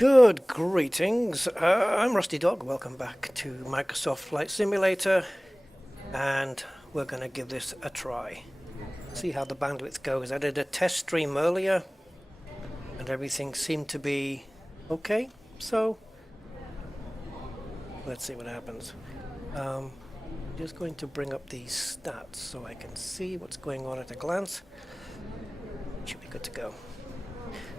Good greetings, I'm Rusty Dog, welcome back to Microsoft Flight Simulator, and we're going to give this a try. See how the bandwidth goes. I did a test stream earlier, and everything seemed to be okay, so let's see what happens. Just going to bring up these stats so I can see what's going on at a glance. Should be good to go.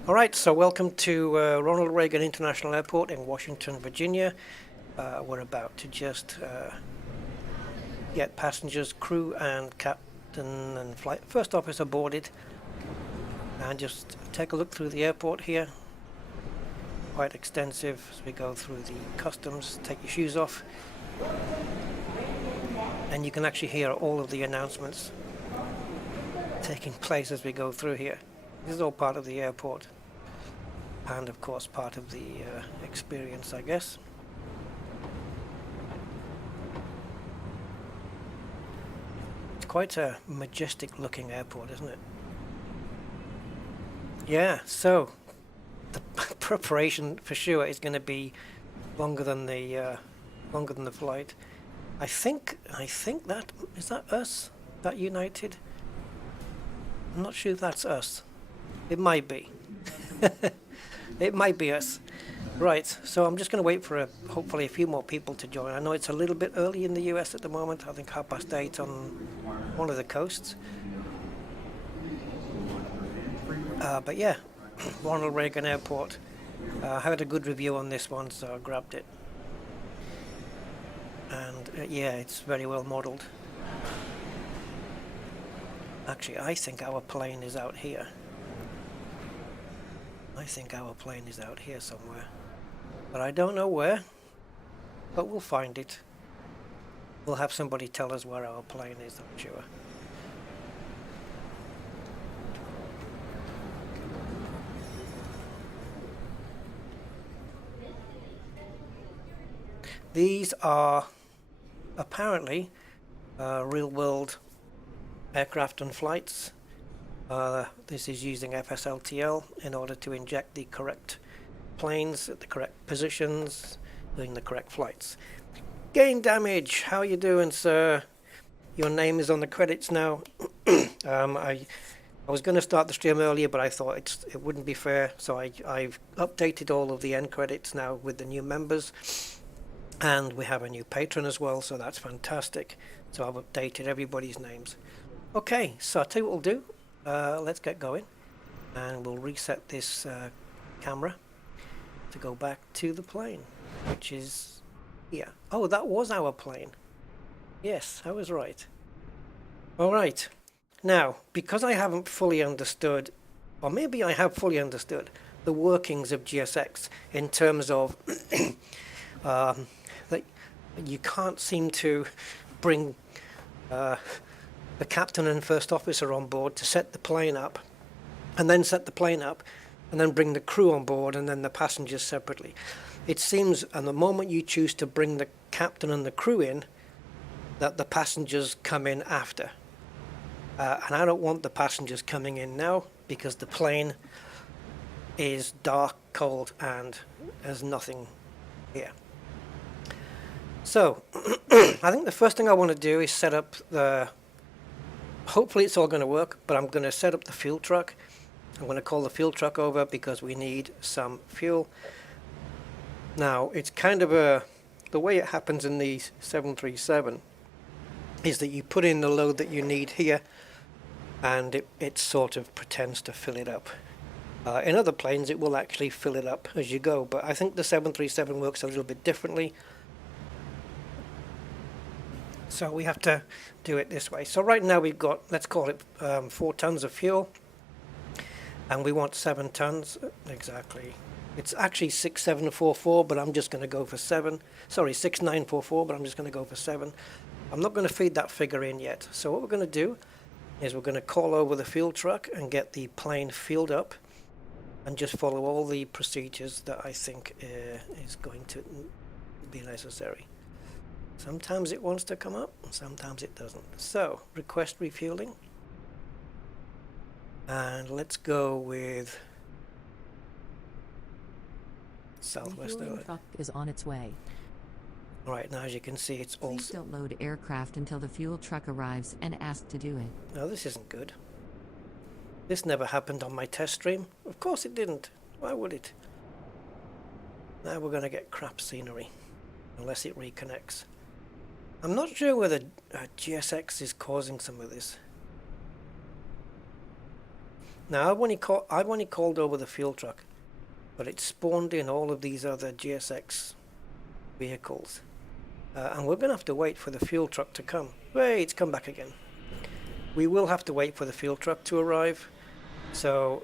Alright, so welcome to Ronald Reagan International Airport in Washington, Virginia. We're about to just get passengers, crew and captain and flight first officer boarded, and just take a look through the airport here. Quite extensive as we go through the customs. Take your shoes off and you can actually hear all of the announcements taking place as we go through here. This is all part of the airport, and of course part of the experience, I guess. It's quite a majestic looking airport, isn't it? Yeah, so the preparation for sure is going to be longer than the flight. I think that is that us, that United. I'm not sure if that's us. It might be. It might be us. Right, so I'm just going to wait for hopefully a few more people to join. I know it's a little bit early in the US at the moment. I think 8:30 on one of the coasts. But yeah, Ronald Reagan Airport. I had a good review on this one, so I grabbed it. And yeah, it's very well modeled. Actually, I think our plane is out here. I think our plane is out here somewhere. But I don't know where. But we'll find it. We'll have somebody tell us where our plane is, I'm sure. These are apparently real-world aircraft and flights. This is using FSLTL in order to inject the correct planes at the correct positions, doing the correct flights. Gain damage, how you doing, sir? Your name is on the credits now. I was going to start the stream earlier, but I thought it wouldn't be fair, so I've updated all of the end credits now with the new members, and we have a new patron as well, so that's fantastic. So I've updated everybody's names. Okay, so I'll tell you what we'll do. Let's get going, and we'll reset this camera to go back to the plane, which is here. Oh, that was our plane. Yes, I was right. Alright, now, because I haven't fully understood, or maybe I have fully understood, the workings of GSX in terms of that you can't seem to bring the captain and first officer on board to set the plane up, and then set the plane up, and then bring the crew on board, and then the passengers separately. It seems, and the moment you choose to bring the captain and the crew in, that the passengers come in after. And I don't want the passengers coming in now, because the plane is dark, cold, and there's nothing here. So, I think the first thing I want to do is set up the... Hopefully it's all going to work, but I'm going to set up the fuel truck. I'm going to call the fuel truck over because we need some fuel. Now, it's kind of the way it happens in the 737 is that you put in the load that you need here, and it sort of pretends to fill it up. In other planes, it will actually fill it up as you go, but I think the 737 works a little bit differently. So we have to do it this way. So right now we've got, let's call it 4 tons of fuel, and we want 7 tons exactly. It's actually 6744, but I'm just going to go for 7. Sorry, 6944, but I'm just going to go for 7. I'm not going to feed that figure in yet. So what we're going to do is we're going to call over the fuel truck and get the plane filled up, and just follow all the procedures that I think is going to be necessary. Sometimes it wants to come up, sometimes it doesn't. So, request refueling. And let's go with Southwest The Airlines. truck is on its way. Alright, now as you can see, it's all... Please don't load aircraft until the fuel truck arrives and ask to do it. No, this isn't good. This never happened on my test stream. Of course it didn't. Why would it? Now we're going to get crap scenery. Unless it reconnects. I'm not sure whether GSX is causing some of this. Now, I've only called over the fuel truck. But it spawned in all of these other GSX vehicles. And we're going to have to wait for the fuel truck to come. Wait, it's come back again. We will have to wait for the fuel truck to arrive. So,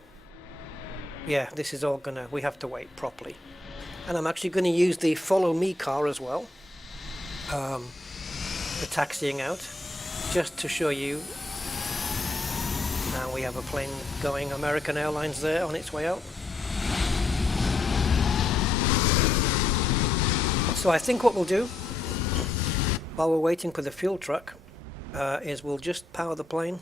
yeah, this is all gonna... we have to wait properly. And I'm actually going to use the follow me car as well. The taxiing out. Just to show you. And we have a plane going, American Airlines there on its way out. So I think what we'll do, while we're waiting for the fuel truck, is we'll just power the plane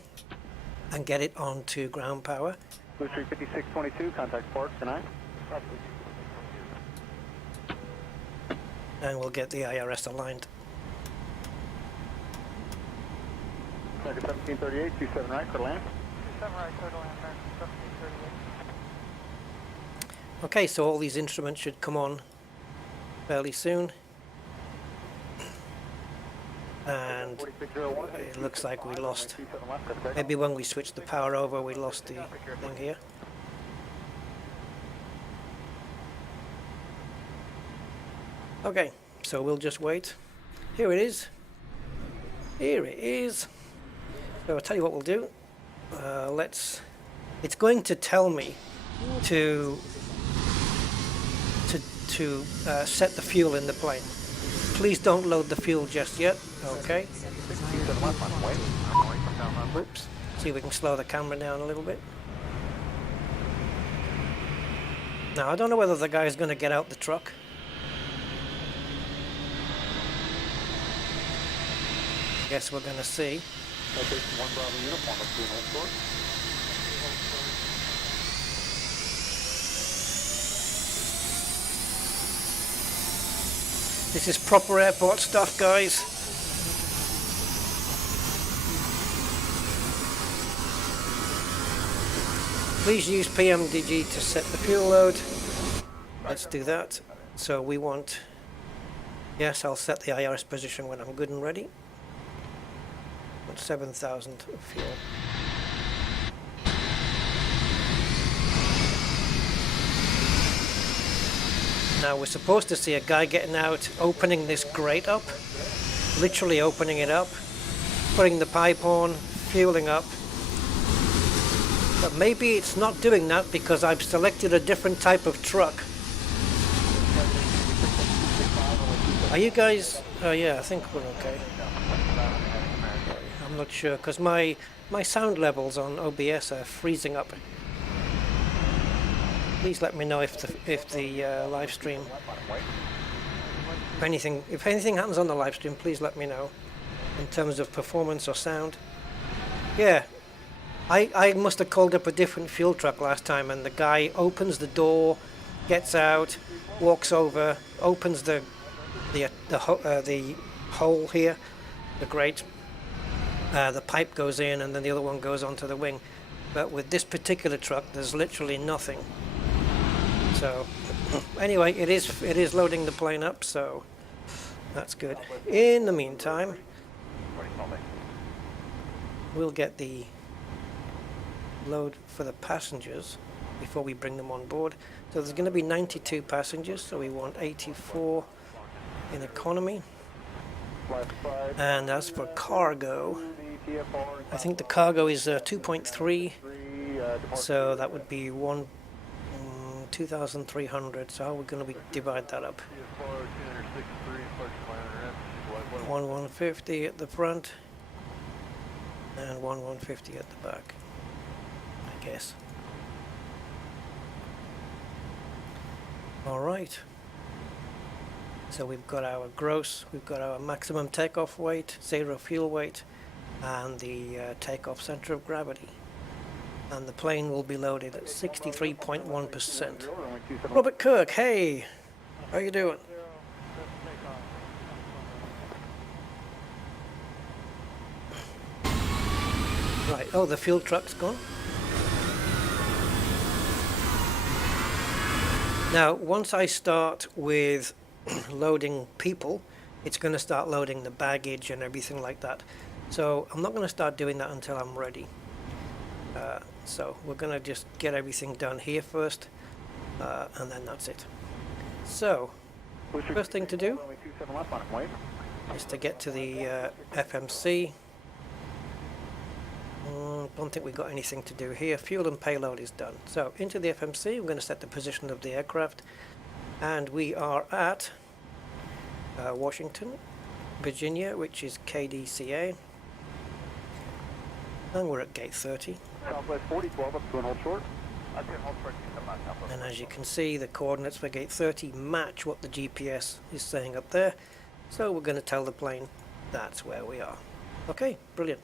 and get it onto ground power. Blue Street 5622, contact port tonight. And we'll get the IRS aligned. American 1738, 27 right, clear to land. 27 right, clear to land, American 1738. Okay, so all these instruments should come on fairly soon. And it looks like we lost, maybe when we switched the power over we lost the thing here. Okay, so we'll just wait. Here it is. Here it is. So I'll tell you what we'll do. It's going to tell me to set the fuel in the plane. Please don't load the fuel just yet. Okay. Oops. See if we can slow the camera down a little bit. Now I don't know whether the guy's going to get out the truck. Guess we're going to see. This is proper airport stuff, guys. Please use PMDG to set the fuel load. Let's do that. So we want... Yes, I'll set the IRS position when I'm good and ready. 7,000 of fuel. Now we're supposed to see a guy getting out, opening this grate up, literally opening it up, putting the pipe on, fueling up. But maybe it's not doing that because I've selected a different type of truck. Are you guys... Oh yeah, I think we're okay. I'm not sure because my sound levels on OBS are freezing up. Please let me know if the live stream, if anything happens on the live stream, please let me know in terms of performance or sound. Yeah, I must have called up a different fuel truck last time, and the guy opens the door, gets out, walks over, opens the hole here, the grate. The pipe goes in and then the other one goes onto the wing. But with this particular truck, there's literally nothing. So, anyway, it is loading the plane up, so that's good. In the meantime, we'll get the load for the passengers before we bring them on board. So there's going to be 92 passengers, so we want 84 in economy. And as for cargo, I think the cargo is 2.3, so that would be 2,300. So how are we going to divide that up? 150 at the front and 150 at the back, I guess. All right. So we've got our gross, we've got our maximum takeoff weight, 0 fuel weight, and the takeoff center of gravity. And the plane will be loaded at 63.1%. Robert Kirk, hey! How you doing? Right, oh, the fuel truck's gone. Now, once I start with loading people, it's going to start loading the baggage and everything like that. So I'm not going to start doing that until I'm ready. So we're going to just get everything done here first, and then that's it. So, first thing to do is to get to the FMC. Don't think we've got anything to do here. Fuel and payload is done. So into the FMC, we're going to set the position of the aircraft, and we are at Washington, Virginia, which is KDCA, and we're at gate 30. Southwest 4012 up to and hold short. And as you can see, the coordinates for gate 30 match what the GPS is saying up there, so we're going to tell the plane that's where we are. Okay, brilliant.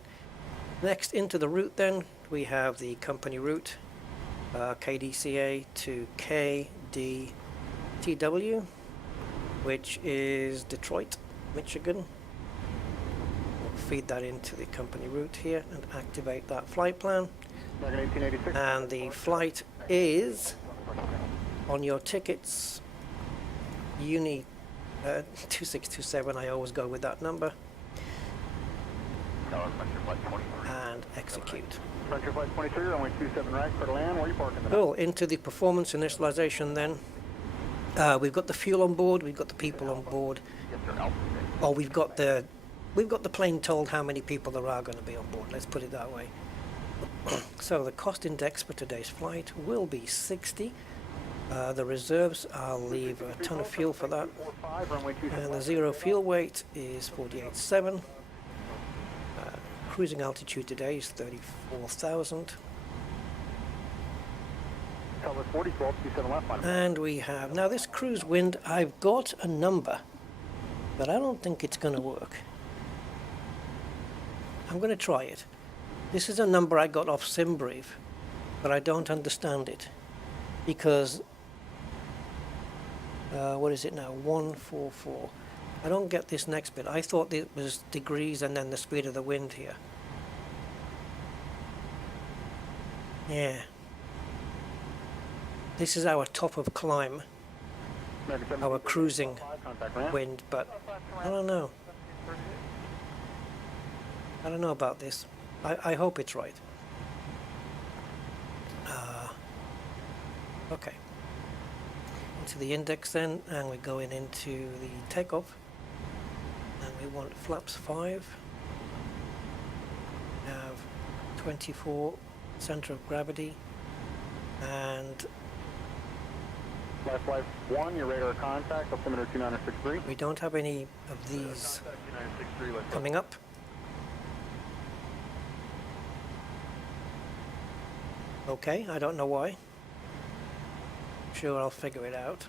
Next, into the route then, we have the company route, KDCA to KDTW, which is Detroit, Michigan. We'll feed that into the company route here and activate that flight plan. And the flight is, on your tickets, Uni 2627, I always go with that number. And execute. Frontier Flight 23, runway 27 right, clear to land. Where are you parking? Cool, into the performance initialization then. We've got the fuel on board, we've got the people on board. Or we've got the plane told how many people there are going to be on board, let's put it that way. So the cost index for today's flight will be 60. The reserves, I'll leave a ton of fuel for that. And the zero fuel weight is 48.7. Cruising altitude today is 34,000. And we have, now this cruise wind, I've got a number, but I don't think it's going to work. I'm going to try it. This is a number I got off SimBrief, but I don't understand it. Because, what is it now? 144. I don't get this next bit. I thought it was degrees and then the speed of the wind here. Yeah. This is our top of climb, our cruising wind, but I don't know. I don't know about this. I hope it's right. Okay. Into the index then, and we're going into the takeoff. And we want flaps 5. We have 24 center of gravity, and Flight 1, your radar contact, altimeter 2963. we don't have any of these coming up. Okay, I don't know why. Sure, I'll figure it out.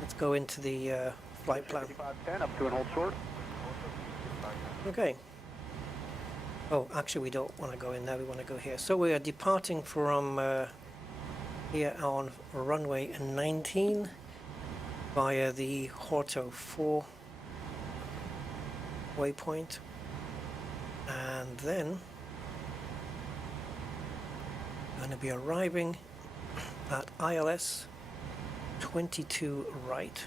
Let's go into the flight plan. 10 up to and hold short. Okay. Oh, actually we don't want to go in there, we want to go here. So we are departing from here on runway 19 via the Horto 4 waypoint. And then going to be arriving at ILS 22 right.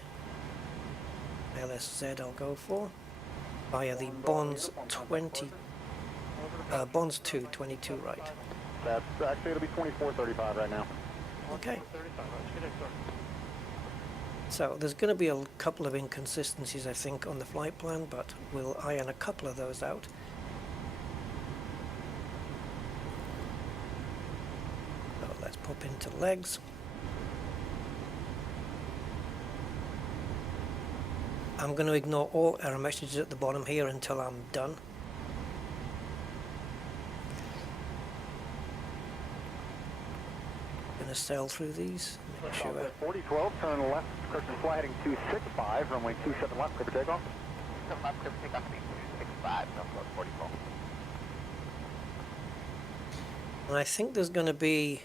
ILS Z I'll go for via the Bonds 20 Bonds 2 22 right. That's actually, it'll be 2435 right now. Okay. So there's going to be a couple of inconsistencies I think on the flight plan, but we'll iron a couple of those out. So let's pop into legs. I'm going to ignore all error messages at the bottom here until I'm done. Going to sail through these, make sure. 4012, turn left, correction flight heading 265, runway 27 left, clear for takeoff. 27 left, clear for takeoff, 265, Southwest 4012. And I think there's going to be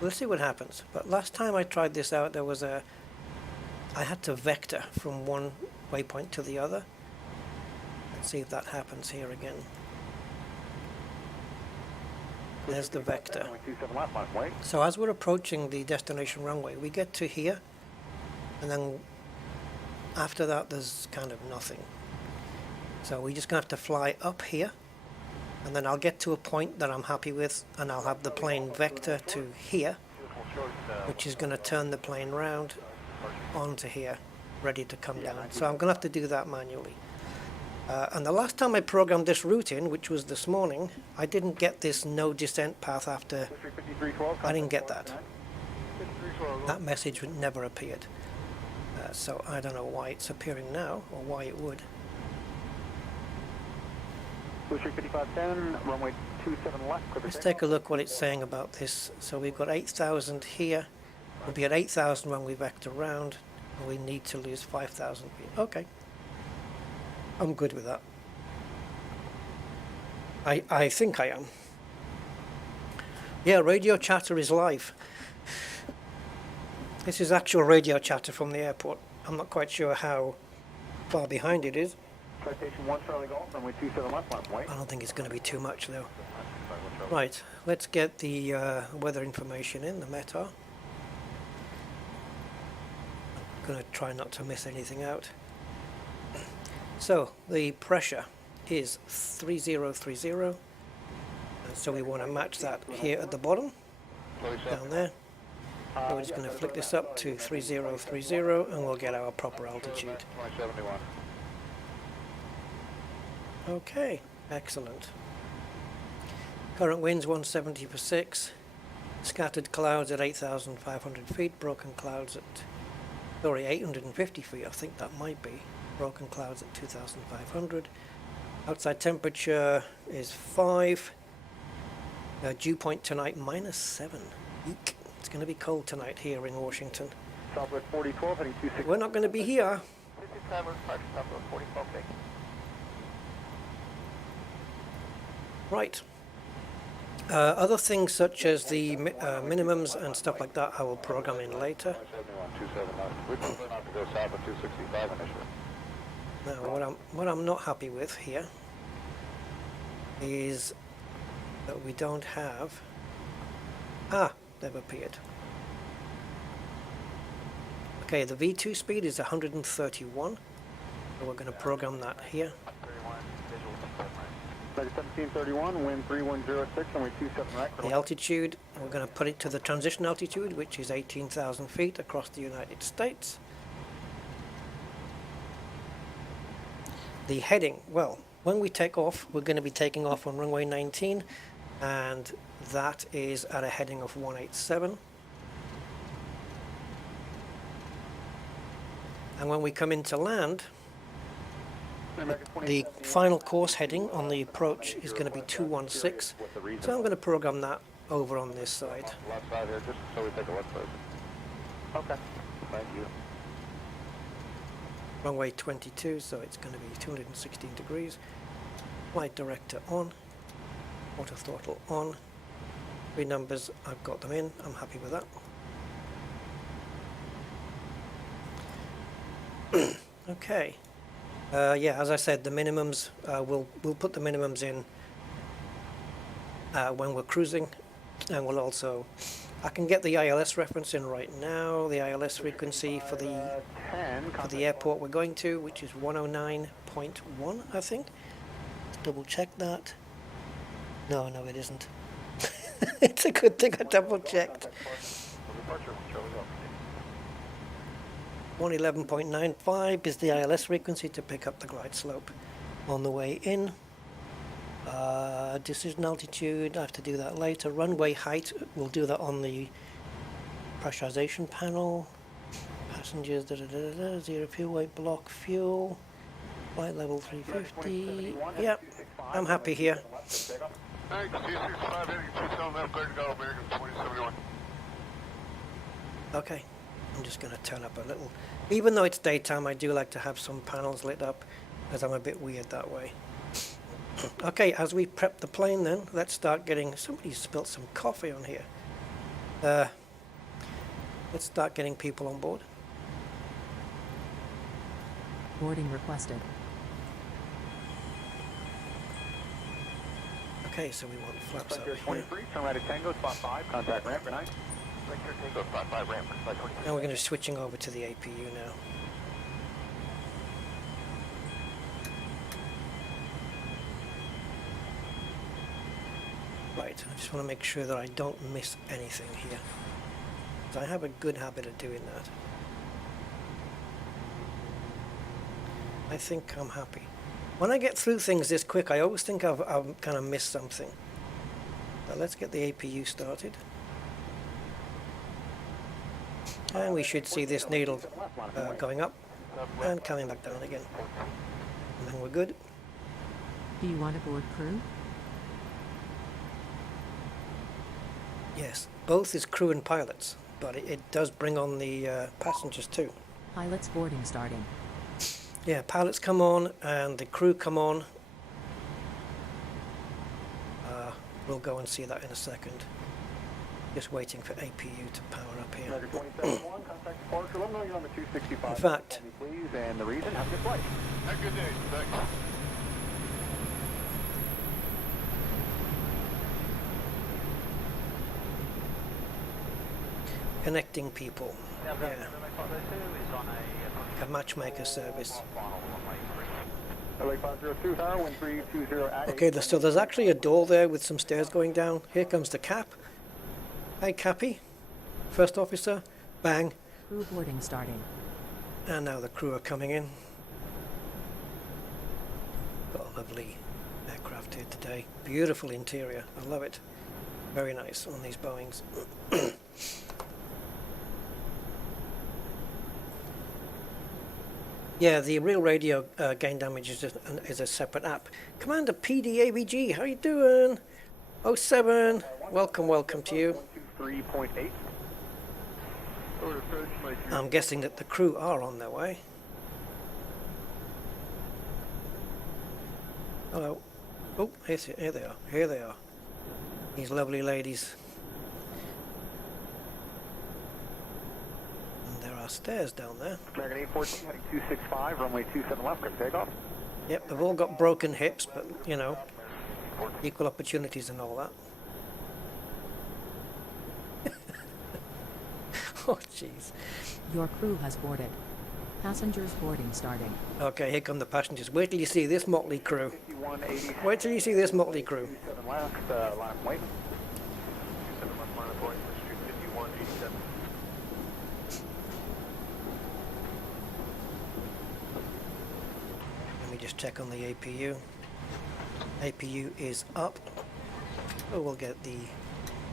We'll see what happens. But last time I tried this out, there was I had to vector from one waypoint to the other. Let's see if that happens here again. There's the vector. Runway 27 left, line wait. So as we're approaching the destination runway, we get to here, and then after that there's kind of nothing. So we're just going to have to fly up here, and then I'll get to a point that I'm happy with, and I'll have the plane vector to here, which is going to turn the plane round onto here, ready to come down. So I'm going to have to do that manually. And the last time I programmed this route in, which was this morning, I didn't get this no descent path after. I didn't get that. That message never appeared. So I don't know why it's appearing now, or why it would. 5510, runway 27 left. Let's take a look what it's saying about this. So we've got 8,000 here. We'll be at 8,000 when we vector round, and we need to lose 5,000 feet. Okay. I'm good with that. I think I am. Yeah, radio chatter is live. This is actual radio chatter from the airport. I'm not quite sure how far behind it is. Citation 1 Charlie Golf, runway 27 left, line wait. I don't think it's going to be too much though. Right, let's get the weather information in, the METAR. I'm going to try not to miss anything out. So the pressure is 3030, and so we want to match that here at the bottom, down there. So we're just going to flick this up to 3030, and we'll get our proper altitude. Okay, excellent. Current winds 170 per 6, scattered clouds at 8,500 feet, broken clouds at, 850 feet, I think that might be. Broken clouds at 2,500. Outside temperature is 5. Dew point tonight -7. Eek. It's going to be cold tonight here in Washington. Southwest 4012, heading 26. We're not going to be here. 57 Park Southwest 4012 big. Right. Other things such as the minimums and stuff like that I will program in later. 7127 We're going to go south of 265 initially. Now what I'm not happy with here is that we don't have... they've appeared. Okay, the V2 speed is 131, so we're going to program that here. 1731, wind 3106, runway 27 right. The altitude, we're going to put it to the transition altitude, which is 18,000 feet across the United States. The heading, well, when we take off, we're going to be taking off on runway 19, and that is at a heading of 187. And when we come into land, the final course heading on the approach is going to be 216, so I'm going to program that over on this side. Left side here, just so we take a look first. Okay, thank you. Runway 22, so it's going to be 216 degrees. Flight director on, auto throttle on. 3 numbers, I've got them in, I'm happy with that. Okay. Yeah, as I said, the minimums, we'll put the minimums in when we're cruising, and we'll also, I can get the ILS reference in right now, the ILS frequency for the airport we're going to, which is 109.1, I think. Let's double check that. No, it isn't. It's a good thing I double checked. 111.95 is the ILS frequency to pick up the glide slope on the way in. Decision altitude, I have to do that later. Runway height, we'll do that on the pressurization panel. Passengers, zero fuel weight, block fuel. Flight level 350. Yep, I'm happy here. Okay, I'm just going to turn up a little. Even though it's daytime, I do like to have some panels lit up, because I'm a bit weird that way. Okay, as we prep the plane then, let's start getting... Somebody spilt some coffee on here. Let's start getting people on board. Boarding requested. Okay, so we want flaps up Here here. 23, turn right at Tango, spot 5, contact ramp for 9. Victor Tango, spot 5 ramp, spot 23. Now we're going to be switching over to the APU now. Right, I just want to make sure that I don't miss anything here. 'Cause I have a good habit of doing that. I think I'm happy. When I get through things this quick, I always think I've kind of missed something. But let's get the APU started. And we should see this needle going up and coming back down again. And then we're good. Do you want a board crew? Yes, both is crew and pilots, but it does bring on the passengers too. Pilots boarding starting. Yeah, pilots come on and the crew come on. We'll go and see that in a second. Just waiting for APU to power up here. Roger 27-1, contact departure, let me know you're on the 265. In fact, Please, and the reason, have a good flight. Have a good day. Thanks. connecting people. Yeah. A matchmaker service. LA 502, Tower, 1320 at Okay, so there's actually a door there with some stairs going down. Here comes the cap. Hey, Cappy. First officer. Bang. Crew boarding starting. And now the crew are coming in. Got a lovely aircraft here today. Beautiful interior. I love it. Very nice on these Boeings. Yeah, the real radio gain damage is a separate app. Commander PDABG, how you doing? 07, welcome to you. 3.8. I'm guessing that the crew are on their way. Hello. Oh, here they are. Here they are. These lovely ladies. And there are stairs down there. American 814, heading 265, runway 27 left, good takeoff. Yep, they've all got broken hips, but, you know, equal opportunities and all that. Oh, jeez. Your crew has boarded. Passengers boarding starting. Okay, here come the passengers. Wait till you see this motley crew. 5180. Wait till you see this motley crew. 27 left, line wait. 27 left, line of Boeing, Street 5187. Let me just check on the APU. APU is up. Oh, we'll get the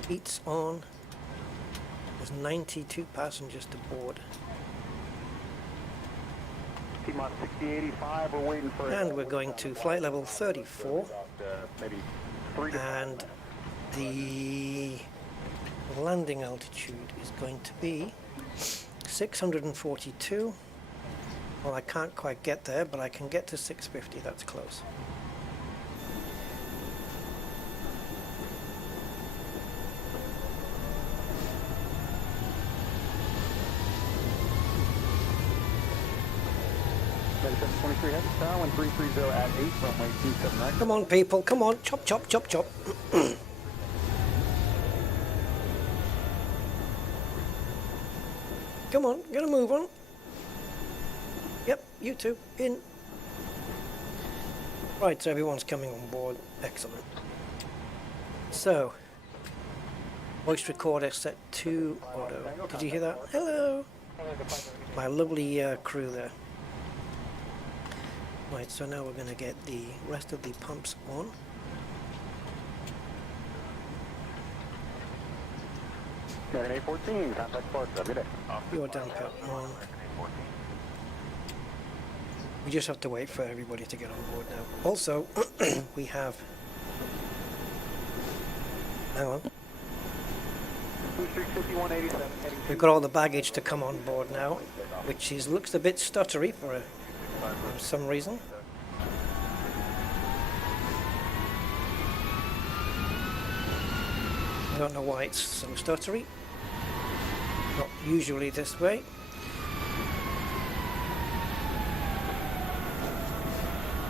heats on. There's 92 passengers to board. T-Mod 6085, we're waiting for... And we're going to flight level 34. Maybe 3 to 5. And the landing altitude is going to be 642. Well, I can't quite get there, but I can get to 650. That's close. Medication 23 heading south, 1330 at 8, runway 279. Come on, people. Come on. Chop, chop, chop, chop. Come on. Get a move on. Yep, you two. In. Right, so everyone's coming on board. Excellent. So, voice recorder set to auto. Did you hear that? Hello. My lovely crew there. Right, so now we're going to get the rest of the pumps on. American 814, contact Sparks, have a good day. Your damper on. We just have to wait for everybody to get on board now. Also, we have... Hang on. Blue Street 5187, heading We've got all the baggage to come on board now, which looks a bit stuttery for some reason. I don't know why it's so stuttery. usually this way.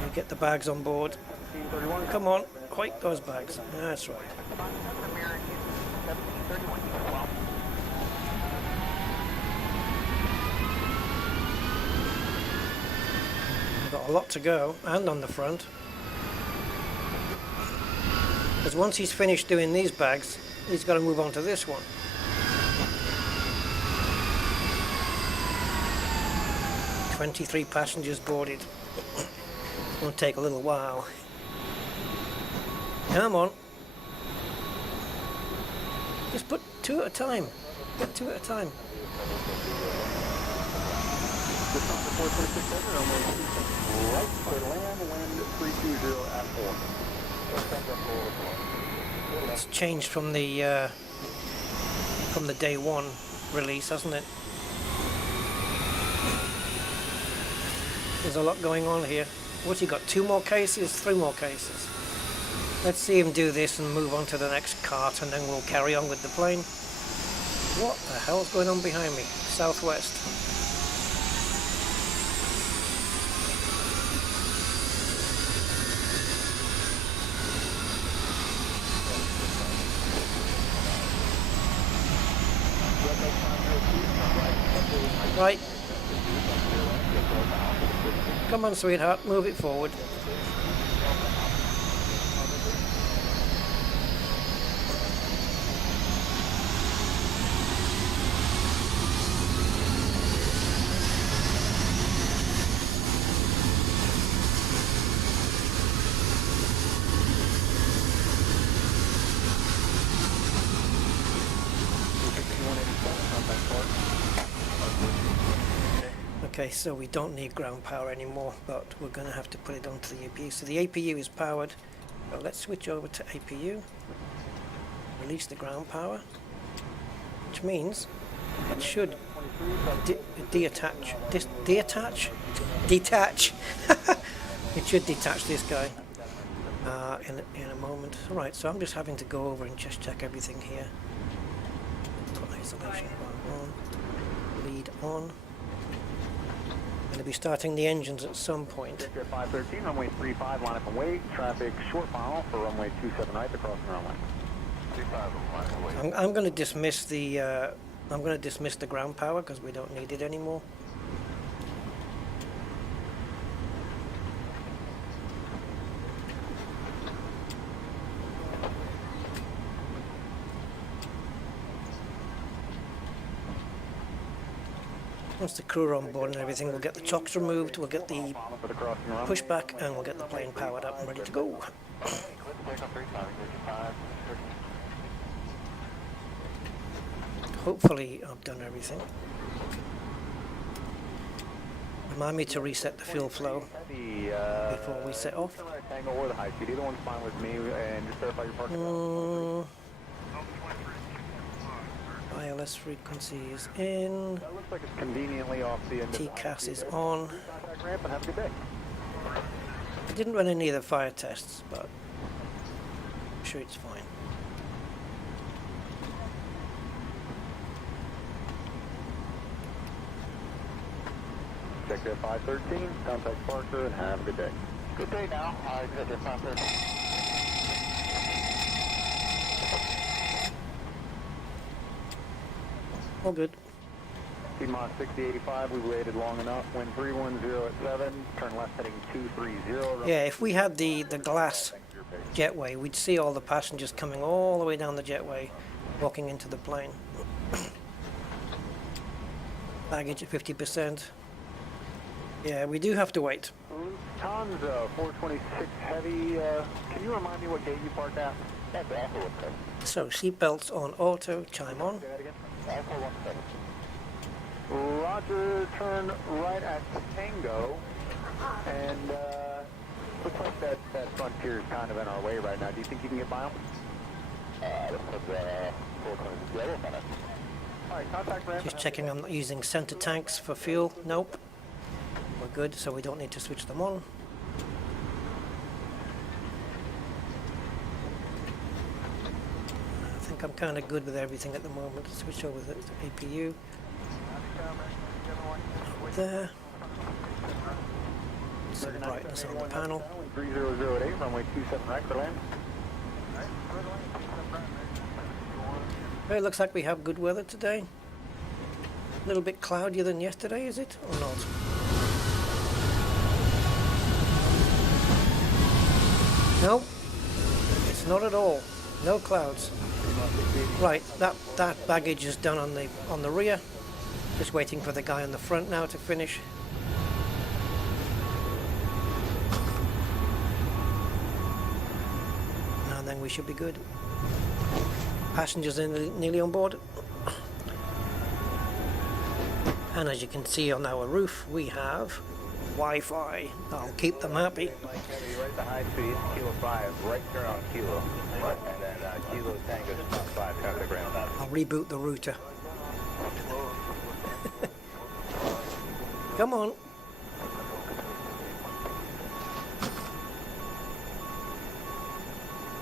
You get the bags on board. Come on, quite those bags. That's right. We've got a lot to go, and on the front. Because once he's finished doing these bags, he's got to move on to this one. "23 passengers boarded." It'll take a little while. Come on. Just put 2 at a time. Get 2 at a time. Right, clear to land, wind 320 at 4. It's changed from the day one release, hasn't it? There's a lot going on here. What's he got? 2 more cases? 3 more cases? Let's see him do this and move on to the next cart, and then we'll carry on with the plane. What the hell's going on behind me? Southwest. Right. Come on, sweetheart, move it forward. Okay, so we don't need ground power anymore, but we're going to have to put it onto the APU. So the APU is powered. So let's switch over to APU. Release the ground power, which means it should detach. It should detach this guy in a moment. All right, so I'm just having to go over and just check everything here. Put isolation on, lead on. Going to be starting the engines at some point. 513, runway 35, line up and wait. Traffic short mile for runway 27 right across the runway. I'm going to dismiss the ground power because we don't need it anymore. Once the crew are on board and everything, we'll get the chocks removed, we'll get the pushback, and we'll get the plane powered up and ready to go. Hopefully I've done everything. Remind me to reset the fuel flow before we set off. ILS frequency is in. TCAS is on. I didn't run any of the fire tests, but I'm sure it's fine. Executive 513, contact Parker, and have a good day. Good day now. Executive 513. All good. T-Mod 6085, we waited long enough. Wind 310 at 7, turn left heading 230. Yeah, if we had the glass jetway, we'd see all the passengers coming all the way down the jetway, walking into the plane. Baggage at 50%. Yeah, we do have to wait. Tons 426 heavy. Can you remind me what gate you parked at? That's Alpha 17. So, seatbelts on auto, chime on. Alpha 17. Roger, turn right at Tango. And looks like that Frontier is kind of in our way right now. Do you think you can get by them? Alright, contact ramp. Just checking I'm not using center tanks for fuel. Nope. We're good, so we don't need to switch them on. I think I'm kind of good with everything at the moment. Switch over to APU. There. Some brightness on the panel. 3008, runway 27 right for land. Well, it looks like we have good weather today. A little bit cloudier than yesterday, is it? Or not? No, it's not at all. No clouds. Right, that baggage is done on the rear. Just waiting for the guy on the front now to finish. And then we should be good. Passengers are nearly on board. And as you can see on our roof, we have Wi-Fi. I'll keep them happy. Right to high speed, kilo 5, right turn on kilo. And then kilo tango, stop 5, traffic ramp. I'll reboot the router. Come on.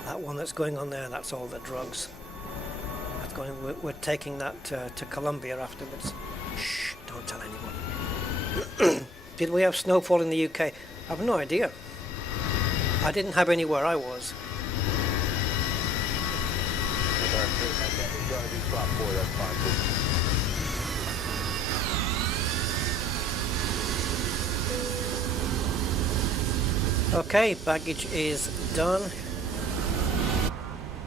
That one that's going on there, that's all the drugs. That's going. We're taking that to Colombia afterwards. Shh, don't tell anyone. Did we have snowfall in the UK? I have no idea. I didn't have any where I was. Okay, baggage is done.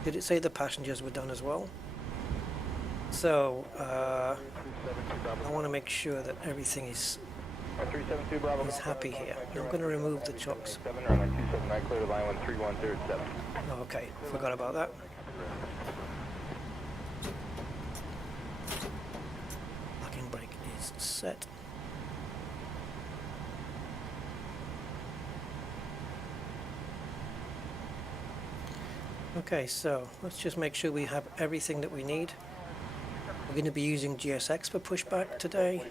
Did it say the passengers were done as well? So, I want to make sure that everything is happy here. I'm going to remove the chocks. Okay, forgot about that. Parking brake is set. Okay, so let's just make sure we have everything that we need. We're going to be using GSX for pushback today.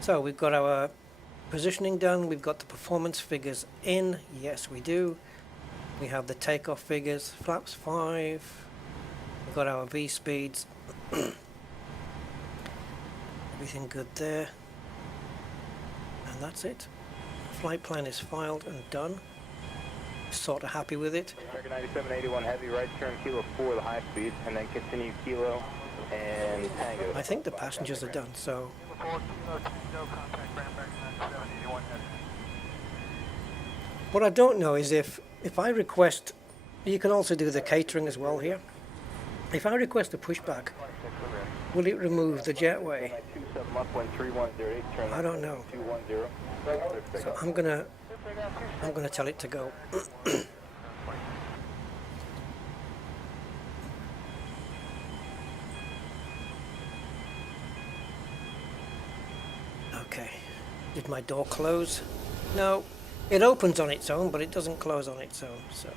So we've got our positioning done, we've got the performance figures in, yes we do. We have the takeoff figures, flaps 5, we've got our V speeds, everything good there. And that's it. Flight plan is filed and done. Sort of happy with it. 9781 heavy right turn kilo 4 the high speed and then continue kilo and tango. I think the passengers are done, so what I don't know is if I request, you can also do the catering as well here. If I request a pushback, will it remove the jetway? I don't know. So I'm gonna tell it to go. Okay. Did my door close? No. It opens on its own, but it doesn't close on its own, so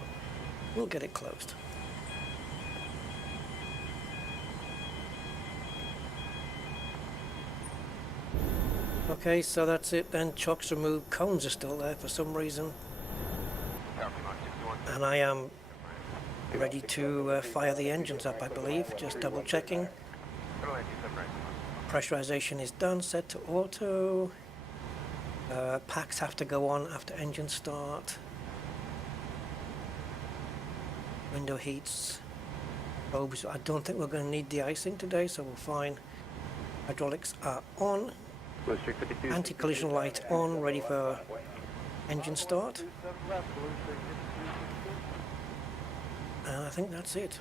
we'll get it closed. Okay, so that's it then. Chocks removed, cones are still there for some reason. And I am ready to fire the engines up, I believe. Just double checking. Pressurization is done, set to auto. Packs have to go on after engine start. Window heats. Bulbs. I don't think we're going to need de-icing today, so we're fine. Hydraulics are on. Anti-collision light on, ready for engine start. And I think that's it.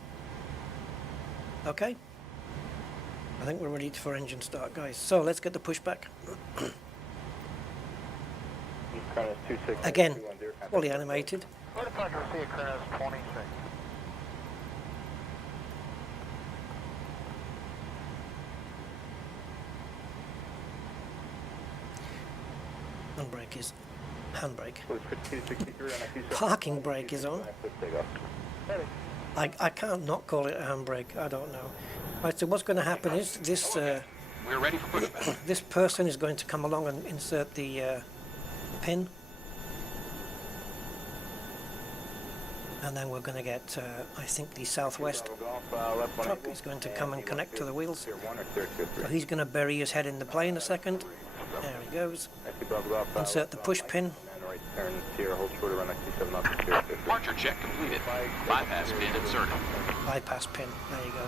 Okay. I think we're ready for engine start, guys. So let's get the pushback. Again, fully animated. Handbrake. Parking brake is on. I can't not call it a handbrake. I don't know. Right, so what's going to happen is this. We're ready for pushback. This person is going to come along and insert the pin. And then we're going to get, I think, the southwest truck is going to come and connect to the wheels. So he's going to bury his head in the plane a second. There he goes. Insert the push pin. Departure check completed. Bypass pin inserted. Bypass pin. There you go.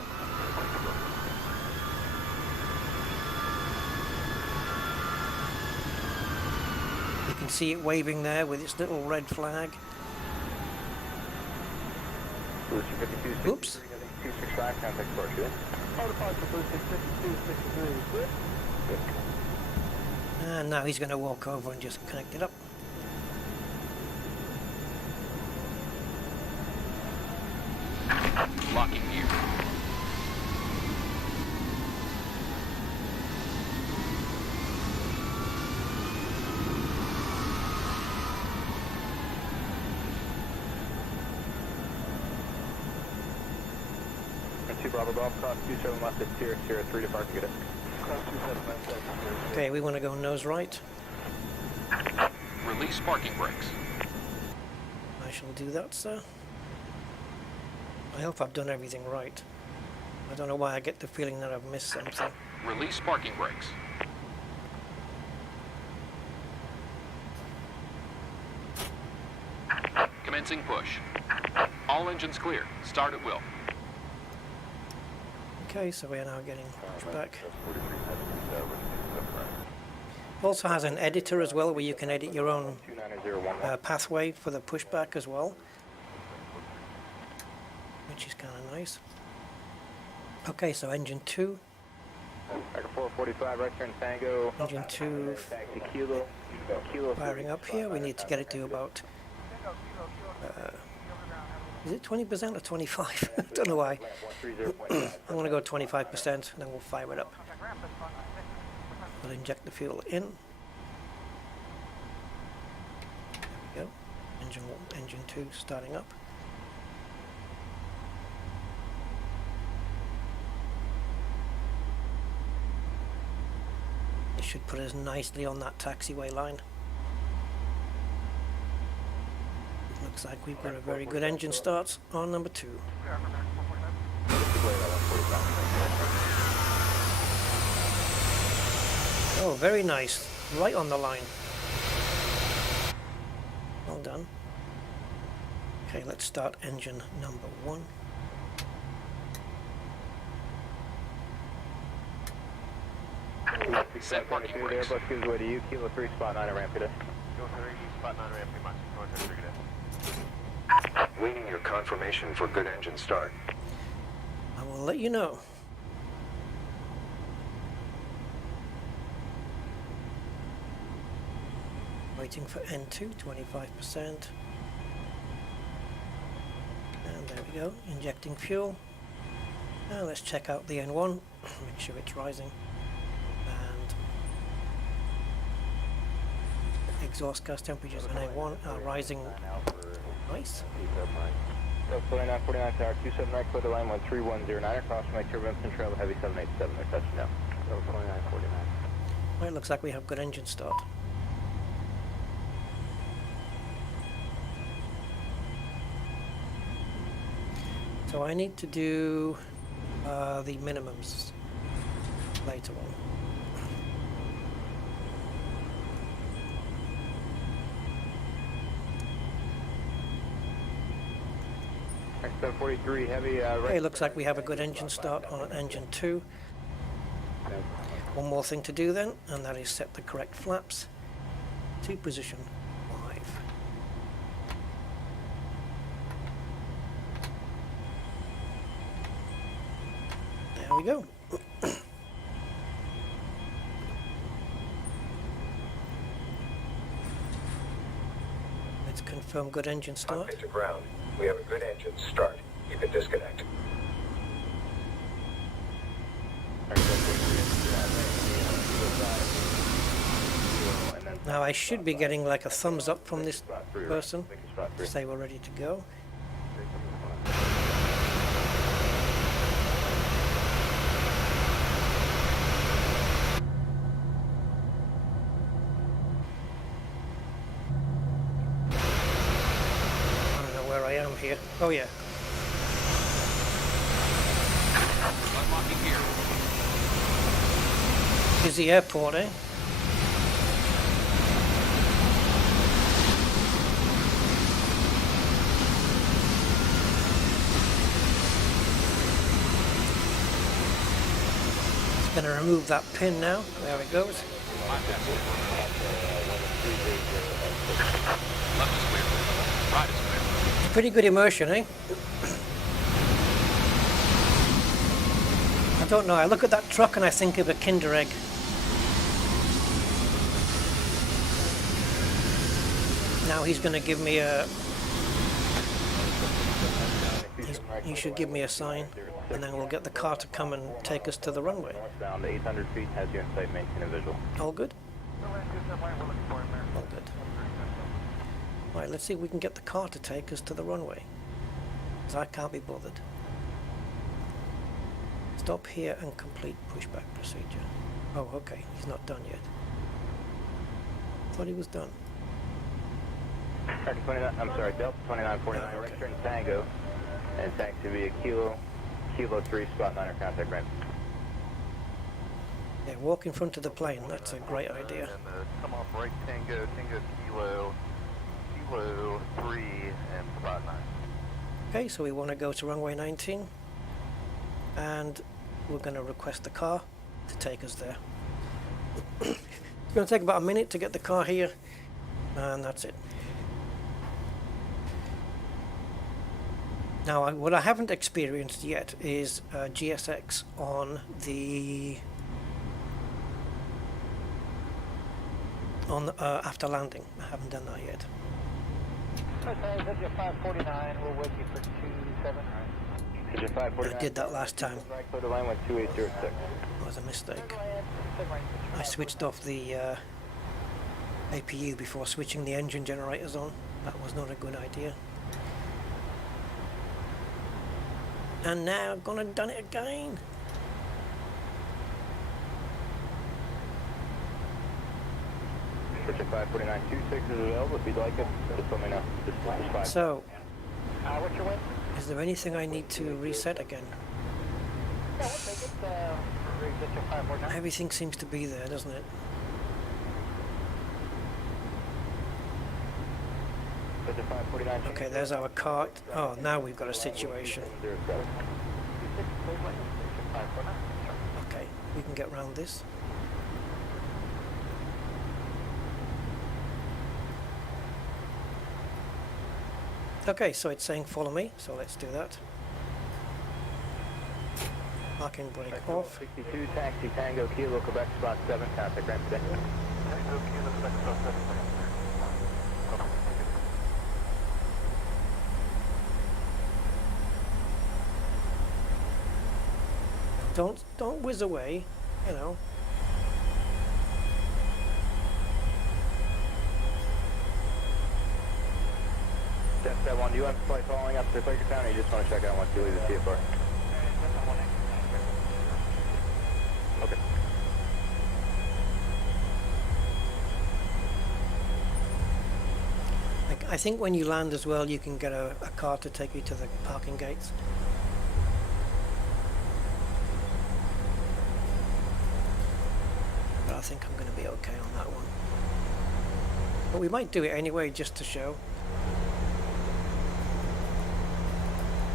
You can see it waving there with its little red flag. Oops. And now he's going to walk over and just connect it up. Locking gear. Bravo Golf, cross 27 left at Sierra Sierra 3 departure, get it. Cross 27 left. Okay, we want to go nose right. Release parking brakes. I shall do that, sir. I hope I've done everything right. I don't know why I get the feeling that I've missed something. Release parking brakes. Commencing push. All engines clear. Start at will. Okay, so we are now getting pushed back. Also has an editor as well, where you can edit your own pathway for the pushback as well, which is kind of nice. Okay, so engine 2. 445, right turn Tango. Engine 2 firing up here. We need to get it to about, is it 20% or 25? I don't know why. I'm going to go 25% and then we'll fire it up. We'll inject the fuel in. There we go. Engine 2 starting up. It should put us nicely on that taxiway line. Looks like we've got a very good engine start on number 2. Oh, very nice. Right on the line. Well done. Okay, let's start engine number 1. Set parking brakes. Airbus gives way to you, Kilo 3, spot 9 at ramp, get it. Kilo 3, spot 9 ramp, Martin, north of Brigade. Waiting your confirmation for good engine start. I will let you know. Waiting for N2, 25%. And there we go, injecting fuel. Now let's check out the N1, make sure it's rising. And exhaust gas temperatures on N1 are rising. Nice. 49 tower, 27 right, clear the line 1310, across from my turbines and trail heavy 787, they're touching now. 49. Right, looks like we have good engine start. So I need to do the minimums later on. X-743 heavy, right. Okay, looks like we have a good engine start on engine 2. One more thing to do then, and that is set the correct flaps to position 5. There we go. Let's confirm good engine start. Cockpit to ground. We have a good engine start. You can disconnect. Now I should be getting like a thumbs up from this person to say we're ready to go. I I am here. Oh yeah. Unlocking gear. Here's the airport, eh? It's gonna remove that pin now. There it goes. Left is clear. Right is clear. Pretty good immersion, eh? I don't know, I look at that truck and I think of a Kinder Egg. Now he's going to give me a... He should give me a sign, and then we'll get the car to come and take us to the runway. Down to 800 feet, has you in sight, maintain a visual. All good? All good. Right, let's see if we can get the car to take us to the runway. Because I can't be bothered. Stop here and complete pushback procedure. Oh, okay, he's not done yet. Thought he was done. Delta 2949, Oh, okay. right turn Tango, and taxi via Kilo 3, spot 9 contact ramp. Yeah, walk in front of the plane, that's a great idea. And come off right Tango, Kilo 3, and spot 9. Okay, so we want to go to runway 19, and we're going to request the car to take us there. It's going to take about a minute to get the car here, and that's it. Now, what I haven't experienced yet is GSX on the after landing. I haven't done that yet. Okay, that's your 549, we'll wait you for 27. Your 549. I did that last time. Right, clear the line with 2806. It was a mistake. I switched off the APU before switching the engine generators on. That was not a good idea. And now I've gone and done it again. Richard 54926 is available if you'd like it. Just let me know. Just 5. So, What's your weight? is there anything I need to reset again? Yeah, we'll take it. Richard 549. Everything seems to be there, doesn't it? Richard 549. Okay, there's our car. Oh, now we've got a situation. 07. Okay, we can get around this. Okay, so it's saying follow me, so let's do that. Parking brake off. 62, taxi Tango, Kilo, Quebec, spot 7, contact ramp today. Don't whiz away, you know. That one, do you want to play following up to Quakertown, or you just want to check out once you leave the CFR? Okay. I think when you land as well, you can get a car to take you to the parking gates. But I think I'm going to be okay on that one. But we might do it anyway, just to show.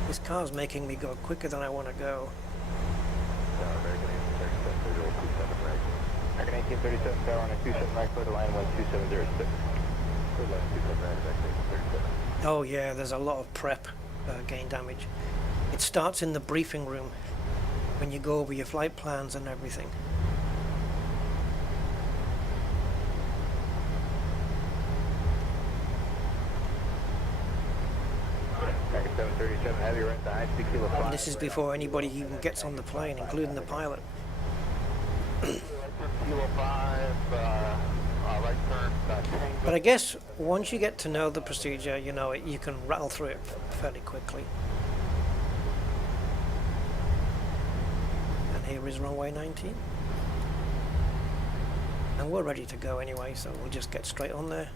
This car's making me go quicker than I want to go. American 1837, tower on a 27 right, clear the line 12706. Clear line 279, Oh yeah, there's a lot of prep gain damage. It starts in the briefing room when you go over your flight plans and everything. American 737, heavy right to high speed, Kilo 5. And this is before anybody even gets on the plane, including the pilot. Kilo 5, right turn, Tango. But I guess once you get to know the procedure, you know, you can rattle through it fairly quickly. And here is runway 19. And we're ready to go anyway, so we'll just get straight on there.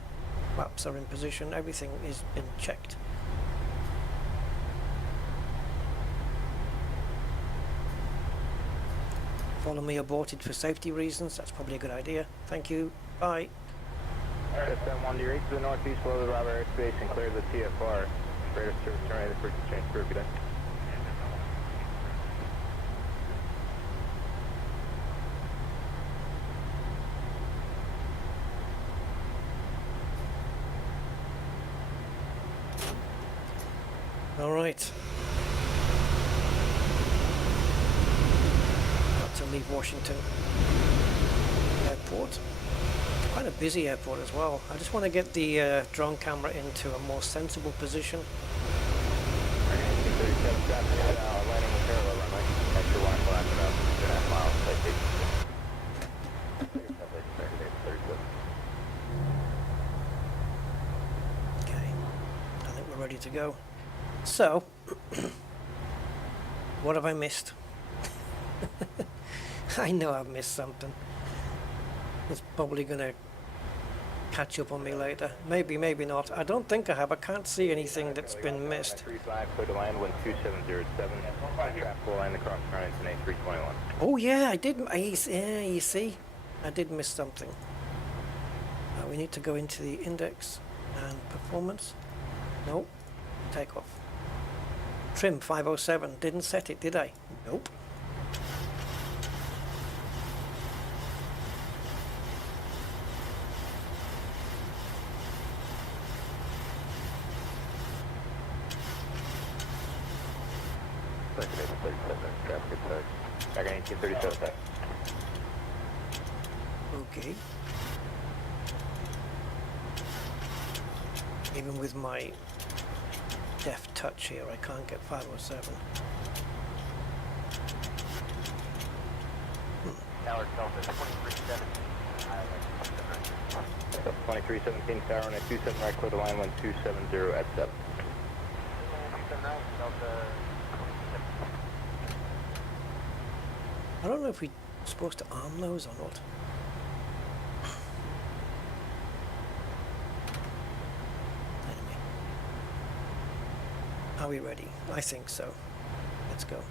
Flaps are in position, everything is been checked. Follow me aborted for safety reasons. That's probably a good idea. Thank you. Bye. SM1 to your 8 to the northeast below the Robert airspace and clear the TFR. Rate of service terminated for change group. Good day. All right. Got to leave Washington Airport. Quite a busy airport as well. I just want to get the drone camera into a more sensible position. Landing with parallel runway. Extra 1 flapping up 2.5 miles. Okay. I think we're ready to go. So, what have I missed? I know I've missed something. It's probably going to catch up on me later. Maybe, maybe not. I don't think I have. I can't see anything that's been missed. 35, clear to land, wind 2707. Traffic will land across runways in A321. Oh yeah, I did. Yeah, you see, I did miss something. We need to go into the index and performance. Nope. Takeoff. Trim 507. Didn't set it, did I? Nope. Traffic approach. Back on 1837. Okay. Even with my deft touch here, I can't get 507. Tower Delta 2317. 2317 tower on a 27 right, clear to line, wind 270 at 7. I don't know if we're supposed to arm those or not. Anyway. Are we ready? I think so. Let's go.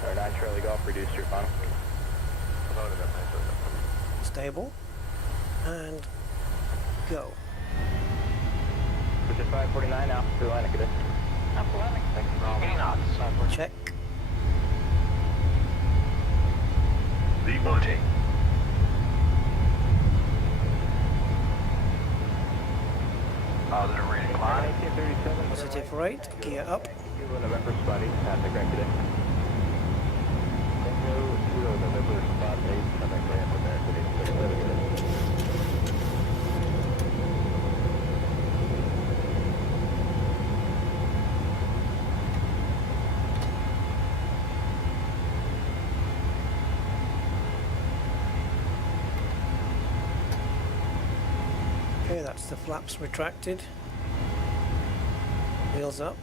Tower 9 Charlie Golf, reduce your final. Stable. And go. Bridge 549, Alpha to Atlantic, good day. Alpha Atlantic, thank you for all the Check. Departing. Positive reading. 1837. Positive rate. Gear up. November spot 8, traffic right today. November spot 8, traffic right from there today. Okay, that's the flaps retracted. Wheels up.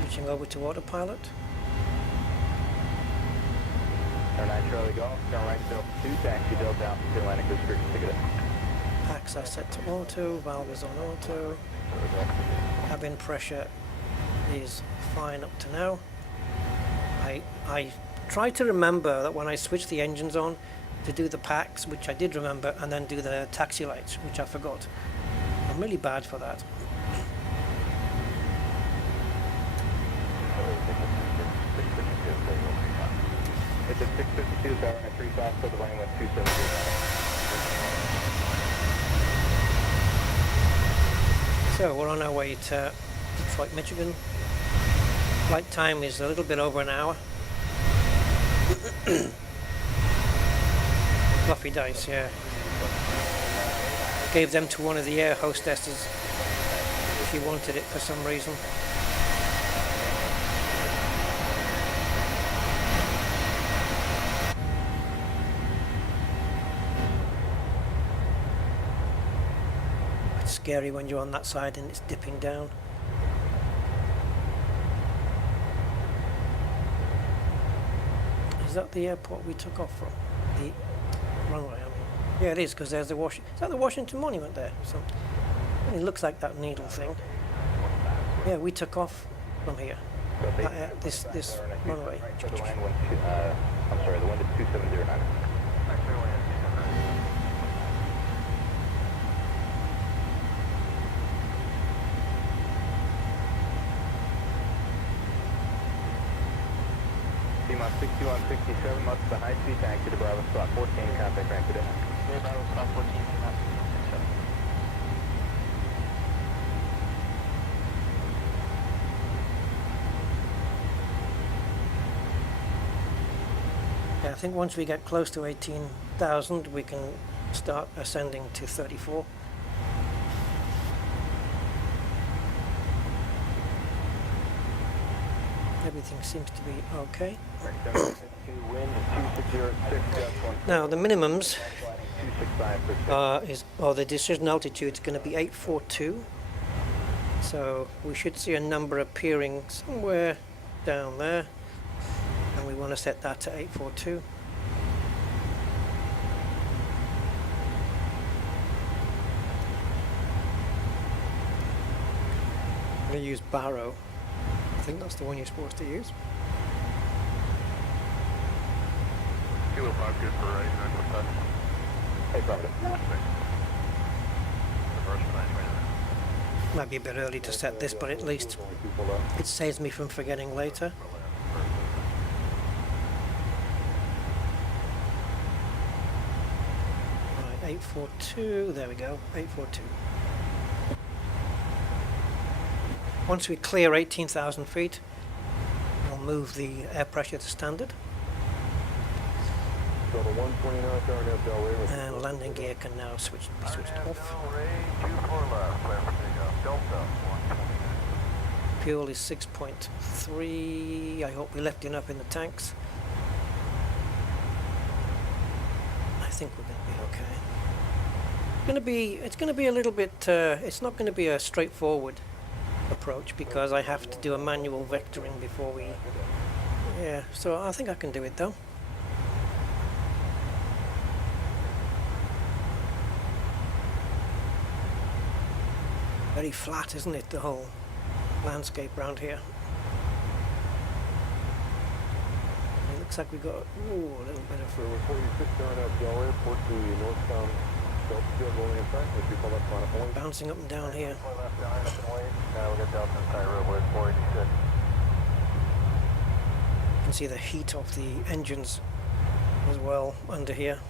Switching over to autopilot. Tower 9 Charlie Golf, turn right Delta 2, taxi Delta Alpha to Atlantic, restriction ticket. Packs are set to auto, valve is on auto. Cabin pressure is fine up to now. I tried to remember that when I switched the engines on to do the packs, which I did remember, and then do the taxi lights, which I forgot. I'm really bad for that. It's at 652, tower 935, for the line with 270. So we're on our way to Detroit, Michigan. Flight time is a little bit over an hour. Fluffy dice, yeah. Gave them to one of the air hostesses. She wanted it for some reason. It's scary when you're on that side and it's dipping down. Is that the airport we took off from? The runway, I mean. Yeah, it is, because there's the Is that the Washington Monument there? It looks like that needle thing. Yeah, we took off from here. This runway. I'm sorry, the wind is 2709. T-Mod 6167, much the high speed tank to the Bravo spot 14, contact rank today. Bravo spot 14, T-Mod 67. Yeah, I think once we get close to 18,000, we can start ascending to 34. Everything seems to be okay. Now the minimums the decision altitude is going to be 842. So we should see a number appearing somewhere down there, and we want to set that to 842. I'm going to use Barrow. I think that's the one you're supposed to use. Kilo 5 good for right, hey, probably. Might be a bit early to set this, but at least it saves me from forgetting later. Right, 842, there we go, 842. Once we clear 18,000 feet, we'll move the air pressure to standard. And landing gear can now be switched off. Fuel is 6.3. I hope we left enough in the tanks. I think we're going to be okay. It's going to be a little bit. It's not going to be a straightforward approach because I have to do a manual vectoring before we. Yeah, so I think I can do it though. Very flat, isn't it, the whole landscape around here? It looks like we've got a little bit of... So we're 46 down at Del Airport to northbound Delta rolling in front, which we call up Fanatec. Bouncing up and down here. Now we'll get Delta inside roadway 486. You can see the heat of the engines as well under here.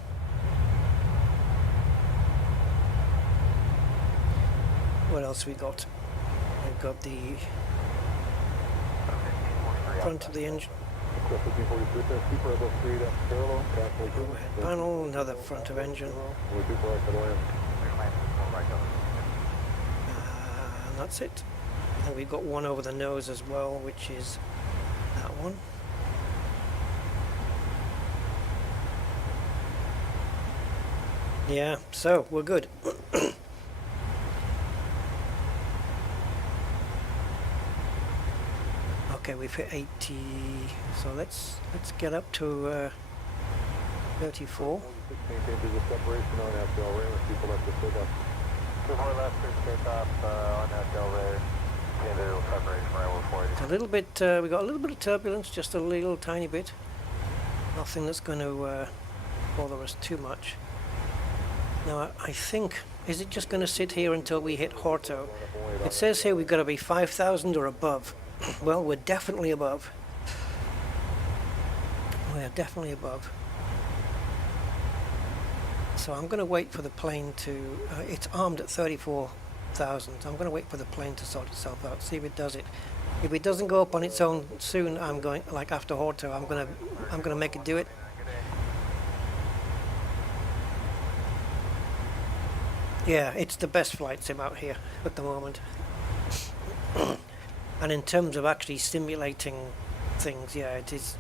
What else we got? We've got the front of the engine. Overhead panel, another front of engine. And that's it. And we've got one over the nose as well, which is that one. Yeah, so we're good. Okay, we've hit 80, so let's get up to 34. It's a little bit, we got a little bit of turbulence, just a little tiny bit. Nothing that's going to bother us too much. Now I think, is it just going to sit here until we hit Horto? It says here we've got to be 5,000 or above. Well, we're definitely above. We're definitely above. So I'm going to wait for the plane to... it's armed at 34,000. I'm going to wait for the plane to sort itself out, see if it does it. If it doesn't go up on its own soon, I'm going, like after Horto, I'm going to make it do it. Yeah, it's the best flight sim out here at the moment. And in terms of actually simulating things, yeah, it's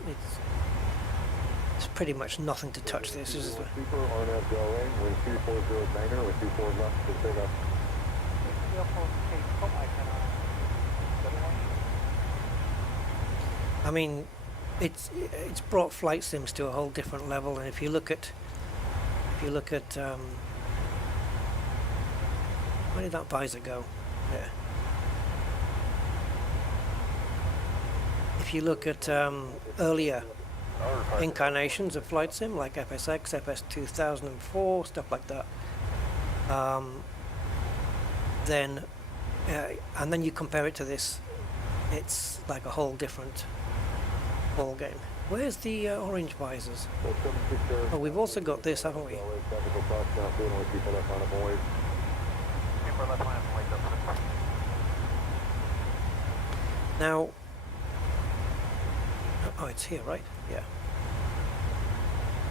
pretty much nothing to touch this, is it? I mean, it's brought flight sims to a whole different level, and if you look at if you look at where did that visor go? There. If you look at earlier incarnations of flight sim like FSX, FS2004, stuff like that, then and then you compare it to this, it's like a whole different ball game. Where's the orange visors? Oh, we've also got this, haven't we? Now, oh, it's here, right? Yeah.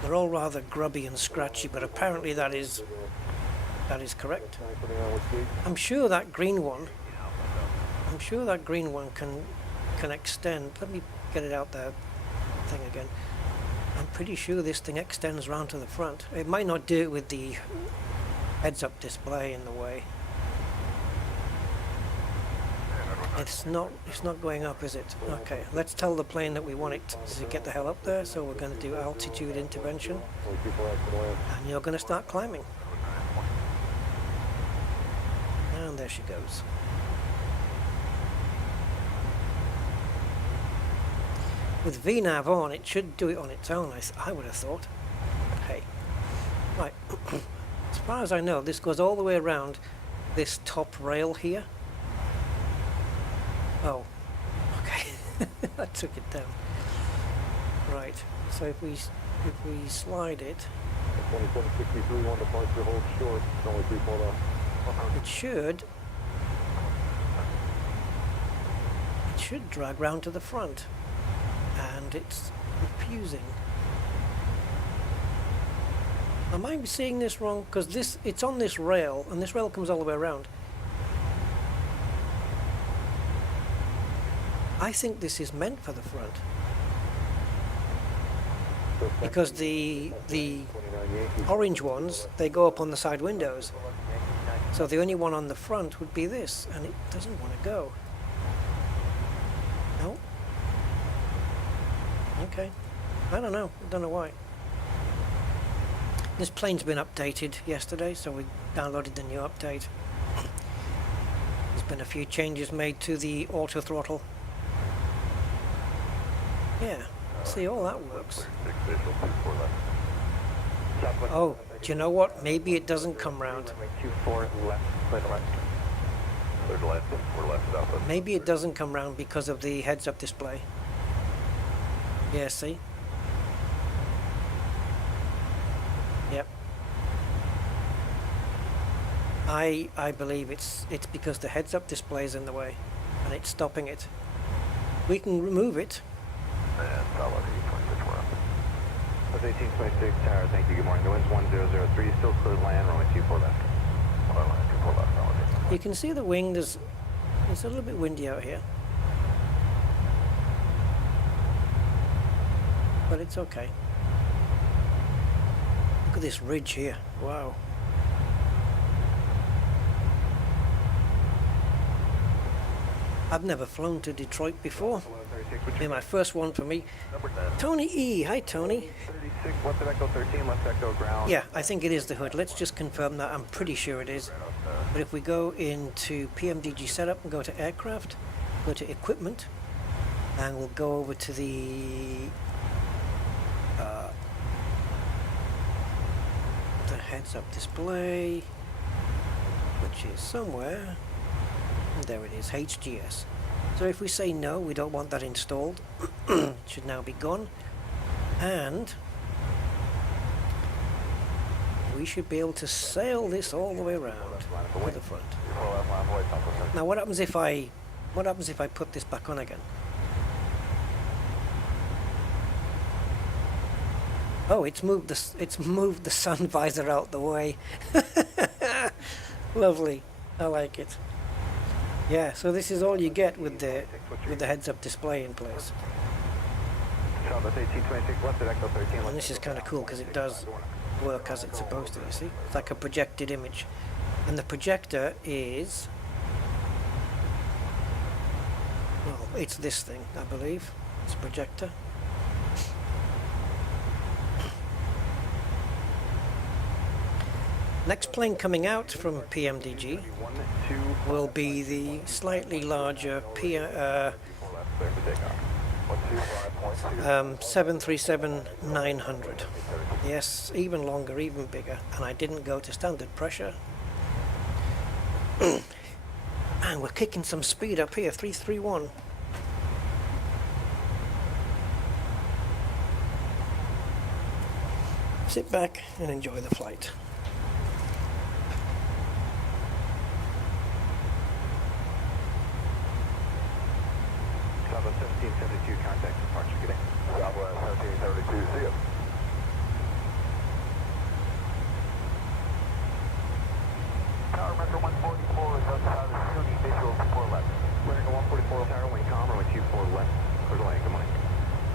They're all rather grubby and scratchy, but apparently that is correct. I'm sure that green one can extend. Let me get it out there thing again. I'm pretty sure this thing extends round to the front. It might not do it with the heads-up display in the way. It's not going up, is it? Okay, let's tell the plane that we want it to get the hell up there, so we're going to do altitude intervention. And you're going to start climbing. And there she goes. With VNAV on, it should do it on its own, I would have thought. Hey. Right. As far as I know, this goes all the way around this top rail here. Oh, okay. I took it down. Right. So if we slide it, 2763, one departure, hold short. It's only 3 left. it should drag round to the front, and it's confusing. Am I seeing this wrong? Because it's on this rail, and this rail comes all the way around. I think this is meant for the front, because the orange ones, they go up on the side windows, so the only one on the front would be this, and it doesn't want to go. No. Okay. I don't know why. This plane's been updated yesterday, so we downloaded the new update. There's been a few changes made to the auto throttle. Yeah, see, all that works. Oh, do you know what? Maybe it doesn't come round. Maybe it doesn't come round because of the heads-up display. Yeah, see? Yep. I believe it's because the heads-up display is in the way, and it's stopping it. We can remove it. That's 1826 Tower, thank you, good morning. The wind's 1003, still clear land, runway 24 left. You can see the wing, it's a little bit windy out here. But it's okay. Look at this ridge here, wow. I've never flown to Detroit before. It'll be my first one for me. Tony E. Hi, Tony. 36, left echo 13, left echo ground. Yeah, I think it is the hood. Let's just confirm that. I'm pretty sure it is. But if we go into PMDG setup and go to aircraft, go to equipment, and we'll go over to the heads-up display, which is somewhere. There it is, HGS. So if we say no, we don't want that installed, it should now be gone, and we should be able to sail this all the way around to the front. Now what happens if I put this back on again? Oh, it's moved the sun visor out the way. Lovely, I like it. Yeah, so this is all you get with the heads-up display in place. And this is kind of cool because it does work as it's supposed to, you see? It's like a projected image. And the projector is... well, it's this thing, I believe. It's a projector. Next plane coming out from PMDG will be the slightly larger 737-900. Yes, even longer, even bigger. And I didn't go to standard pressure. And we're kicking some speed up here, 331. Sit back and enjoy the flight. Southwest 1772, contact departure, good day. Southwest 1772, see you. Tower Metro 144 is outside of SUNY, visual 4 left. Winner 144, Tower, wind calm, runway 24 left. Clear to land, good morning.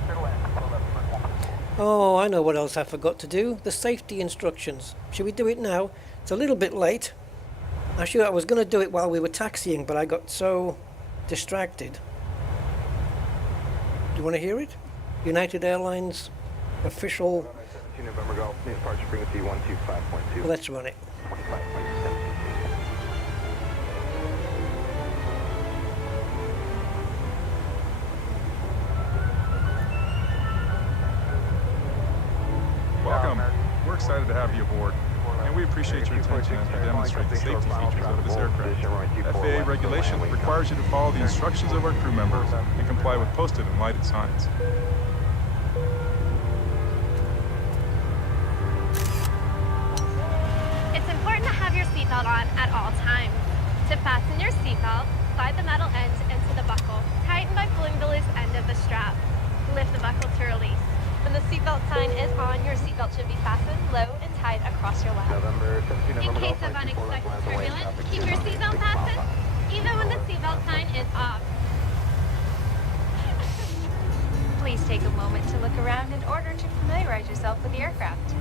Clear to land, 4 left, 144. Oh, I know what else I forgot to do. The safety instructions. Should we do it now? It's a little bit late. I was going to do it while we were taxiing, but I got so distracted. Do you want to hear it? United Airlines official. 17 November Golf, departure frequency 125.2. Let's run it. 25.7. Welcome. We're excited to have you aboard, and we appreciate your attention as we demonstrate the safety features of this aircraft. FAA regulation requires you to follow the instructions of our crew members and comply with posted and lighted signs. It's important to have your seatbelt on at all times. To fasten your seatbelt, slide the metal end into the buckle. Tighten by pulling the loose end of the strap. Lift the buckle to release. When the seatbelt sign is on, your seatbelt should be fastened low and tight across your lap. In case of unexpected turbulence, keep your seatbelt fastened, even when the seatbelt sign is off. Please take a moment to look around in order to familiarize yourself with the aircraft.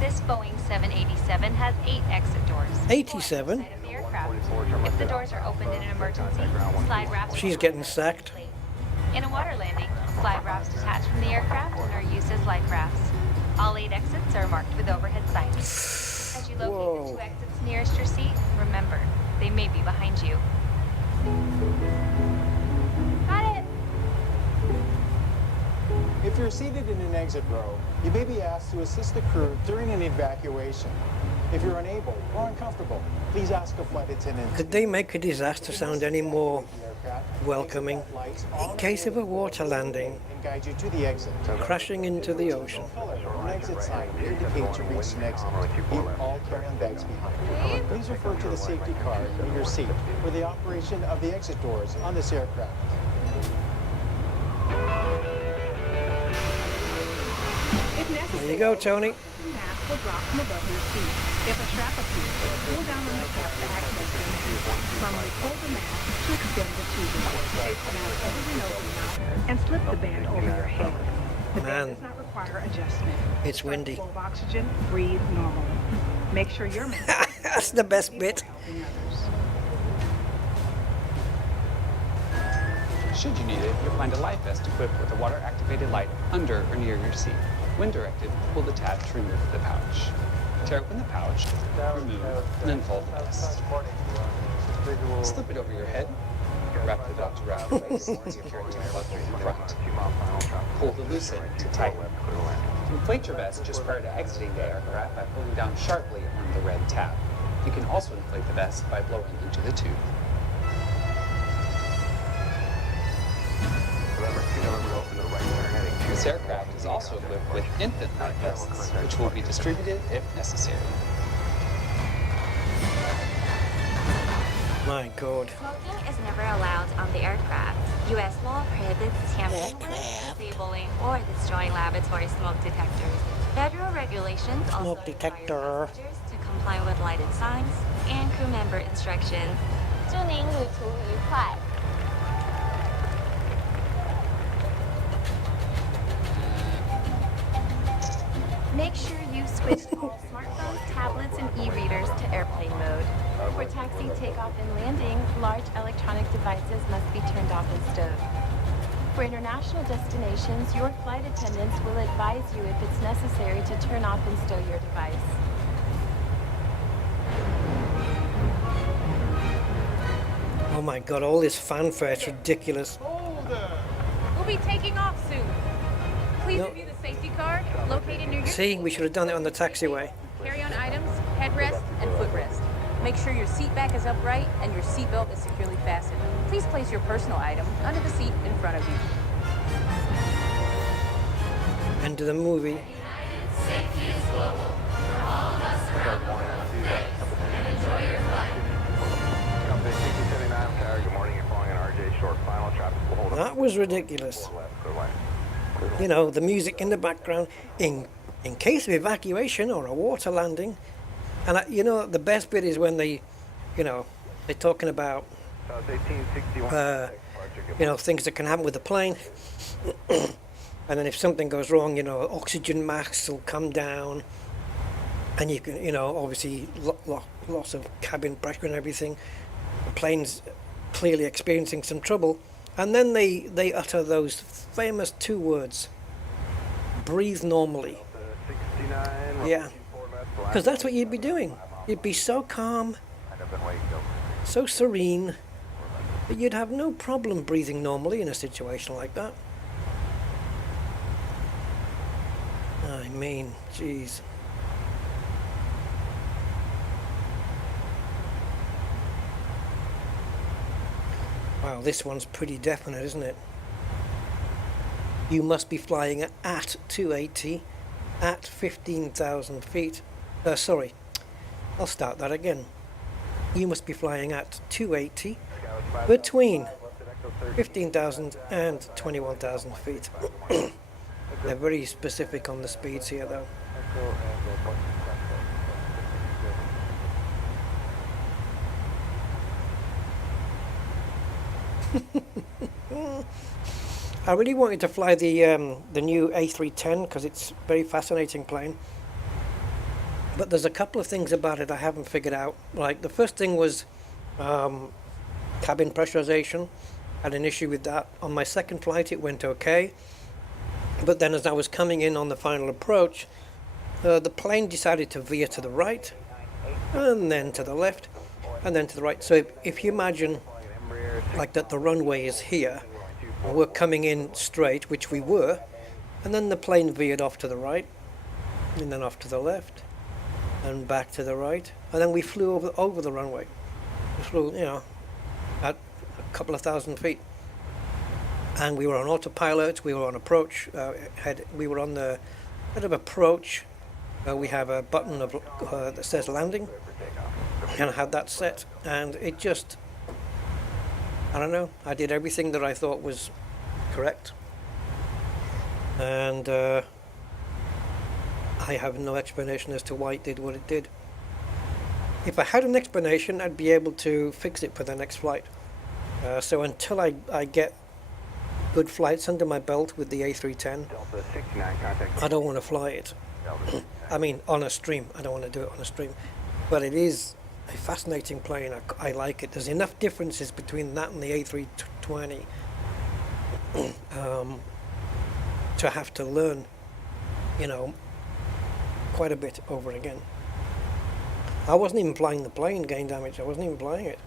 This Boeing 787 has 8 exit doors. 87? Inside of the aircraft. If the doors are opened in an emergency, slide wraps. She's getting sacked. In a water landing, slide rafts detach from the aircraft and are used as life rafts. All 8 exits are marked with overhead signs. As you locate the 2 exits nearest your seat, remember, they may be behind you. Got it! If you're seated in an exit row, you may be asked to assist the crew during an evacuation. If you're unable or uncomfortable, please ask a flight attendant. Could they make a disaster sound any more welcoming? In case of a water landing, And guide you to the exit. crashing into the ocean. An exit sign will indicate to reach an exit. Keep all carry-on bags behind. Please refer to the safety card in your seat for the operation of the exit doors on this aircraft. There you go, Tony. Mask will drop from above your seat. If a strap appears, pull down on the cap to access the mask. Firmly pull the mask to extend the tubing. Place the mask over your nose and mouth and slip the band over your head. The band does not require adjustment. It's windy. Full of oxygen, breathe normally. Make sure your mask That's the best bit. helping others. Should you need it, you'll find a life vest equipped with a water-activated light under or near your seat. When directed, pull the tab to remove the pouch. Tear open the pouch, remove, and then fold the vest. Slip it over your head, wrap the belt around your waist, secure it to the plug in front. Pull the loose end to tighten. Inflate your vest just prior to exiting the aircraft by pulling down sharply on the red tab. You can also inflate the vest by blowing into the tube. This aircraft is also equipped with infant life vests, which will be distributed if necessary. My God. Smoking is never allowed on the aircraft. U.S. law prohibits tampering, disabling, or destroying laboratory smoke detectors. Federal regulations also Smoke detector. require passengers to comply with lighted signs and crew member instructions. 祝您旅途愉快. Make sure you switch all smartphones, tablets, and e-readers to airplane mode. For taxi, takeoff, and landing, large electronic devices must be turned off and stowed. For international destinations, your flight attendants will advise you if it's necessary to turn off and stow your device. Oh my god, all this fanfare, it's ridiculous. We'll be taking off soon. Please No. review the safety card located near your See, we should have done it on the taxiway. carry-on items, headrest, and footrest. Make sure your seat back is upright and your seatbelt is securely fastened. Please place your personal item under the seat in front of you. End of the movie. That was ridiculous. You know, the music in the background in case of evacuation or a water landing. And you know, the best bit is when they, you know, they're talking about, you know, things that can happen with the plane. And then if something goes wrong, you know, oxygen masks will come down, and you can, you know, obviously loss of cabin pressure and everything. The plane's clearly experiencing some trouble, and then they utter those famous two words: breathe normally. Yeah, because that's what you'd be doing. You'd be so calm, so serene, that you'd have no problem breathing normally in a situation like that. I mean, jeez. Wow, this one's pretty definite, isn't it? You must be flying at 280 at 15,000 feet. Sorry, I'll start that again. You must be flying at 280 between 15,000 and 21,000 feet. They're very specific on the speeds here, though. I really wanted to fly the new A310 because it's a very fascinating plane. But there's a couple of things about it I haven't figured out. Like, the first thing was cabin pressurization. I had an issue with that. On my second flight it went okay. But then as I was coming in on the final approach, the plane decided to veer to the right, and then to the left, and then to the right. So if you imagine like that the runway is here, we're coming in straight, which we were, and then the plane veered off to the right, and then off to the left, and back to the right, and then we flew over the runway. We flew, you know, at a couple of thousand feet. And we were on autopilot, we were on approach, we were on the bit of approach. We have a button that says landing, and I had that set, and it just, I don't know, I did everything that I thought was correct, and I have no explanation as to why it did what it did. If I had an explanation, I'd be able to fix it for the next flight. So until I get good flights under my belt with the A310, I don't want to fly it. I mean, on a stream. I don't want to do it on a stream. But it is a fascinating plane. I like it. There's enough differences between that and the A320 to have to learn, you know, quite a bit over again. I wasn't even flying the plane, gain damage. I wasn't even flying it.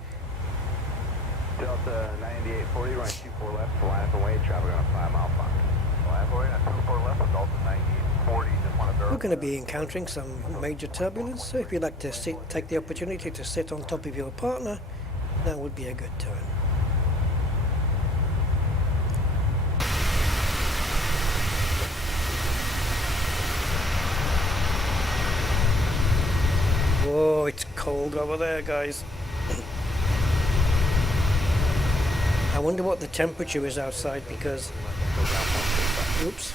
Delta 9840, running 24 left, flying away, traffic on a 5 mile clock. Flying away on 24 left, Delta 9840, just want to verify. We're going to be encountering some major turbulence, so if you'd like to take the opportunity to sit on top of your partner, that would be a good turn. Whoa, it's cold over there, guys. I wonder what the temperature is outside because, oops,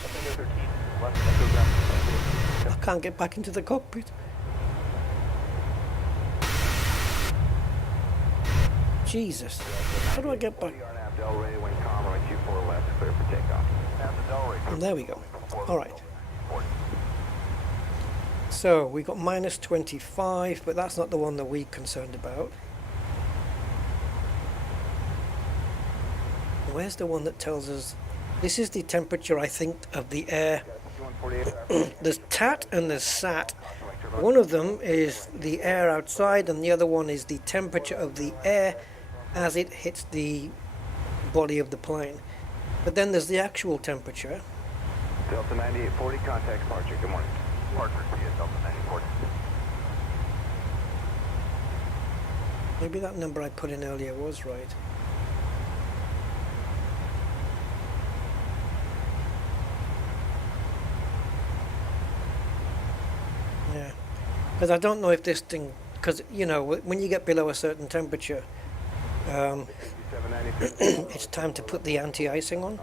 I can't get back into the cockpit. Jesus, how do I get back? There we go. All right. So we got minus 25, but that's not the one that we're concerned about. Where's the one that tells us? This is the temperature, I think, of the air. There's TAT and there's SAT. One of them is the air outside, and the other one is the temperature of the air as it hits the body of the plane. But then there's the actual temperature. Delta 9840, contact departure. Good morning. Parker, Delta 9840. Maybe that number I put in earlier was right. Yeah, because I don't know if this thing, because you know, when you get below a certain temperature, it's time to put the anti-icing on.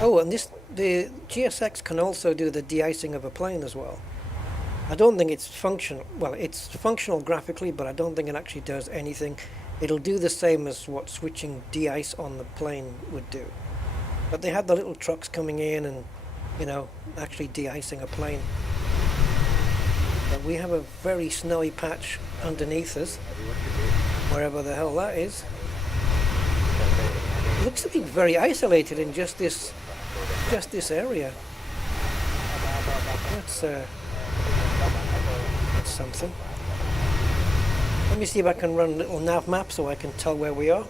Oh, and the GSX can also do the de-icing of a plane as well. I don't think it's functional. Well, it's functional graphically, but I don't think it actually does anything. It'll do the same as what switching de-ice on the plane would do. But they had the little trucks coming in and, you know, actually de-icing a plane. But we have a very snowy patch underneath us, wherever the hell that is. It looks to be very isolated in just this area. That's something. Let me see if I can run a little nav map so I can tell where we are.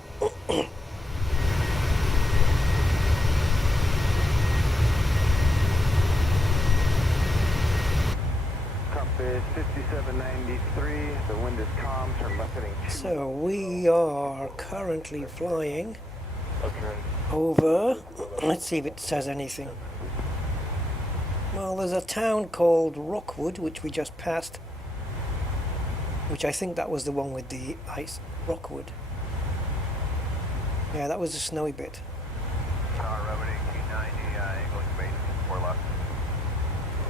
Compass 5793, the wind is calm, turn left heading 2. So we are currently flying over, let's see if it says anything. Well, there's a town called Rockwood, which we just passed, which I think that was the one with the ice. Rockwood. Yeah, that was the snowy bit. Redwood 1890, English base, 4 left.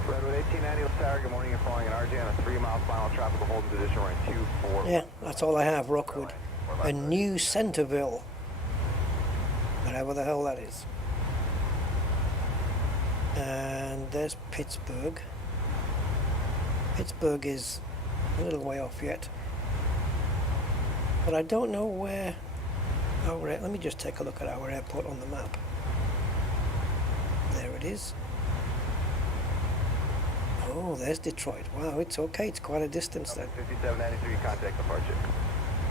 Redwood 1890, Tower, good morning, you're flying an RJ on a 3-mile final tropical holding position, we're in 24. Yeah, that's all I have, Rockwood. A New Centerville. Whatever the hell that is. And there's Pittsburgh. Pittsburgh is a little way off yet. But I don't know where let me just take a look at our airport on the map. There it is. Oh, there's Detroit. Wow, it's okay. It's quite a distance then. 5793, contact departure.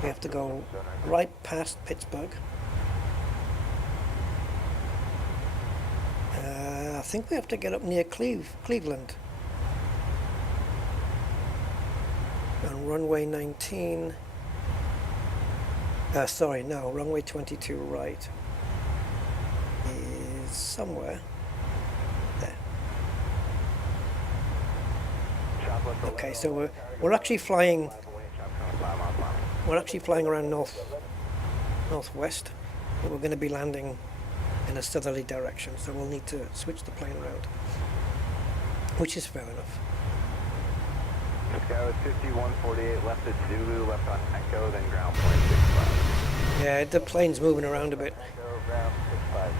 We have to go right past Pittsburgh. I think we have to get up near Cleveland. On runway 19. Sorry, no, runway 22 right is somewhere there. Okay, so we're actually flying. We're actually flying around northwest, but we're going to be landing in a southerly direction, so we'll need to switch the plane around, which is fair enough. Sky was 5148, left at Zulu, left on Echo, then ground point 65. Yeah, the plane's moving around a bit. Echo, ground 65.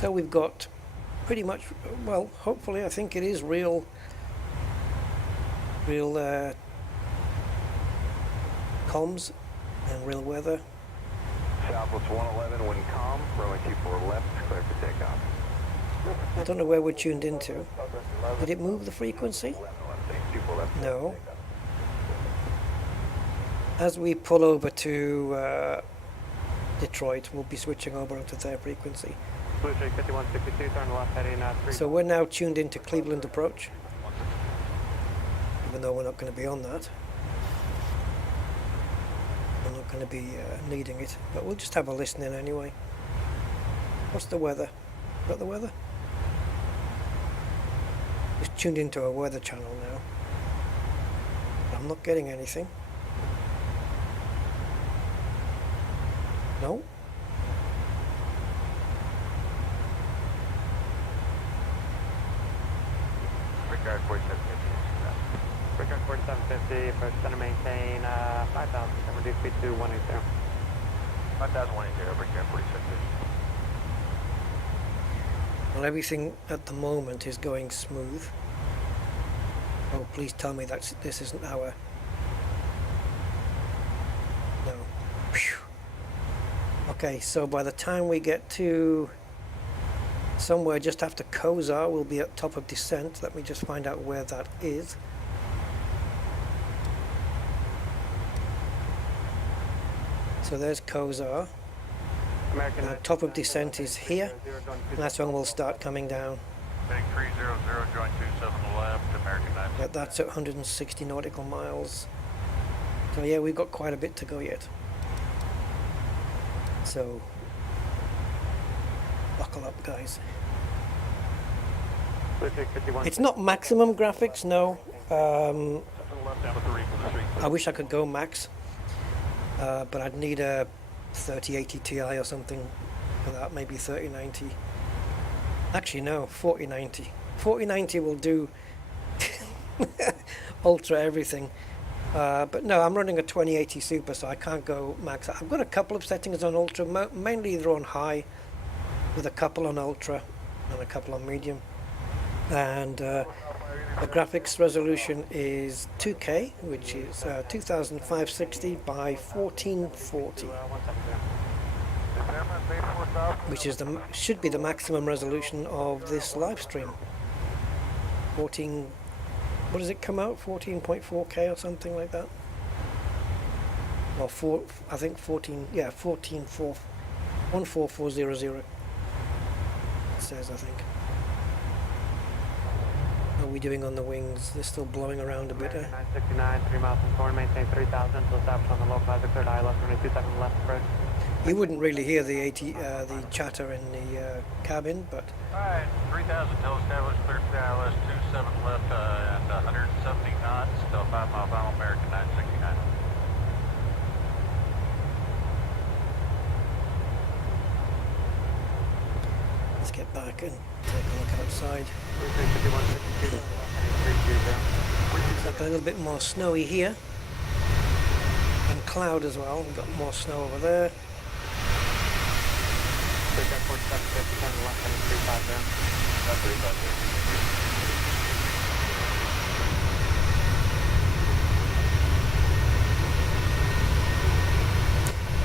So we've got pretty much, well, hopefully, I think it is real comms and real weather. Southwest 111, wind calm, runway 24 left, clear for takeoff. I don't know where we're tuned into. Did it move the frequency? No. As we pull over to Detroit, we'll be switching over onto their frequency. Blue Jay 5162, turn left heading 3. So we're now tuned into Cleveland approach, even though we're not going to be on that. We're not going to be needing it, but we'll just have a listen in anyway. What's the weather? Got the weather? It's tuned into a weather channel now. I'm not getting anything. No? Regard 4750. Regard 4750, approach center maintain 5000, and reduce speed to 180. 5180, regard 4750. Well, everything at the moment is going smooth. Oh, please tell me that this isn't our... No. Whew. Okay, so by the time we get to somewhere just after Kozar, we'll be at top of descent. Let me just find out where that is. So there's Kozar. Top of descent is here, and that's when we'll start coming down. Big 300, join 27 left, American 9. But that's at 160 nautical miles. So yeah, we've got quite a bit to go yet. So buckle up, guys. It's not maximum graphics, no. I wish I could go max, but I'd need a 3080 Ti or something for that, maybe 3090. Actually no, 4090. 4090 will do ultra everything. But no, I'm running a 2080 Super, so I can't go max. I've got a couple of settings on ultra, mainly they're on high, with a couple on ultra and a couple on medium. And the graphics resolution is 2K, which is 2560 by 1440, which is should be the maximum resolution of this live stream. 14. What does it come out? 14.4K or something like that? Or I think 14. Yeah, 14400. It says, I think. How are we doing on the wings? They're still blowing around a bit. 969, 3 miles from shore, maintain 3000 until established on the localizer, cleared high left, runway 27 left approach. You wouldn't really hear the chatter in the cabin, but. Alright, 3000 till established, cleared ILS 27 left and 170 knots, still 5 mile final, American 969. Let's get back and take a look outside. It's like a little bit more snowy here. And cloud as well. We've got more snow over there.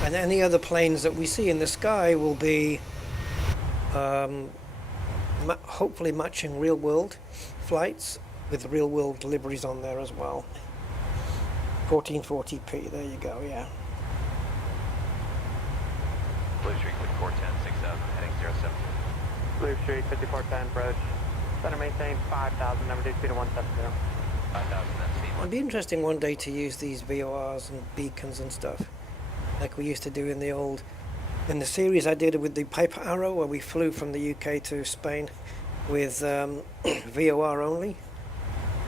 And any other planes that we see in the sky will be hopefully matching real-world flights with real-world deliveries on there as well. 1440p, there you go, yeah. Blue Street 5410, 6000, heading 07. Blue Street 5410, approach. Center maintain 5000, number 2 speed of 170. 5000, that's It'd be interesting one day to use these VORs and beacons and stuff, like we used to do in the series I did with the Piper Arrow, where we flew from the UK to Spain with VOR only,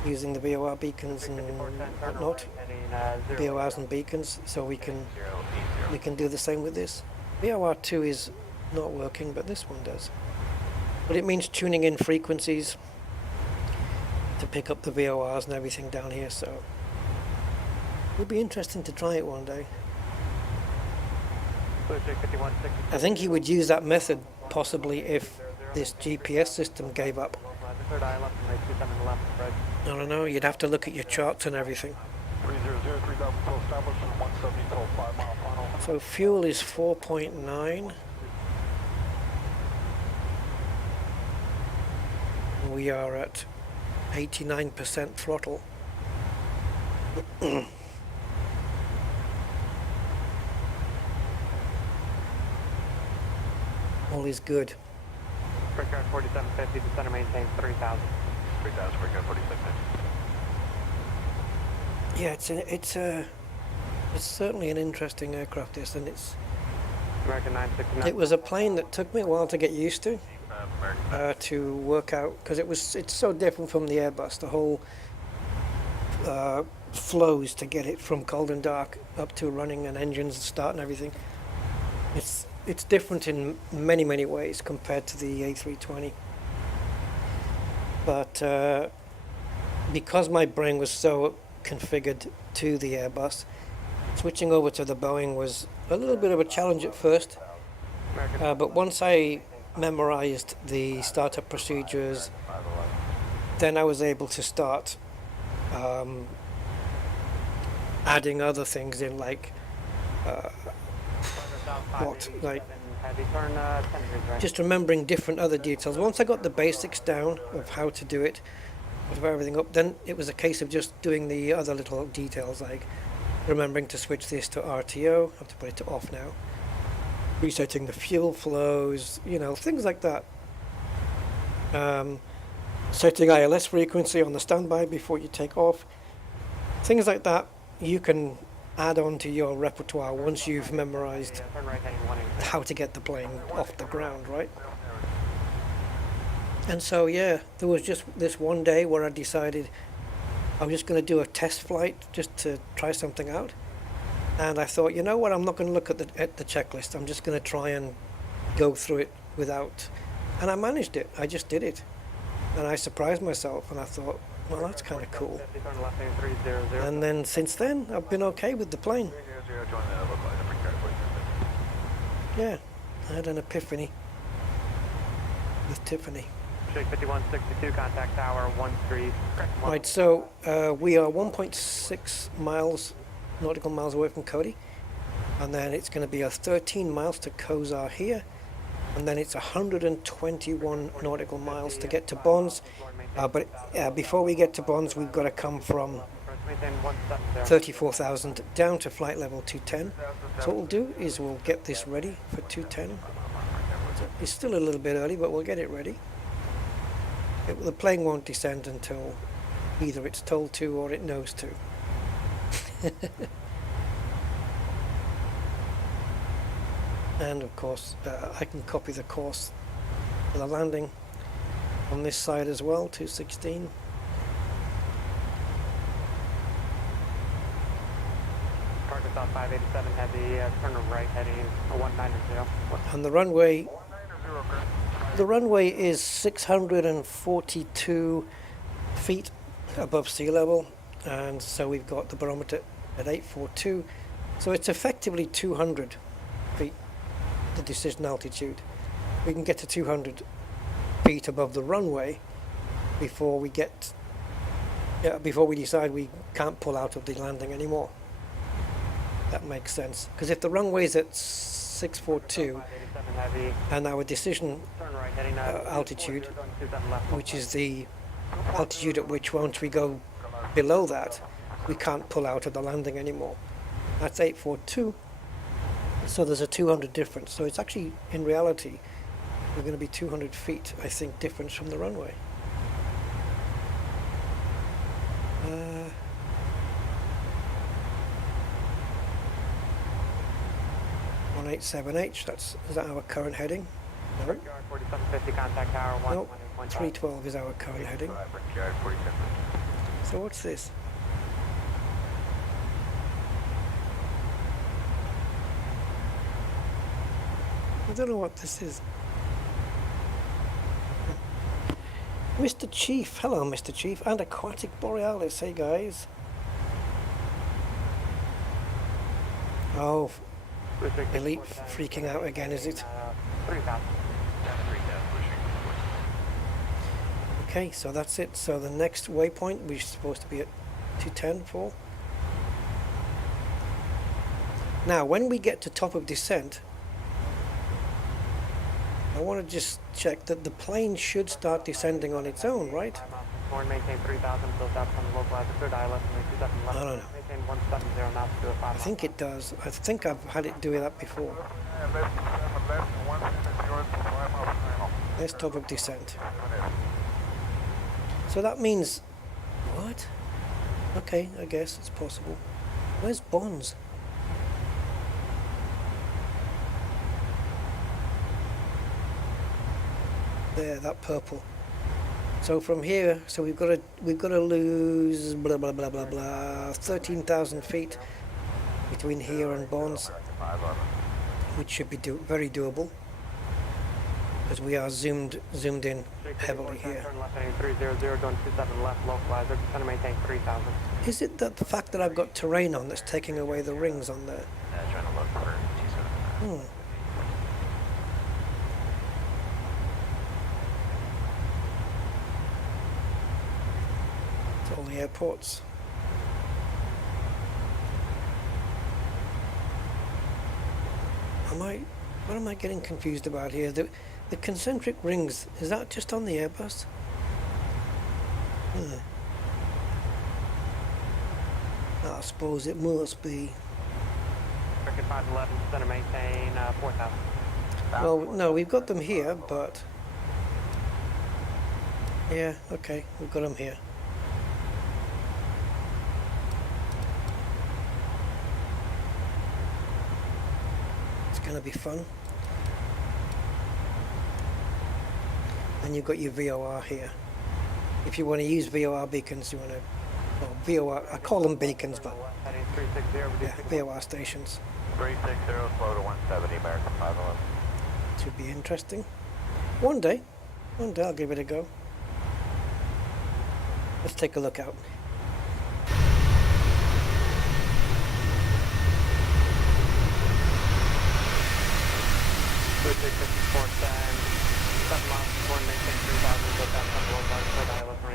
using the VOR beacons and whatnot, VORs and beacons, so we can do the same with this. VOR 2 is not working, but this one does. But it means tuning in frequencies to pick up the VORs and everything down here, so it would be interesting to try it one day. I think he would use that method possibly if this GPS system gave up. I don't know, you'd have to look at your charts and everything. So fuel is 4.9. We are at 89% throttle. All is good. Brickyard 4750, the center maintains 3000. 3000, Brickyard 4750. Yeah, it's certainly an interesting aircraft, this, and it's. American 969. It was a plane that took me a while to get used to work out, because it's so different from the Airbus. The whole flows to get it from cold and dark up to running and engines start and everything. It's different in many ways compared to the A320. But because my brain was so configured to the Airbus, switching over to the Boeing was a little bit of a challenge at first. But once I memorized the startup procedures, then I was able to start adding other things in, like just remembering different other details. Once I got the basics down of how to do it, of everything up, then it was a case of just doing the other little details, like Remembering to switch this to RTO. I have to put it to off now. Resetting the fuel flows, you know, things like that. Setting ILS frequency on the standby before you take off. Things like that you can add on to your repertoire once you've memorized how to get the plane off the ground, right? And so, yeah, there was just this one day where I decided I was just going to do a test flight just to try something out. And I thought, you know what, I'm not going to look at the checklist. I'm just going to try and go through it without... And I managed it. I just did it. And I surprised myself, and I thought, well, that's kind of cool. And then since then, I've been okay with the plane. Yeah, I had an epiphany with Tiffany. 5162, contact tower 13. Right, so we are 1.6 miles, nautical miles away from Cody. And then it's going to be a 13 miles to Kozar here. And then it's 121 nautical miles to get to Bonds. But before we get to Bonds, we've got to come from 34,000 down to flight level 210. So what we'll do is we'll get this ready for 210. It's still a little bit early, but we'll get it ready. The plane won't descend until either it's told to or it knows to. And of course, I can copy the course for the landing on this side as well, 216. Target south 587 heavy, turn right heading 190. And the runway is 642 feet above sea level, and so we've got the barometer at 842. So it's effectively 200 feet, the decision altitude. We can get to 200 feet above the runway before we decide we can't pull out of the landing anymore. That makes sense, because if the runway is at 642 and our decision altitude, which is the altitude at which once we go below that we can't pull out of the landing anymore, that's 842. So there's a 200 difference. So it's actually, in reality, we're going to be 200 feet, I think, difference from the runway. 187H, is that our current heading? No. 4750, contact tower 1. Nope, 312 is our current heading. So what's this? I don't know what this is. Mr. Chief, hello Mr. Chief, and Aquatic Borealis, hey guys. Oh, Elite freaking out again, is it? Okay, so that's it. So the next waypoint we're supposed to be at 210 for. Now, when we get to top of descent, I want to just check that the plane should start descending on its own, right? Maintain 3,000 built up from the local altitude ILS. I don't know. Maintain 170 knots to a 5. I think it does. I think I've had it do that before. There's top of descent. So that means... What? Okay, I guess it's possible. Where's Bonds? There, that purple. So from here, so we've got to lose blah blah blah blah blah 13,000 feet between here and Bonds, which should be very doable because we are zoomed in heavily here. Turn left heading 300, going 27 left, localizer, trying to maintain 3,000. Is it that the fact that I've got terrain on that's taking away the rings on there? Trying to look for 27. All the airports. What am I getting confused about here? The concentric rings, is that just on the Airbus? suppose it must be. American 511, center maintain 4,000. Well, no, we've got them here, but yeah, okay, we've got them here. It's gonna be fun. And you've got your VOR here. If you want to use VOR beacons, you want to, well, VOR, I call them beacons, but yeah, VOR stations. 360, slow to 170, American 511. Should be interesting. One day I'll give it a go. Let's take a look out.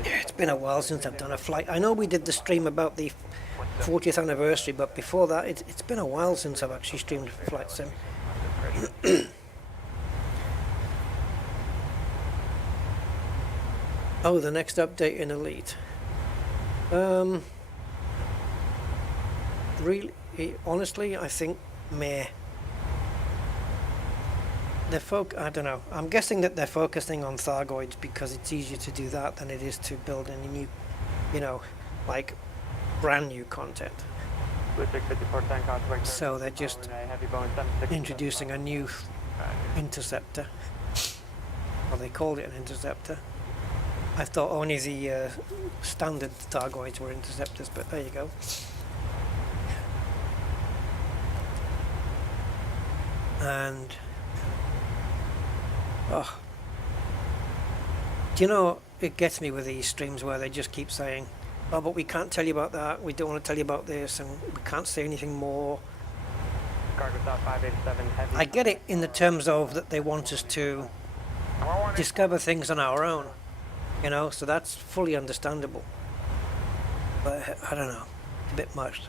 Yeah, it's been a while since I've done a flight. I know we did the stream about the 40th anniversary, but before that, it's been a while since I've actually streamed Flight Sim. Oh, the next update in Elite. Really, honestly, I think meh. I don't know. I'm guessing that they're focusing on Thargoids because it's easier to do that than it is to build any new, like brand new content. So they're just introducing a new interceptor. Well, they called it an interceptor. I thought only the standard Thargoids were interceptors, but there you go. And oh, do you know, it gets me with these streams where they just keep saying, oh, but we can't tell you about that, we don't want to tell you about this, and we can't say anything more. I get it in the terms of that they want us to discover things on our own, so that's fully understandable. But I don't know, a bit much.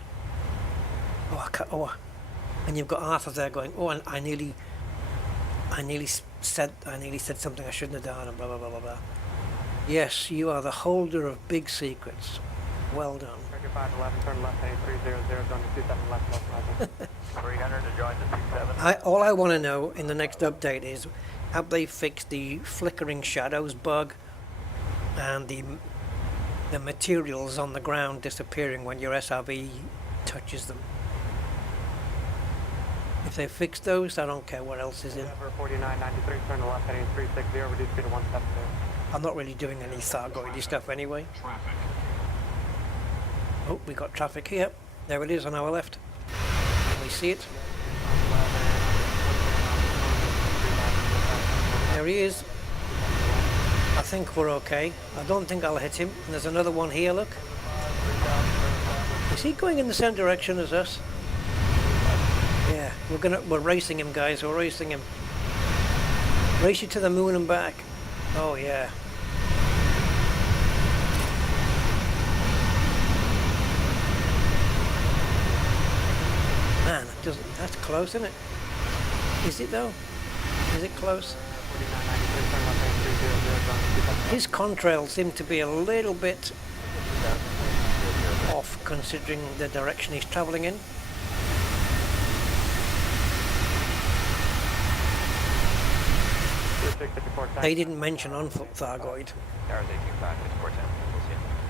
And you've got Arthur there going, oh, and I nearly said something I shouldn't have done, and blah blah blah blah blah. Yes, you are the holder of big secrets. Well done. 511, turn left, 300, going to 27 left. 300 to join the 27. All I want to know in the next update is, have they fixed the flickering shadows bug and the materials on the ground disappearing when your SRV touches them? If they fix those, I don't care what else is in. 4993, turn left, heading 360, reduce speed to 170. I'm not really doing any Thargoidy stuff anyway. Oh, we got traffic here. There it is on our left. Can we see it? There he is. I think we're okay. I don't think I'll hit him. And there's another one here, look. Is he going in the same direction as us? Yeah, we're racing him, guys. We're racing him. Race you to the moon and back. Oh yeah. Man, that's close, isn't it? Is it though? Is it close? His contrails seem to be a little bit off considering the direction he's travelling in. They didn't mention on-foot Thargoid.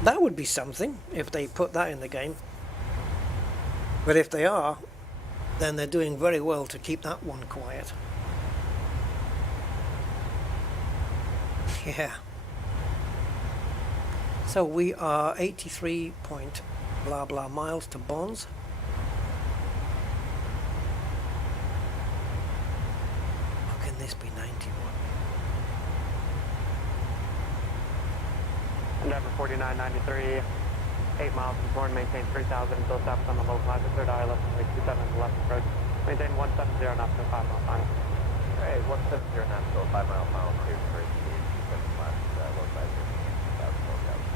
That would be something if they put that in the game. But if they are, then they're doing very well to keep that one quiet. Yeah. So we are 83 point blah blah miles to Bonds. How can this be 91? Endeavor 4993, 8 miles from Horn, maintain 3000 until stops on the localizer, third eye left, 27 left approach. Maintain 170 knots to 5 mile final. Hey, 170 knots to 5 mile final, clear for speed, 7 left, localizer, 1000 localizer,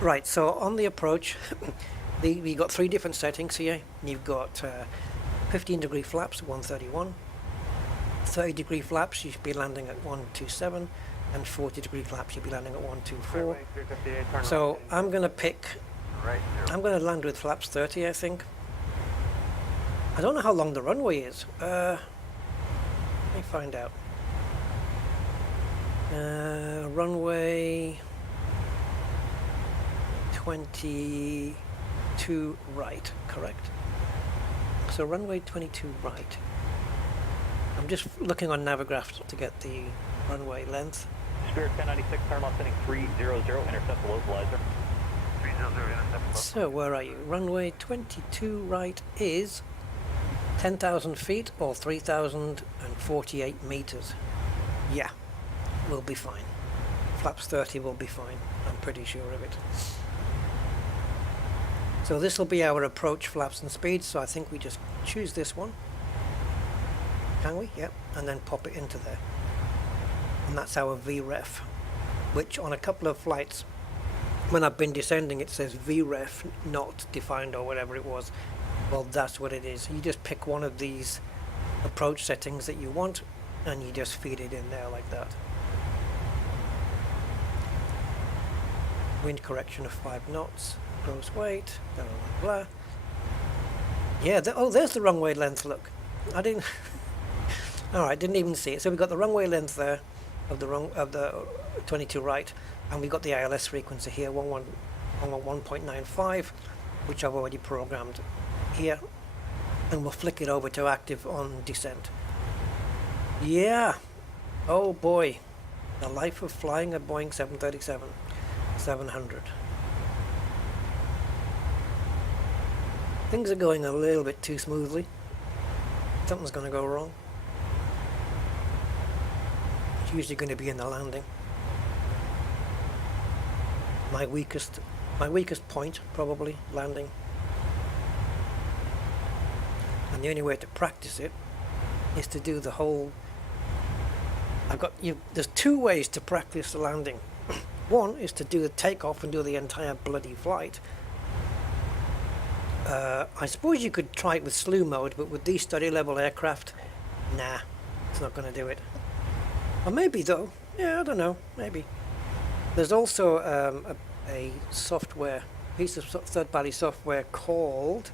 Right, so on the approach, we got 3 different settings here. You've got 15 degree flaps, 131, 30-degree flaps, you should be landing at 127, and 40-degree flaps, you'll be landing at 124. So I'm going to pick, I'm going to land with flaps 30, I think. I don't know how long the runway is. Let me find out. Runway 22 right, correct? So runway 22 right. I'm just looking on Navigraph to get the runway length. Spirit 1096, turn left heading 300, intercept the localizer. 300, intercept. So where are you? Runway 22 right is 10,000 feet or 3,048 meters. Yeah, we'll be fine. Flaps 30 will be fine. I'm pretty sure of it. So this will be our approach flaps and speeds, so I think we just choose this one. Can we? Yep. And then pop it into there. And that's our VREF, which on a couple of flights, when I've been descending, it says VREF not defined or whatever it was. Well, that's what it is. You just pick one of these approach settings that you want, and you just feed it in there like that. Wind correction of 5 knots. Gross weight. Blah, blah, blah. Yeah, oh, there's the runway length, look. I didn't... Alright, didn't even see it. So we've got the runway length there of the 22 right, and we've got the ILS frequency here, 111.95, which I've already programmed here, and we'll flick it over to active on descent. Yeah, oh boy, the life of flying a Boeing 737-700. Things are going a little bit too smoothly. Something's going to go wrong. It's usually going to be in the landing. My weakest point, probably, landing. And the only way to practice it is to do the whole... There's two ways to practice the landing. One is to do the takeoff and do the entire bloody flight. I suppose you could try it with slew mode, but with these study level aircraft, nah, it's not going to do it. Or maybe though, yeah, I don't know, maybe. There's also a software, piece of third-party software called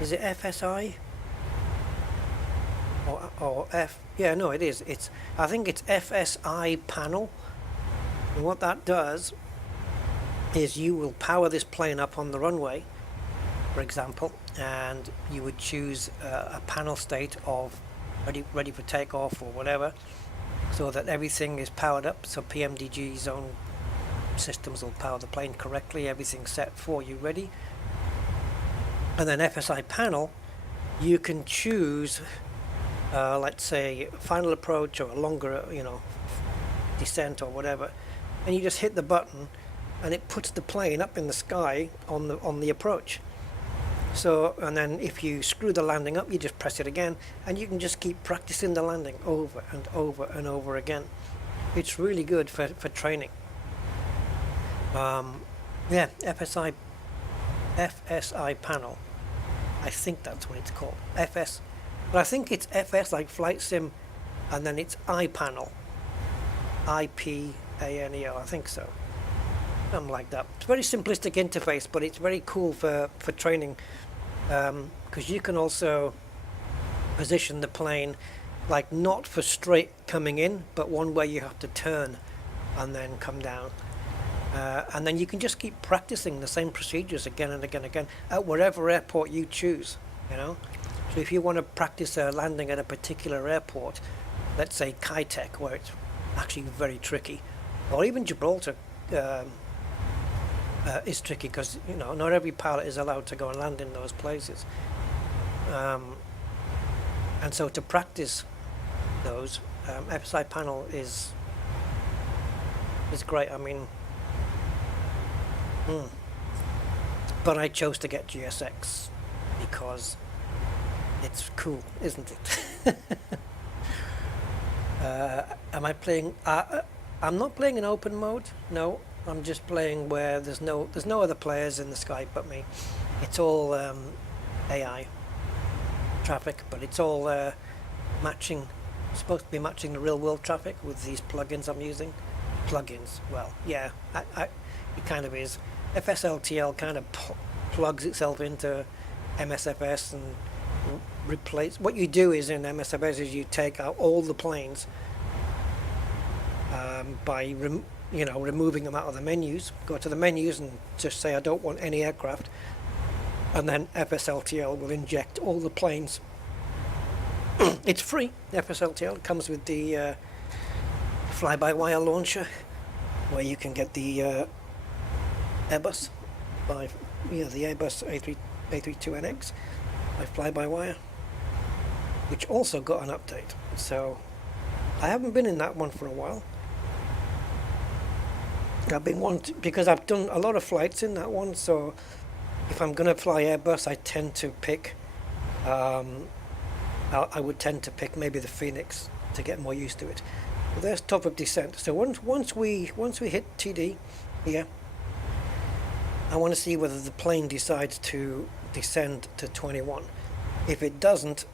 is it FSI? Or F? Yeah, no, it is. I think it's FSI panel. And what that does is you will power this plane up on the runway, for example, and you would choose a panel state of ready for takeoff or whatever, so that everything is powered up. So PMDG's own systems will power the plane correctly, everything's set for you ready. And then FSI panel, you can choose let's say final approach or a longer, descent or whatever, and you just hit the button and it puts the plane up in the sky on the approach. So, and then if you screw the landing up, you just press it again, and you can just keep practicing the landing over and over and over again. It's really good for training. Yeah, FSI panel. I think that's what it's called. FS. But I think it's FS like flight sim, and then it's iPanel. IPANEL, I think so. Something like that. It's a very simplistic interface, but it's very cool for training, because you can also position the plane like not for straight coming in, but one where you have to turn and then come down. And then you can just keep practicing the same procedures again and again and again at whatever airport you choose, So if you want to practice landing at a particular airport, let's say Kitech, where it's actually very tricky, or even Gibraltar is tricky because not every pilot is allowed to go and land in those places, and so to practice those, FSI panel is great. I mean, but I chose to get GSX because it's cool, isn't it? Am I playing? I'm not playing in open mode. No, I'm just playing where there's no other players in the sky but me. It's all AI. traffic, but it's all matching, supposed to be matching the real world traffic with these plugins I'm using. Plugins, well, yeah, it kind of is. FSLTL kind of plugs itself into MSFS and replace. What you do is in MSFS is you take out all the planes by removing them out of the menus. Go to the menus and just say I don't want any aircraft, and then FSLTL will inject all the planes. It's free. FSLTL comes with the fly-by-wire launcher, where you can get the Airbus by the Airbus A32NX by fly-by-wire, which also got an update. So I haven't been in that one for a while. I've been because I've done a lot of flights in that one, so if I'm going to fly Airbus, I tend to pick I would tend to pick maybe the Phoenix to get more used to it. But there's top of descent. So once we hit TD here, I want to see whether the plane decides to descend to 21. If it doesn't,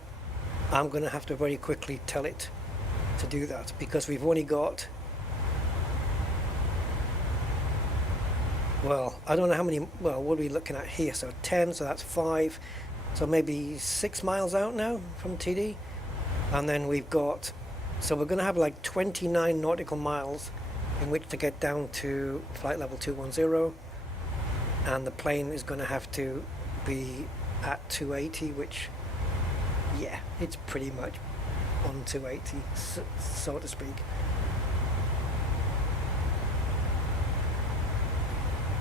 I'm going to have to very quickly tell it to do that, because we've only got, well, I don't know how many, well, what are we looking at here? So 10, so that's 5, so maybe 6 miles out now from TD. And then we've got, so we're going to have like 29 nautical miles in which to get down to flight level 210. And the plane is going to have to be at 280, which, yeah, it's pretty much on 280, so to speak.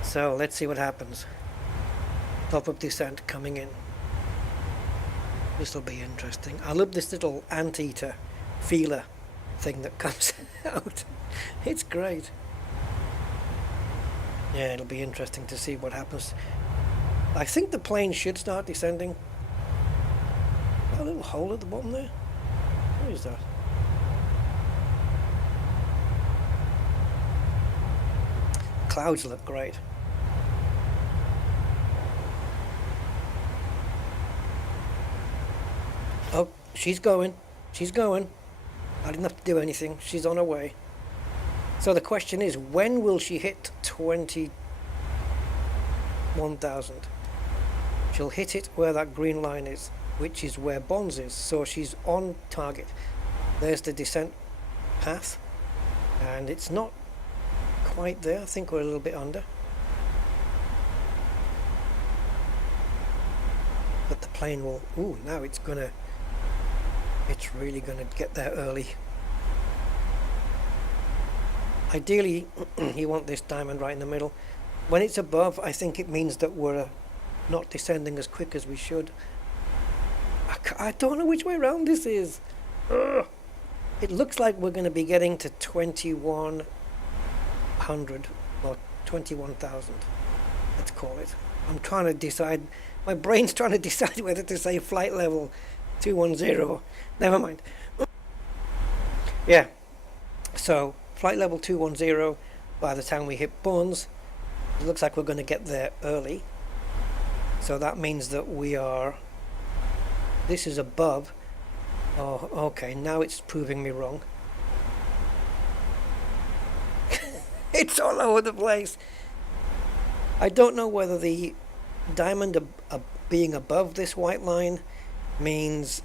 So let's see what happens. Top of descent coming in. This will be interesting. I love this little anteater feeler thing that comes out. It's great. Yeah, it'll be interesting to see what happens. I think the plane should start descending. A little hole at the bottom there. What is that? Clouds look great. Oh, she's going. She's going. I didn't have to do anything. She's on her way. So the question is, when will she hit 21,000? She'll hit it where that green line is, which is where Bonds is. So she's on target. There's the descent path, and it's not quite there. I think we're a little bit under. But the plane will, ooh, now it's really gonna get there early. Ideally, you want this diamond right in the middle. When it's above, I think it means that we're not descending as quick as we should. I don't know which way around this is. Ugh. It looks like we're going to be getting to 2100 or 21,000. Let's call it. I'm trying to decide. My brain's trying to decide whether to say flight level 210. Never mind. Yeah. So flight level 210. By the time we hit Bonds, it looks like we're going to get there early. So that means that we are. This is above. Oh, okay, now it's proving me wrong. It's all over the place. I don't know whether the diamond being above this white line means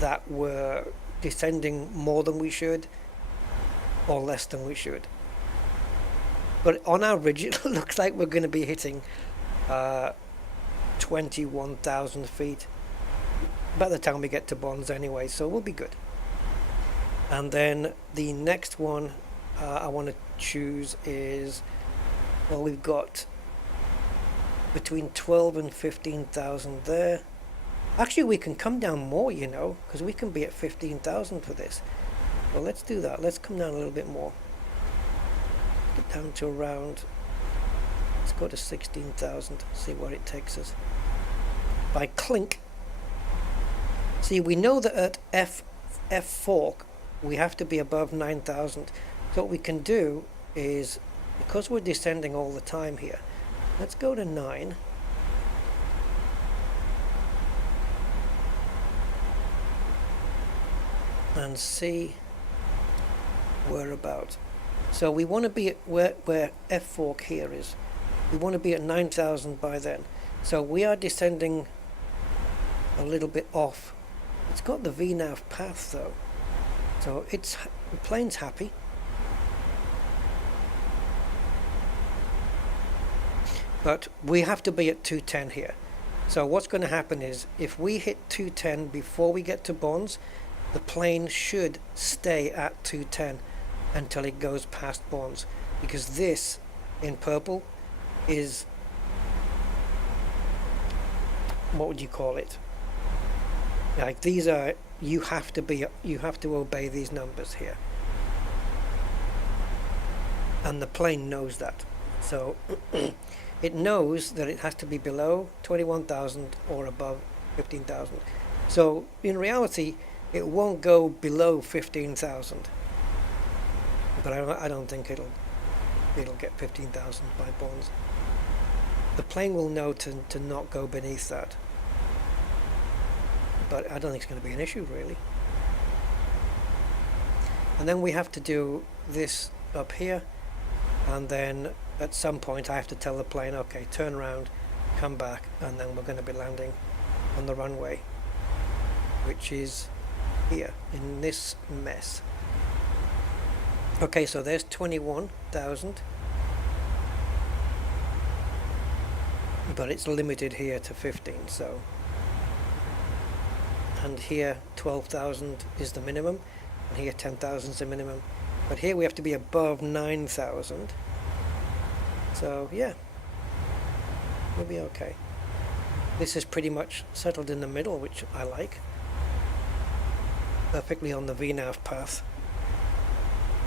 that we're descending more than we should or less than we should. But on average, it looks like we're going to be hitting 21,000 feet by the time we get to Bonds anyway, so we'll be good. And then the next one I want to choose is, well, we've got between 12 and 15,000 there. Actually, we can come down more, you know, because we can be at 15,000 for this. Well, let's do that. Let's come down a little bit more. Get down to around, let's go to 16,000, see where it takes us. By clink. See, we know that at F4 we have to be above 9,000. So what we can do is, because we're descending all the time here, let's go to 9. and see whereabouts. So we want to be at where F4 here is. We want to be at 9,000 by then. So we are descending a little bit off. It's got the VNAV path though, so the plane's happy. But we have to be at 210 here. So what's going to happen is, if we hit 210 before we get to bonds, the plane should stay at 210 until it goes past bonds, because this in purple is, what would you call it? Like, these are, you have to obey these numbers here, and the plane knows that. So it knows that it has to be below 21,000 or above 15,000. So in reality, it won't go below 15,000. But I don't think it'll get 15,000 by bonds. The plane will know to not go beneath that. But I don't think it's going to be an issue, really. And then we have to do this up here, and then at some point I have to tell the plane, okay, turn around, come back, and then we're going to be landing on the runway, which is here in this mess. Okay, so there's 21,000, but it's limited here to 15, so, and here 12,000 is the minimum, and here 10,000 is the minimum, but here we have to be above 9,000, so yeah, we'll be okay. This is pretty much settled in the middle, which I like, perfectly on the VNAV path.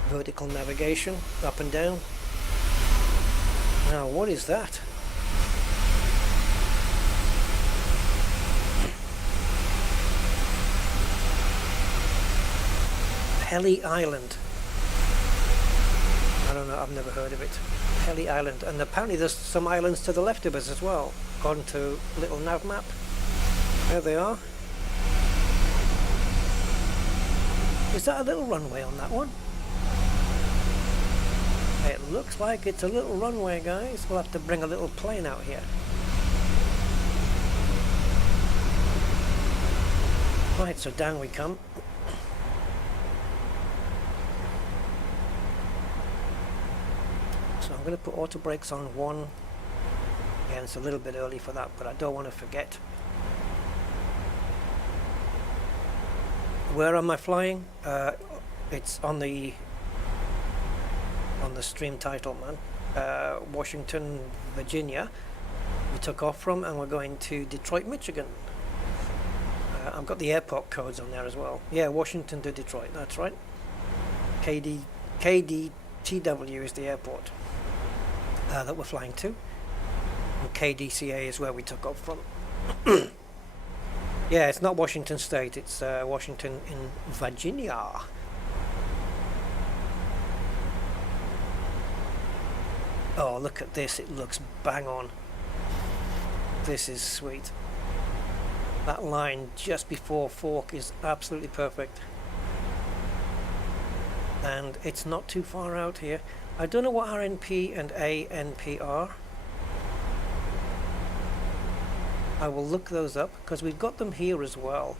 Vertical navigation, up and down. Now, what is that? Heli Island. I don't know, I've never heard of it. Heli Island. And apparently there's some islands to the left of us as well, according to little nav map. There they are. Is that a little runway on that one? It looks like it's a little runway, guys. We'll have to bring a little plane out here. Right, so down we come. So I'm going to put auto brakes on 1. Again, it's a little bit early for that, but I don't want to forget. Where am I flying? It's on the stream title, man. Washington, Virginia we took off from, and we're going to Detroit, Michigan. I've got the airport codes on there as well. Yeah, Washington to Detroit, that's right. KDTW is the airport that we're flying to, and KDCA is where we took off from. Yeah, it's not Washington State, it's Washington in Virginia. Oh, look at this, it looks bang on. This is sweet. That line just before fork is absolutely perfect. And it's not too far out here. I don't know what RNP and ANP are. I will look those up, because we've got them here as well.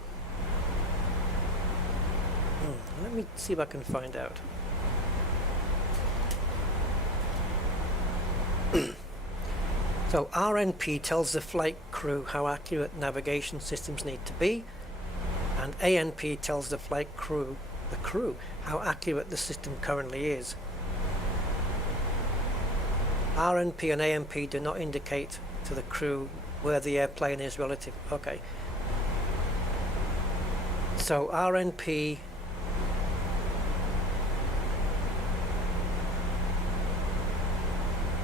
Let me see if I can find out. So RNP tells the flight crew how accurate navigation systems need to be, and ANP tells the flight crew, how accurate the system currently is. RNP and ANP do not indicate to the crew where the airplane is relative. Okay. So RNP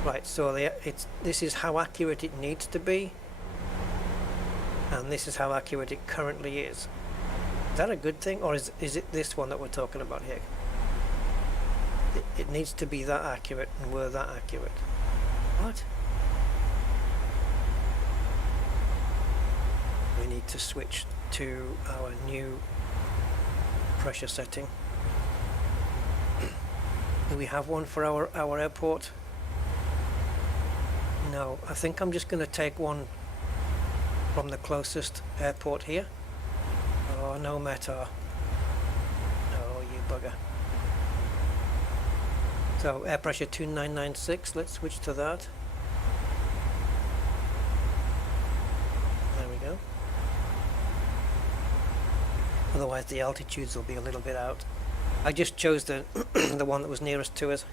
right, so this is how accurate it needs to be, and this is how accurate it currently is. Is that a good thing, or is it this one that we're talking about here? It needs to be that accurate, and we're that accurate. What? We need to switch to our new pressure setting. Do we have one for our airport? No, I think I'm just going to take one from the closest airport here. Oh, no METAR. Oh, you bugger. So air pressure 2996, let's switch to that. There we go. Otherwise the altitudes will be a little bit out. I just chose the the one that was nearest to us.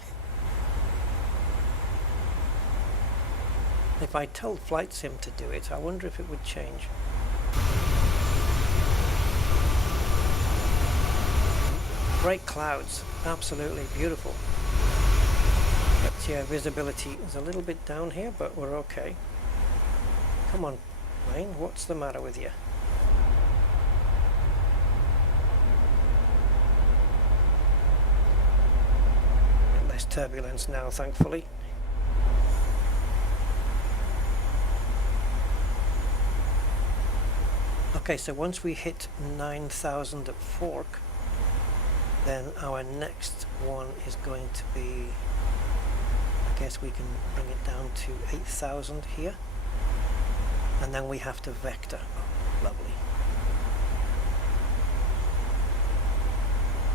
If I told Flight Sim to do it, I wonder if it would change. Great clouds, absolutely beautiful. But yeah, visibility is a little bit down here, but we're okay. Come on, plane, what's the matter with you? Less turbulence now, thankfully. Okay, so once we hit 9,000 at Fork, then our next one is going to be, I guess we can bring it down to 8,000 here, and then we have to vector. Oh, lovely.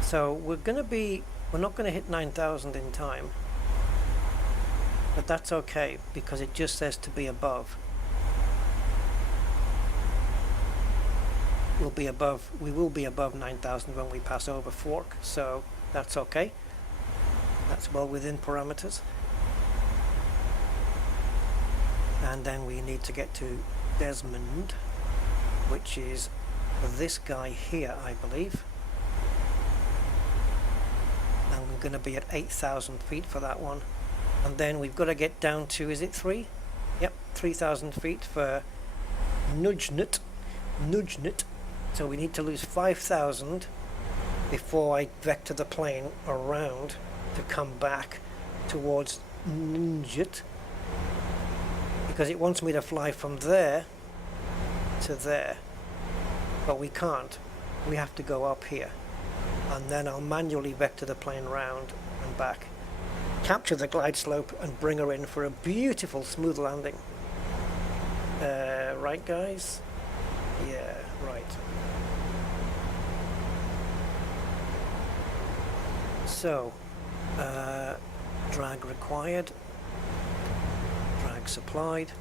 So we're not going to hit 9,000 in time, but that's okay because it just says to be above. We will be above 9,000 when we pass over Fork, so that's okay. That's well within parameters. And then we need to get to Desmond, which is this guy here, I believe. And we're going to be at 8,000 feet for that one. And then we've got to get down to, is it 3? Yep, 3,000 feet for Nujnut. So we need to lose 5,000 before I vector the plane around to come back towards Nujnut, because it wants me to fly from there to there, but we can't. We have to go up here, and then I'll manually vector the plane round and back, capture the glide slope and bring her in for a beautiful smooth landing. Right guys? Yeah, right. So, drag required, drag supplied,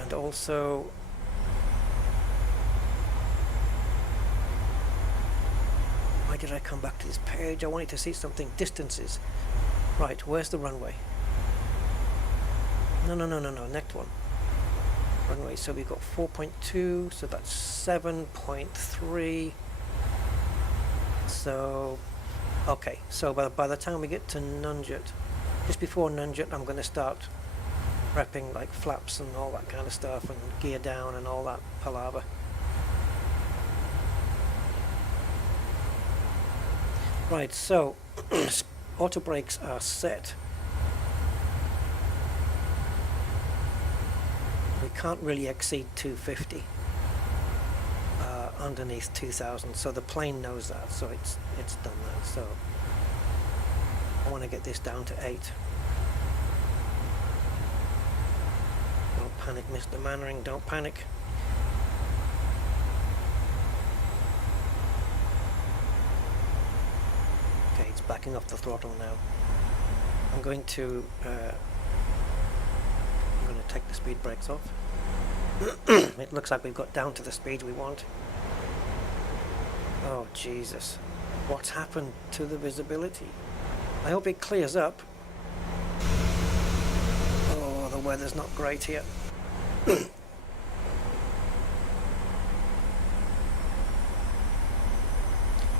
and also why did I come back to this page? I wanted to see something, distances. Right, where's the runway? No, next one. Runway, so we've got 4.2, so that's 7.3. So, okay, so by the time we get to Nunjut, just before Nunjut, I'm going to start prepping like flaps and all that kind of stuff, and gear down and all that palaver. Right, so auto brakes are set. We can't really exceed 250. Underneath 2,000, so the plane knows that, so it's done that. So I want to get this down to 8. Don't panic, Mr. Mannering, don't panic. Okay, it's backing off the throttle now. I'm going to take the speed brakes off. It looks like we've got down to the speed we want. Oh Jesus, what's happened to the visibility? I hope it clears up. Oh, the weather's not great here.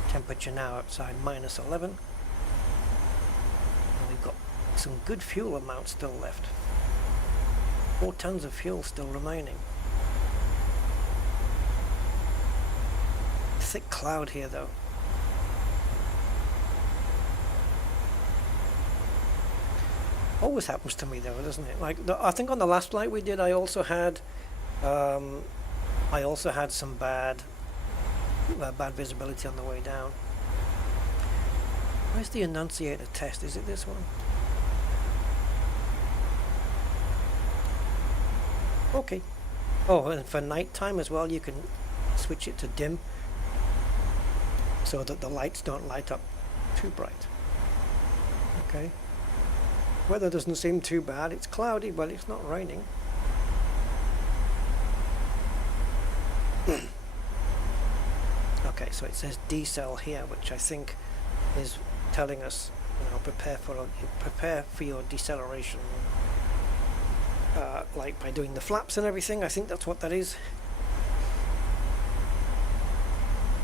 Temperature now outside -11. And we've got some good fuel amount still left. 4 tons of fuel still remaining. Thick cloud here though. Always happens to me though, doesn't it? Like I think on the last flight we did, I also had some bad bad visibility on the way down. Where's the annunciator test? Is it this one? Okay. Oh, and for nighttime as well, you can switch it to dim so that the lights don't light up too bright. Okay. Weather doesn't seem too bad. It's cloudy, but it's not raining. Okay, so it says decel here, which I think is telling us, you know, prepare for your deceleration, like by doing the flaps and everything. I think that's what that is.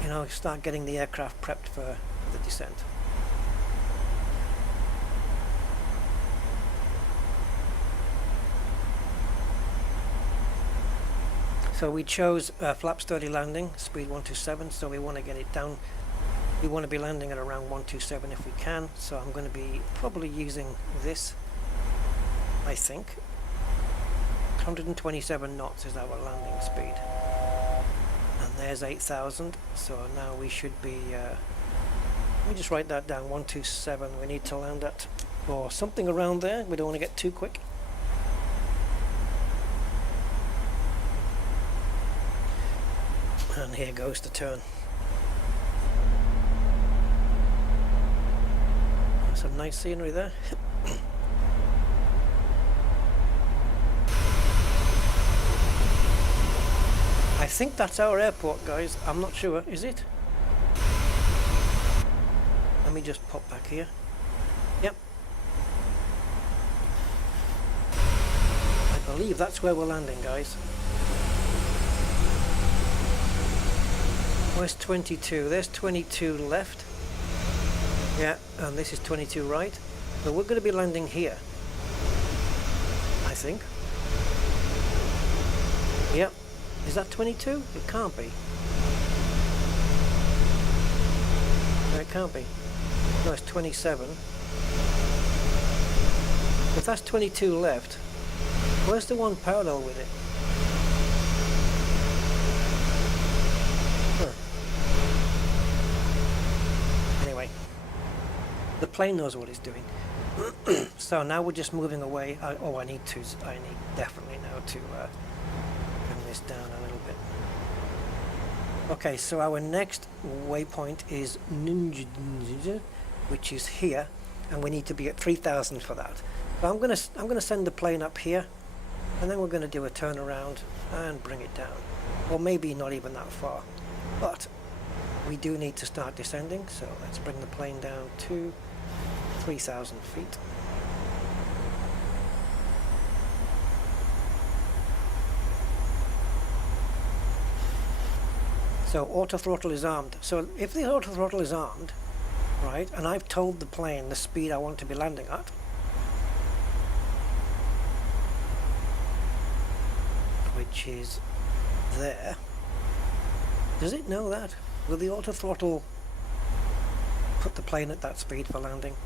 You know, start getting the aircraft prepped for the descent. So we chose flap sturdy landing, speed 127, so we want to get it down. We want to be landing at around 127 if we can, so I'm going to be probably using this, I think. 127 knots is our landing speed. And there's 8,000, so now we should be, let me just write that down, 127, we need to land at, or something around there, we don't want to get too quick. And here goes the turn. Some nice scenery there. I think that's our airport, guys. I'm not sure. Is it? Let me just pop back here. Yep. I believe that's where we're landing, guys. Where's 22? There's 22 left. Yeah, and this is 22 right. So we're going to be landing here, I think. Yep. Is that 22? It can't be. No, it can't be. No, it's 27. If that's 22 left, where's the one parallel with it? The plane knows what it's doing. So now we're just moving away. I need definitely now to bring this down a little bit. Okay, so our next waypoint is Ninja, which is here, and we need to be at 3,000 for that. So I'm gonna send the plane up here, and then we're gonna do a turnaround and bring it down, or maybe not even that far, but we do need to start descending. So let's bring the plane down to 3,000 feet. So auto throttle is armed. So if the auto throttle is armed, right, and I've told the plane the speed I want to be landing at, which is there, does it know that? Will the auto throttle put the plane at that speed for landing?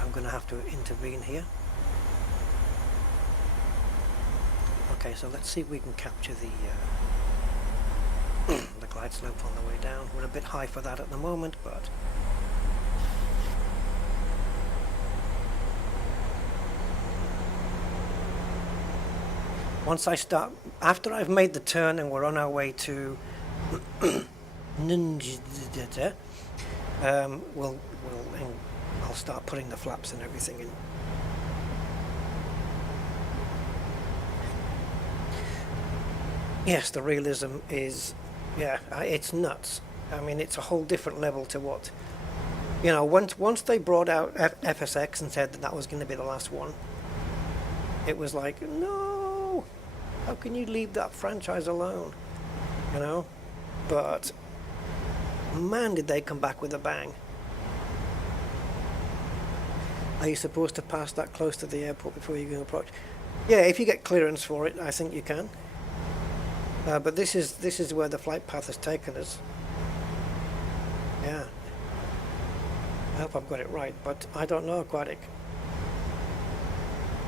I'm going to have to intervene here. Okay, so let's see if we can capture the glide slope on the way down. We're a bit high for that at the moment, but once I start, after I've made the turn and we're on our way to Ninja, I'll start putting the flaps and everything in. Yes, the realism is, yeah, it's nuts. I mean, it's a whole different level to what, you know, once they brought out FSX and said that was going to be the last one, it was like, no, how can you leave that franchise alone, you know? But man, did they come back with a bang. Are you supposed to pass that close to the airport before you can approach? Yeah, if you get clearance for it, I think you can. But this is where the flight path has taken us. Yeah. I hope I've got it right, but I don't know, Aquatic.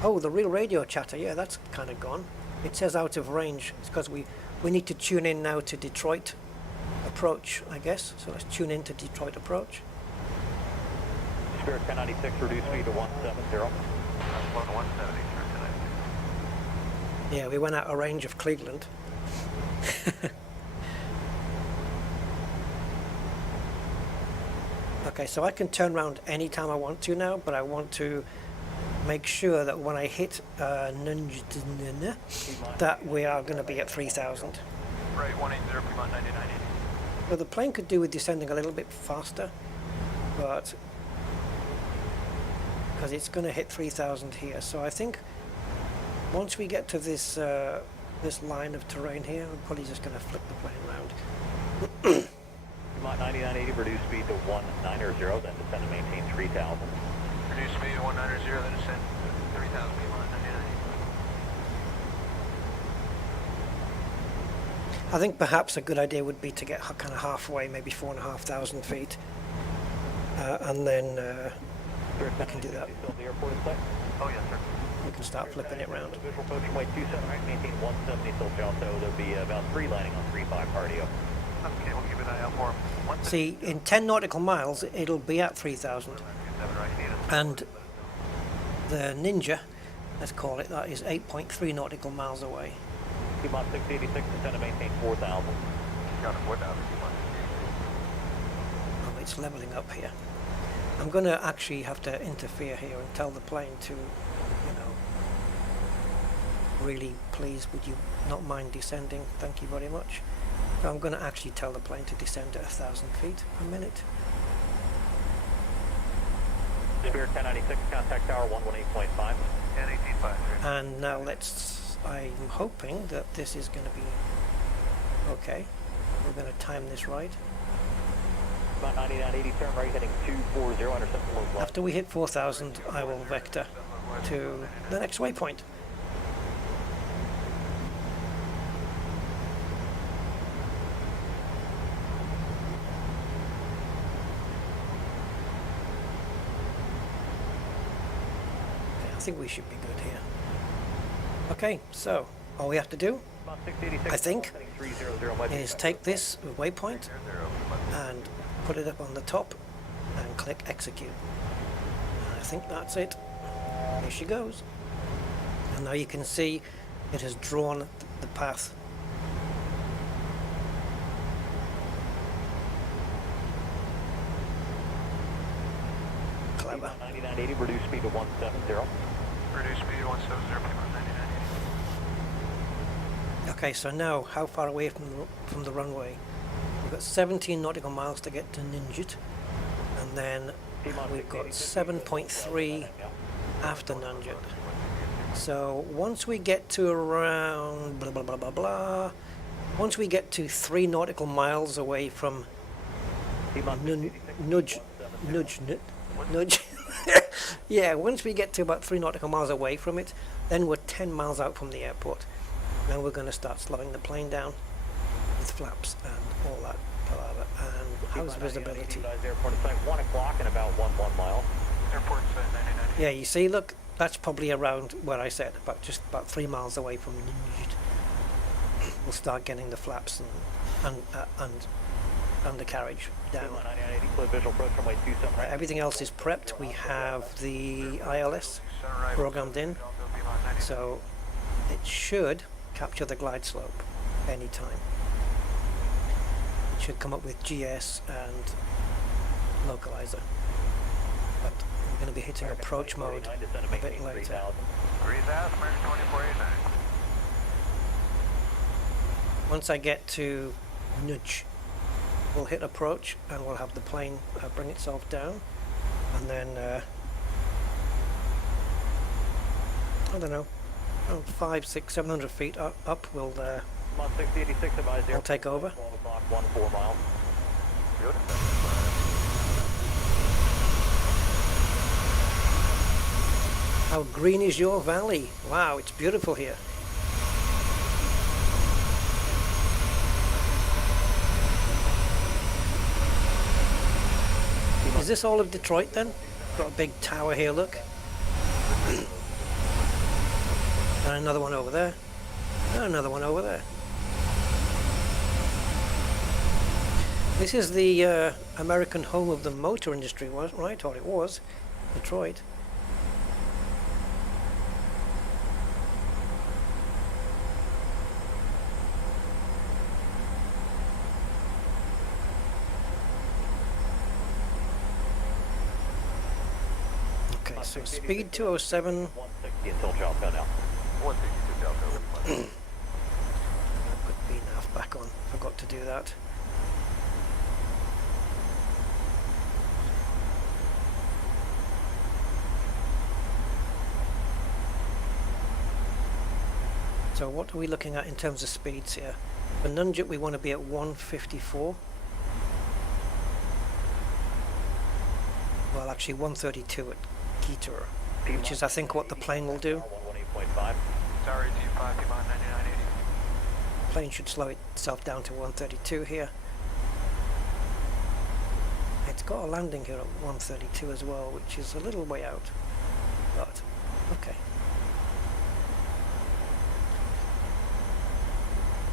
Oh, the real radio chatter, yeah, that's kind of gone. It says out of range. It's because we we need to tune in now to Detroit approach, I guess. So let's tune in to Detroit approach. Spirit 1096, reduce speed to 170. Yeah, we went out of range of Cleveland. Okay, so I can turn around anytime I want to now, but I want to make sure that when I hit that we are going to be at 3,000. Right, 180, Fremont 9980. Well, the plane could do with descending a little bit faster, but because it's going to hit 3,000 here. So I think once we get to this this line of terrain here, we're probably just going to flip the plane around. Fremont 9980, reduce speed to 190, then descend and maintain 3,000. Reduce speed to 190, then descend 3,000, Fremont 9980. I think perhaps a good idea would be to get kind of halfway, maybe 4,500 feet, and then we can do that. Oh, yes, sir. We can start flipping it around. Visual approach runway 27, right, maintain 170 till Jalto. There'll be about 3 landing on 35 cardio. Okay, we'll keep an eye out for him. See, in 10 nautical miles, it'll be at 3,000. And the Ninja, let's call it that, is 8.3 nautical miles away. Fremont 686, descend and maintain 4,000. Got a 4,000, Oh, it's leveling up here. I'm going to actually have to interfere here and tell the plane to, you know, really please would you not mind descending, thank you very much. So I'm going to actually tell the plane to descend at 1,000 feet a minute. Spirit 1096, contact tower 118.5. 1018.5. And now I'm hoping that this is going to be okay. We're going to time this right. About 9980, turn right, heading 240, intercept the low flight. After we hit 4,000, I will vector to the next waypoint. I think we should be good here. Okay, so all we have to do, I think, is take this waypoint and put it up on the top and click execute. And I think that's it. Here she goes. And now you can see it has drawn the path. Clever. 9980, reduce speed to 170. Reduce speed 170, Fremont 9980. Okay, so now how far away from the runway? We've got 17 nautical miles to get to Ningit, and then we've got 7.3 after Ningit. So once we get to around blah blah blah blah blah, once we get to 3 nautical miles away from nudge, yeah, once we get to about 3 nautical miles away from it, then we're 10 miles out from the airport. Now we're going to start slowing the plane down with flaps and all that palaver. And how's visibility? Airport at 1 o'clock and about 1 mile. Airport at 9980. Yeah, you see, look, that's probably around where I said, just about 3 miles away from Ningit. We'll start getting the flaps and undercarriage down. Everything else is prepped. We have the ILS programmed in, so it should capture the glide slope anytime. It should come up with GS and localizer, but we're going to be hitting approach mode a bit later. 3000, American 2489. Once I get to nudge, we'll hit approach and we'll have the plane bring itself down, and then I don't know, 500, 600, 700 feet up we'll take over. 14 miles. How green is your valley? Wow, it's beautiful here. Is this all of Detroit then? Got a big tower here, look. And another one over there. And another one over there. This is the American home of the motor industry, right? Or it was, Detroit. Okay, so speed 207. 160 until Jalco now. 160 to Jalco. Put BNAV back on. Forgot to do that. So what are we looking at in terms of speeds here? For Nunjuk we want to be at 154. Well, actually 132 at Keter, which is I think what the plane will do. 118.5. Sorry, G5, T-Mon 9980. Plane should slow itself down to 132 here. It's got a landing here at 132 as well, which is a little way out, but okay.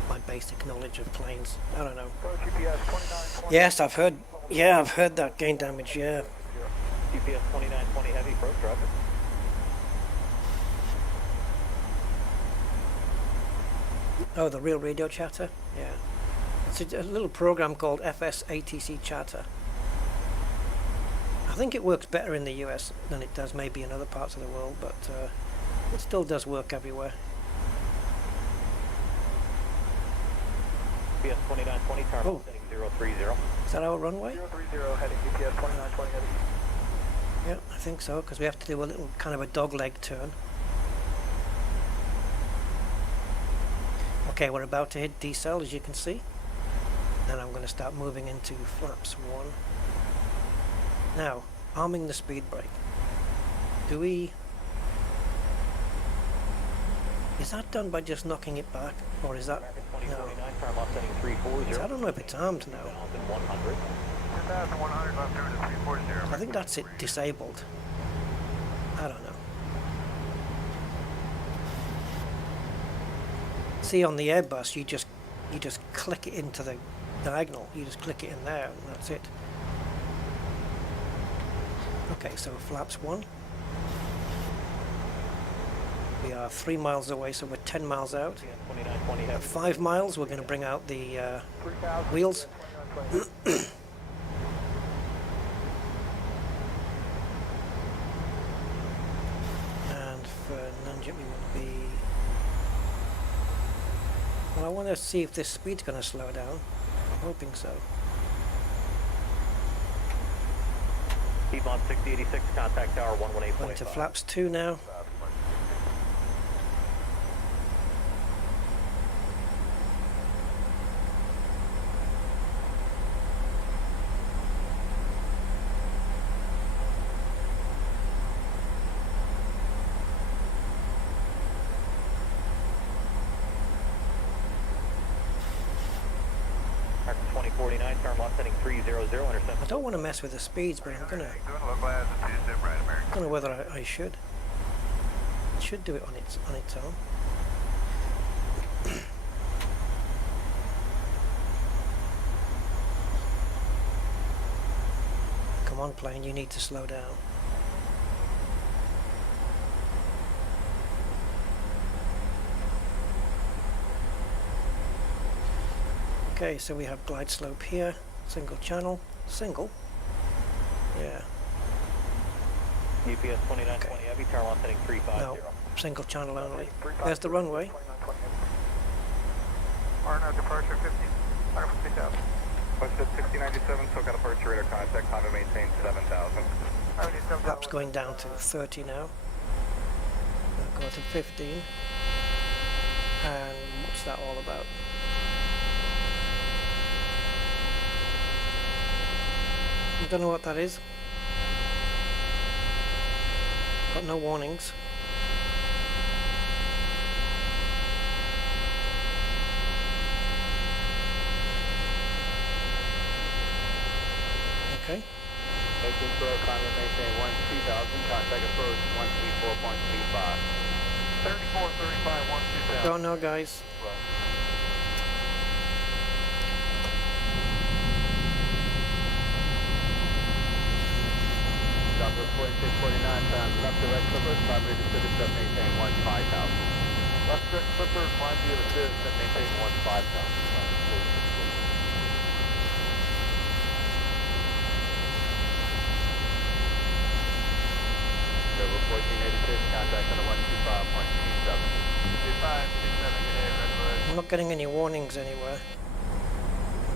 My basic knowledge of planes, I don't know. Yes, I've heard. Yeah, I've heard that gain damage. Yeah. GPS 2920 heavy approach traffic. Oh, the real radio chatter? Yeah. It's a little program called FS-ATC chatter. I think it works better in the US than it does maybe in other parts of the world, but it still does work everywhere. GPS 2920, terminal setting 030. Is that our runway? 030 heading GPS 2920 heavy. Yeah, I think so, because we have to do a little kind of a dogleg turn. Okay, we're about to hit decel, as you can see. Then I'm going to start moving into flaps 1. Now, arming the speed brake. Do we... Is that done by just knocking it back, or is that... No. I don't know if it's armed now. 2,100 left through to 340. I think that's it disabled. I don't know. See, on the Airbus, you just click it into the diagonal. You just click it in there, and that's it. Okay, so flaps 1. We are 3 miles away, so we're 10 miles out. At 5 miles, we're going to bring out the wheels. And for Nunjuk, we want to be... Well, I want to see if this speed's going to slow down. I'm hoping so. Keep on 6086, contact tower 118.5. Going to flaps 2 now. I don't want to mess with the speeds, but I'm gonna. I don't know whether I should. I should do it on its own. Come on, plane, you need to slow down. Okay, so we have glide slope here, single channel, single. Yeah. UPS 2920 heavy, turn on setting 350. No, single channel only. There's the runway. RNO departure 50, 150,000. Westjet 6097, so got departure radar contact, Honda maintain 7,000. Flaps going down to 30 now. Go to 15. And what's that all about? I don't know what that is. Got no warnings. Okay. Making slow, climate maintain 12000, contact approach 134.35. 3435, 12000. Don't know, guys. Southwest 4649, found left direct slipper, climb via descent at maintain 15,000. Left direct slipper, climb via descent at maintain 15,000. Over 1486, contact on the 125.27. 2567, good day, Redwood. I'm not getting any warnings anywhere.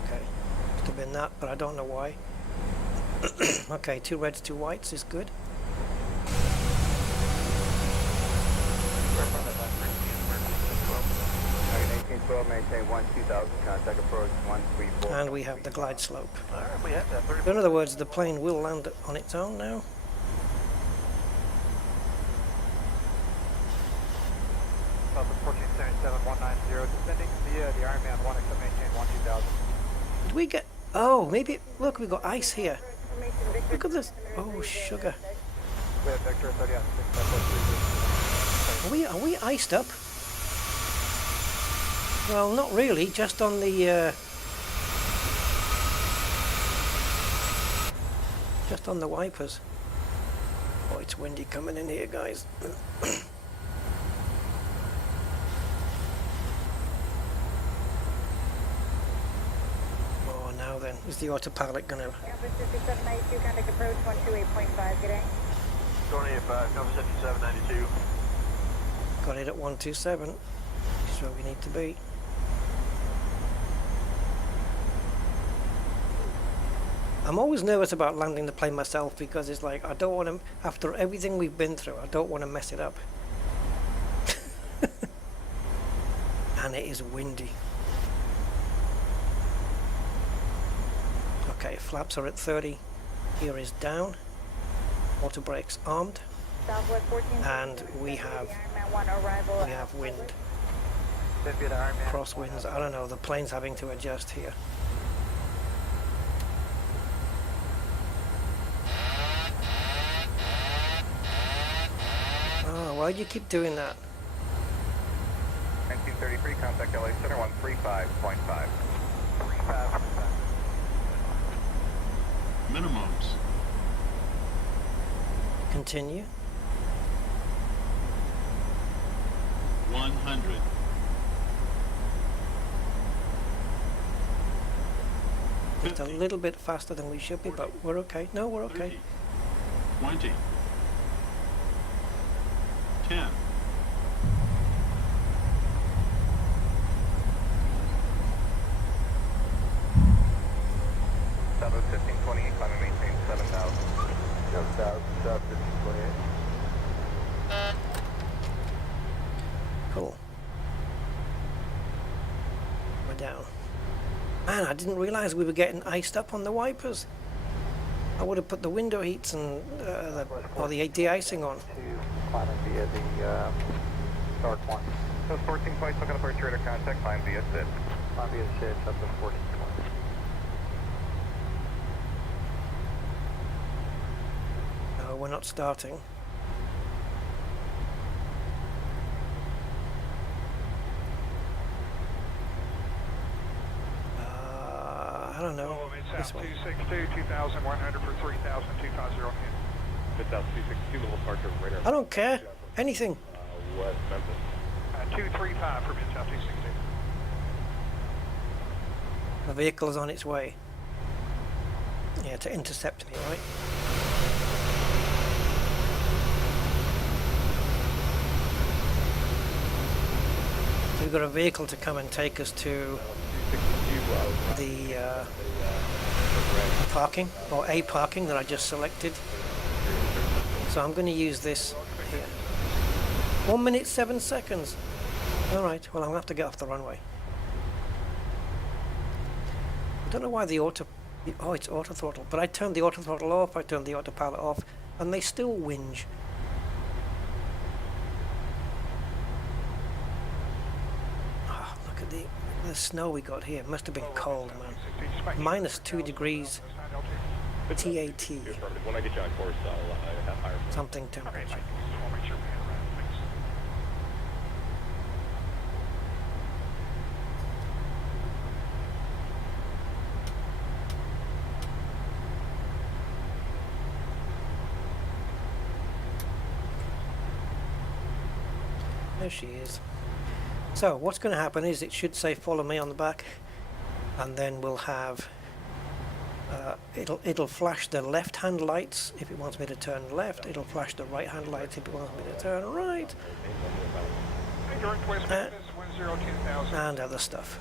Okay, must have been that, but I don't know why. Okay, 2 reds, 2 whites is good. Maintain 12,000, contact approach 134. And we have the glide slope. Alright, we have that. 30. In other words, the plane will land on its own now. Southwest 1477, 190, descending via the Ironman 1, except maintain 12,000. Did we get... Oh, maybe... Look, we've got ice here. Look at this. Oh, sugar. We have Vector 30 on 6, Are we iced up? Well, not really, just on the just on the wipers. Oh, it's windy coming in here, guys. Oh, now then, is the autopilot gonna... Number 5792, contact approach 128.5, good day. 285, number 5792. Got it at 127, which is where we need to be. I'm always nervous about landing the plane myself because it's like, I don't want to, after everything we've been through, I don't want to mess it up. And it is windy. Okay, flaps are at 30. Gear is down. Auto brakes armed. Southwest 14, And we have wind. Crosswinds. I don't know, the plane's having to adjust here. Oh, why do you keep doing that? 1933, contact LA Center 135.5. Minimums. Continue. 100. It's a little bit faster than we should be, but we're okay. No, we're okay. 20. 10. Southwest 1528, climb and maintain 7,000. 7,000, South 1528. Cool. We're down. Man, I didn't realize we were getting iced up on the wipers. I would have put the window heats and the de-icing on. Climbing via the dark one. So 14 points, looking for radar contact, climb via SID. Climb via SID, up to 14 points. No, we're not starting. I don't know. This one. 262, 2,100 for 3,000, 250. It's out 262, little departure radar. I don't care. Anything. West Memphis. 235 for mid-south 260. The vehicle is on its way. Yeah, to intercept me, right? So we've got a vehicle to come and take us to the parking, or a parking that I just selected. So I'm going to use this here. 1 minute 7 seconds. Alright, well I'm going to have to get off the runway. I don't know why the auto... Oh, it's auto throttle. But I turned the auto throttle off, I turned the autopilot off, and they still whinge. Oh, look at the snow we got here. It must have been cold, man. Minus 2 degrees TAT. When I get you on course, I'll have higher. Something temperature. There she is. So what's going to happen is it should say follow me on the back, and then we'll have it'll flash the left hand lights if it wants me to turn left, it'll flash the right hand lights if it wants me to turn right, and other stuff.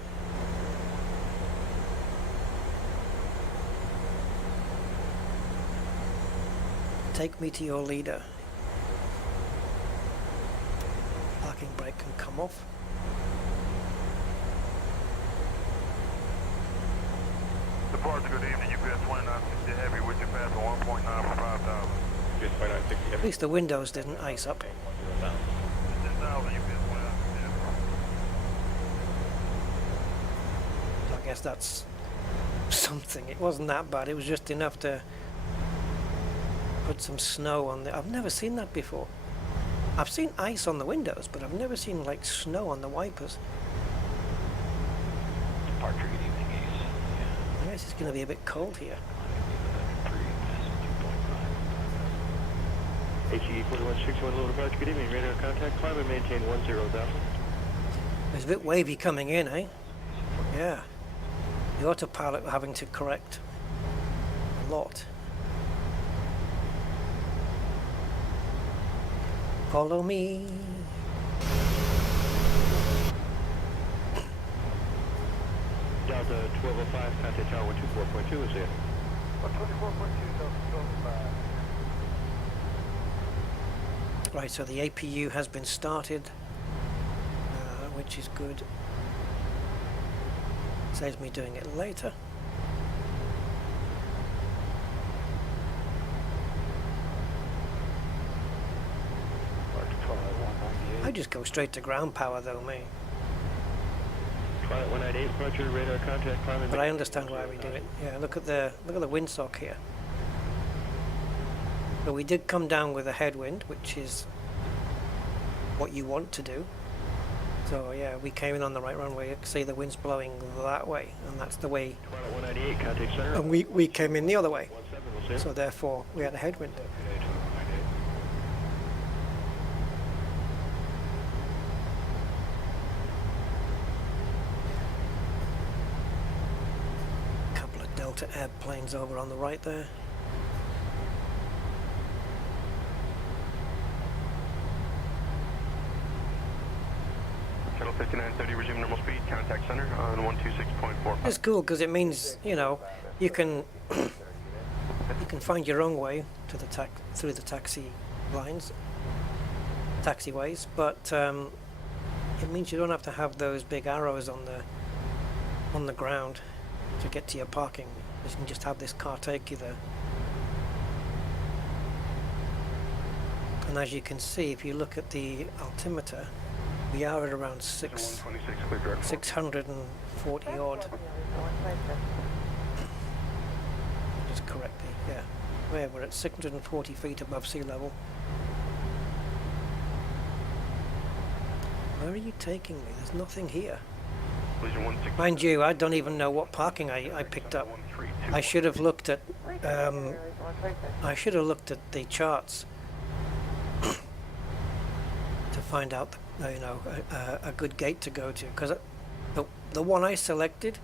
Take me to your leader. Parking brake can come off. Departure, good evening. UPS 2960 Heavy with your pass for 1.9 for 5,000. At least the windows didn't ice up. 10,000 UPS 2960. So I guess that's something. It wasn't that bad. It was just enough to put some snow on the... I've never seen that before. I've seen ice on the windows, but I've never seen like snow on the wipers. Departure, good evening, Ace. I guess it's going to be a bit cold here. HE 4161 low departure, good evening. Radar contact, climb and maintain 10,000. It's a bit wavy coming in, eh? Yeah. The autopilot having to correct a lot. Follow me. Delta 1205, contact tower 124.2 is there. 124.2, Right, so the APU has been started, which is good. Saves me doing it later. I just go straight to ground power though, me. Flight 198, departure, radar contact, climb and But I understand why we do it. Yeah, look at the windsock here. So we did come down with a headwind, which is what you want to do. So yeah, we came in on the right runway. You can see the wind's blowing that way, and that's the way. 198, contact center. And we came in the other way. So therefore, we had a headwind. Couple of Delta airplanes over on the right there. Channel 5930, resume normal speed, contact center on 126.45. It's cool because it means, you know, you can you can find your own way to the through the taxi lines, taxiways, but it means you don't have to have those big arrows on the ground to get to your parking. You can just have this car take you there. And as you can see, if you look at the altimeter, we are at around 640 odd. Just correctly, yeah. We're at 640 feet above sea level. Where are you taking me? There's nothing here. Mind you, I don't even know what parking I picked up. I should have looked at the charts to find out, you know, a good gate to go to. Because the one I selected,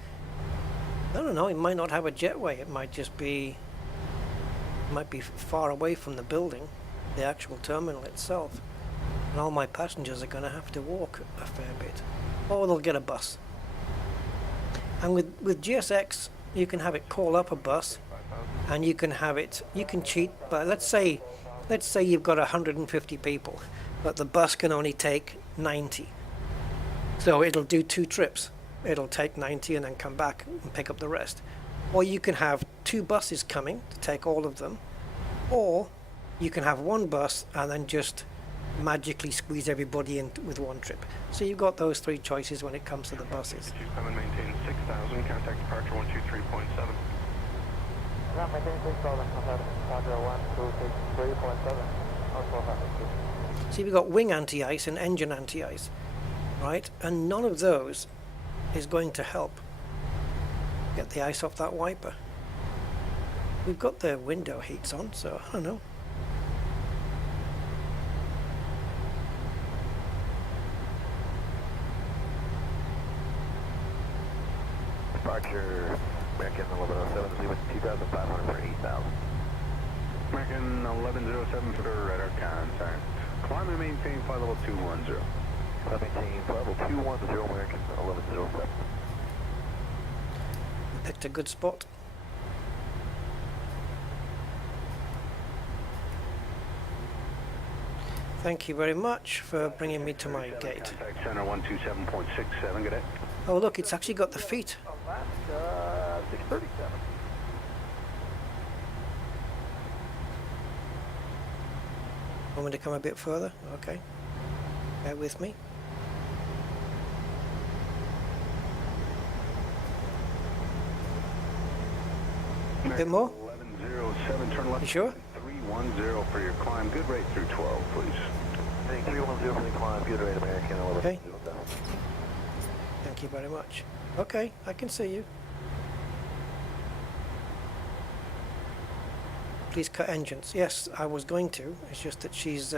I don't know. It might not have a jetway. It might just be, far away from the building, the actual terminal itself. And all my passengers are going to have to walk a fair bit, or they'll get a bus. And with GSX, you can have it call up a bus, and you can cheat. But let's say you've got 150 people, but the bus can only take 90. So it'll do 2 trips. It'll take 90 and then come back and pick up the rest. Or you can have 2 buses coming to take all of them, or you can have 1 bus and then just magically squeeze everybody in with 1 trip. So you've got those 3 choices when it comes to the buses. Come and maintain 6,000, contact departure 123.7. So you've got wing anti-ice and engine anti-ice, right? And none of those is going to help get the ice off that wiper. We've got the window heats on, so I don't know. American 1107 for radar contact. Climb and maintain flight level 210. Climb maintain flight level 210, American 1107. We picked a good spot. Thank you very much for bringing me to my gate. Contact center 127.67, good day. Oh look, it's actually got the feet. Alaska 637. Want me to come a bit further? Okay. Bear with me. A bit more? 1107, turn left. You sure? 310 for your climb. Good rate through 12, please. 310 for the climb. Good rate, American 1107. Okay. Thank you very much. Okay, I can see you. Please cut engines. Yes, I was going to. It's just that she's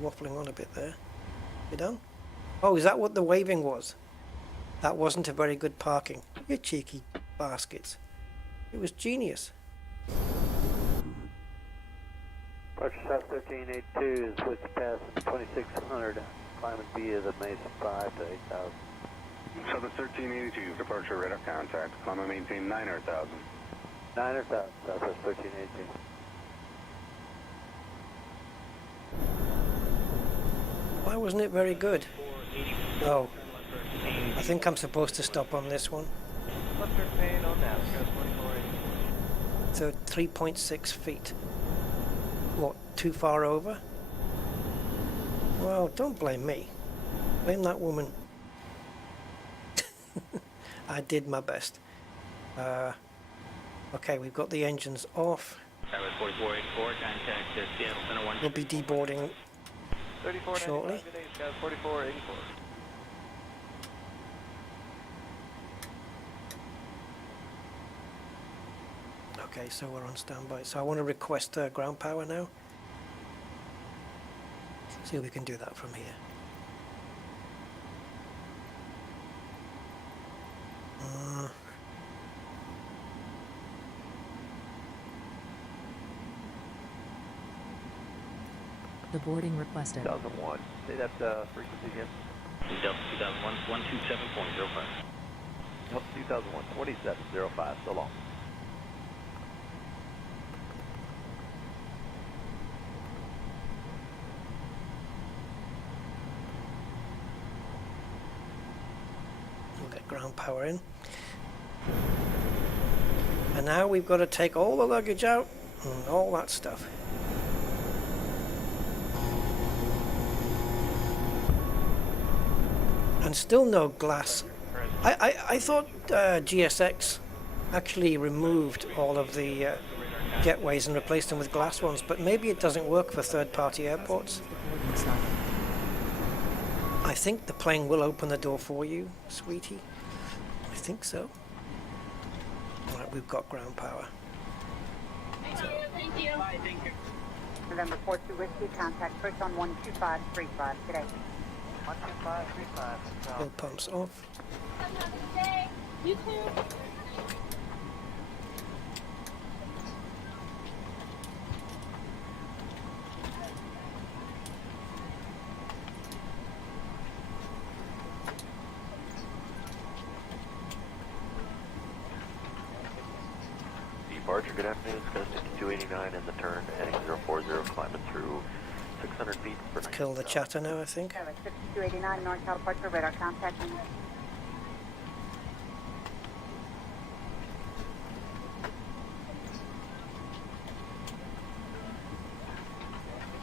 waffling on a bit there. You done? Oh, is that what the waving was? That wasn't a very good parking. You cheeky baskets. It was genius. Departure South 1382 is with the pass 2600, climbing via the Mesa 5 to 8000. Southern 1382, departure radar contact. Climb and maintain 900,000. 900,000, Southwest 1382. Why wasn't it very good? Oh, I think I'm supposed to stop on this one. So 3.6 feet. What, too far over? Well, don't blame me. Blame that woman. I did my best. Okay, we've got the engines off. We'll be deboarding shortly. Okay, so we're on standby. So I want to request ground power now. See if we can do that from here. The boarding requested. 2001. Say that frequency again. Delta 2001, 127.05. Nope, 2001, 27.05. So long. We'll get ground power in. And now we've got to take all the luggage out and all that stuff. And still no glass. I thought GSX actually removed all of the gateways and replaced them with glass ones, but maybe it doesn't work for third-party airports. I think the plane will open the door for you, sweetie. I think so. Alright, we've got ground power. Thank you. Bye, thank you. November 42 Whiskey, contact first on 12535 today. 12535. Fuel pumps off. Have a good day. You too. Departure, good afternoon. It's going to 289 in the turn, heading 040, climbing through 600 feet for Let's kill the chatter now, I think. 5289 North South Departure, radar contact.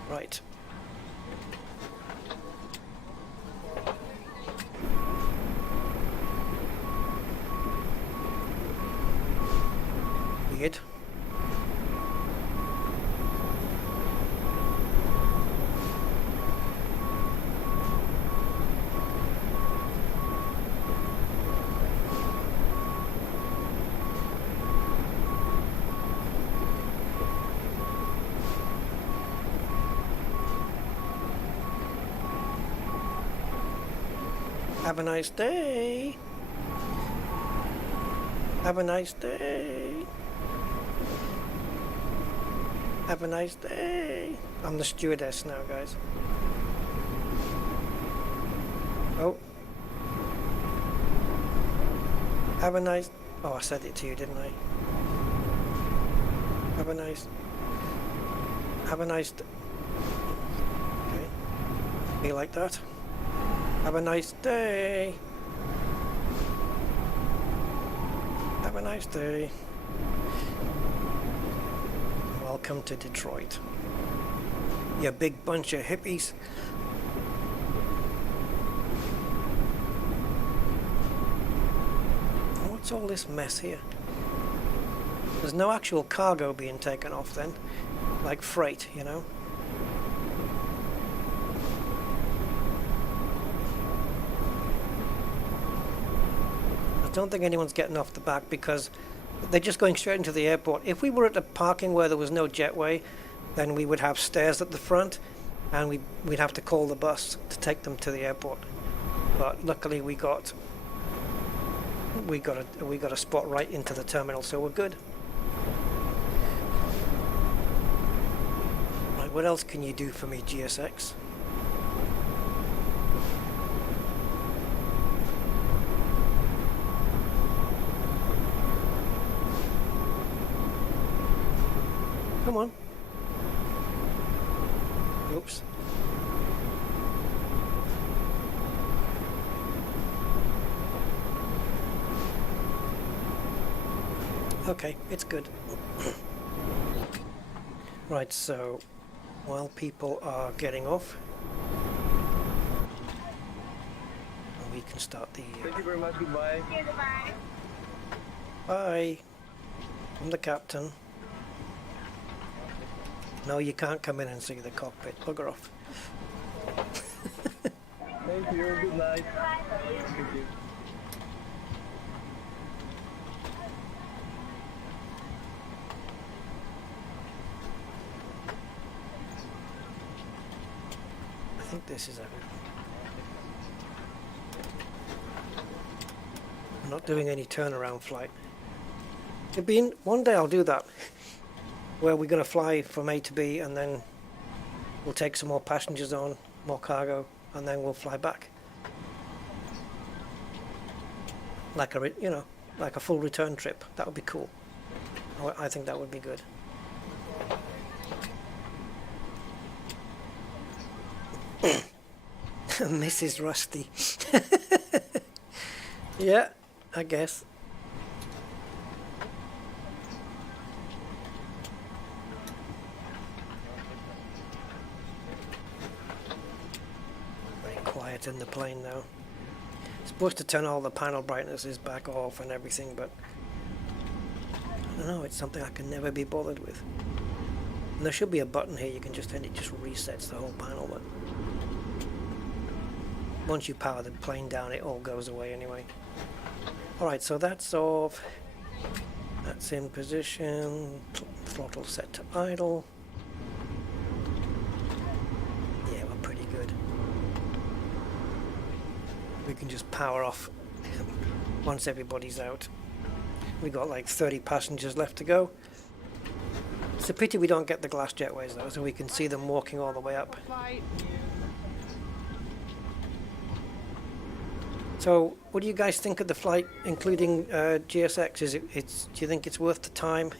Right. Weird. Have a nice day. Have a nice day. Have a nice day. I'm the stewardess now, guys. Oh. Have a nice... Oh, I said it to you, didn't I? Have a nice... Have a nice... Okay. Be like that. Have a nice day. Have a nice day. Welcome to Detroit. You big bunch of hippies. What's all this mess here? There's no actual cargo being taken off then, like freight, you know? I don't think anyone's getting off the back because they're just going straight into the airport. If we were at a parking where there was no jetway, then we would have stairs at the front and we'd have to call the bus to take them to the airport. But luckily we got a spot right into the terminal, so we're good. Right, what else can you do for me, GSX? Come on. Oops. Okay, it's good. Right, so while people are getting off, we can start the... Thank you very much, goodbye. Goodbye. Bye. I'm the captain. No, you can't come in and see the cockpit. Bugger off. Thank you, good night. Thank you. I think this is everything. I'm not doing any turnaround flight. One day I'll do that, where we're going to fly from A to B and then we'll take some more passengers on, more cargo, and then we'll fly back. Like a full return trip. That would be cool. I think that would be good. Mrs. Rusty. Yeah, I guess. Very quiet in the plane now. Supposed to turn all the panel brightnesses back off and everything, but I don't know, it's something I can never be bothered with. And there should be a button here you can just hit, it just resets the whole panel, but once you power the plane down it all goes away anyway. Alright, so that's off. That's in position. Throttle set to idle. Yeah, we're pretty good. We can just power off once everybody's out. We got like 30 passengers left to go. It's a pity we don't get the glass jetways though, so we can see them walking all the way up. So, what do you guys think of the flight, including GSX? Do you think it's worth the time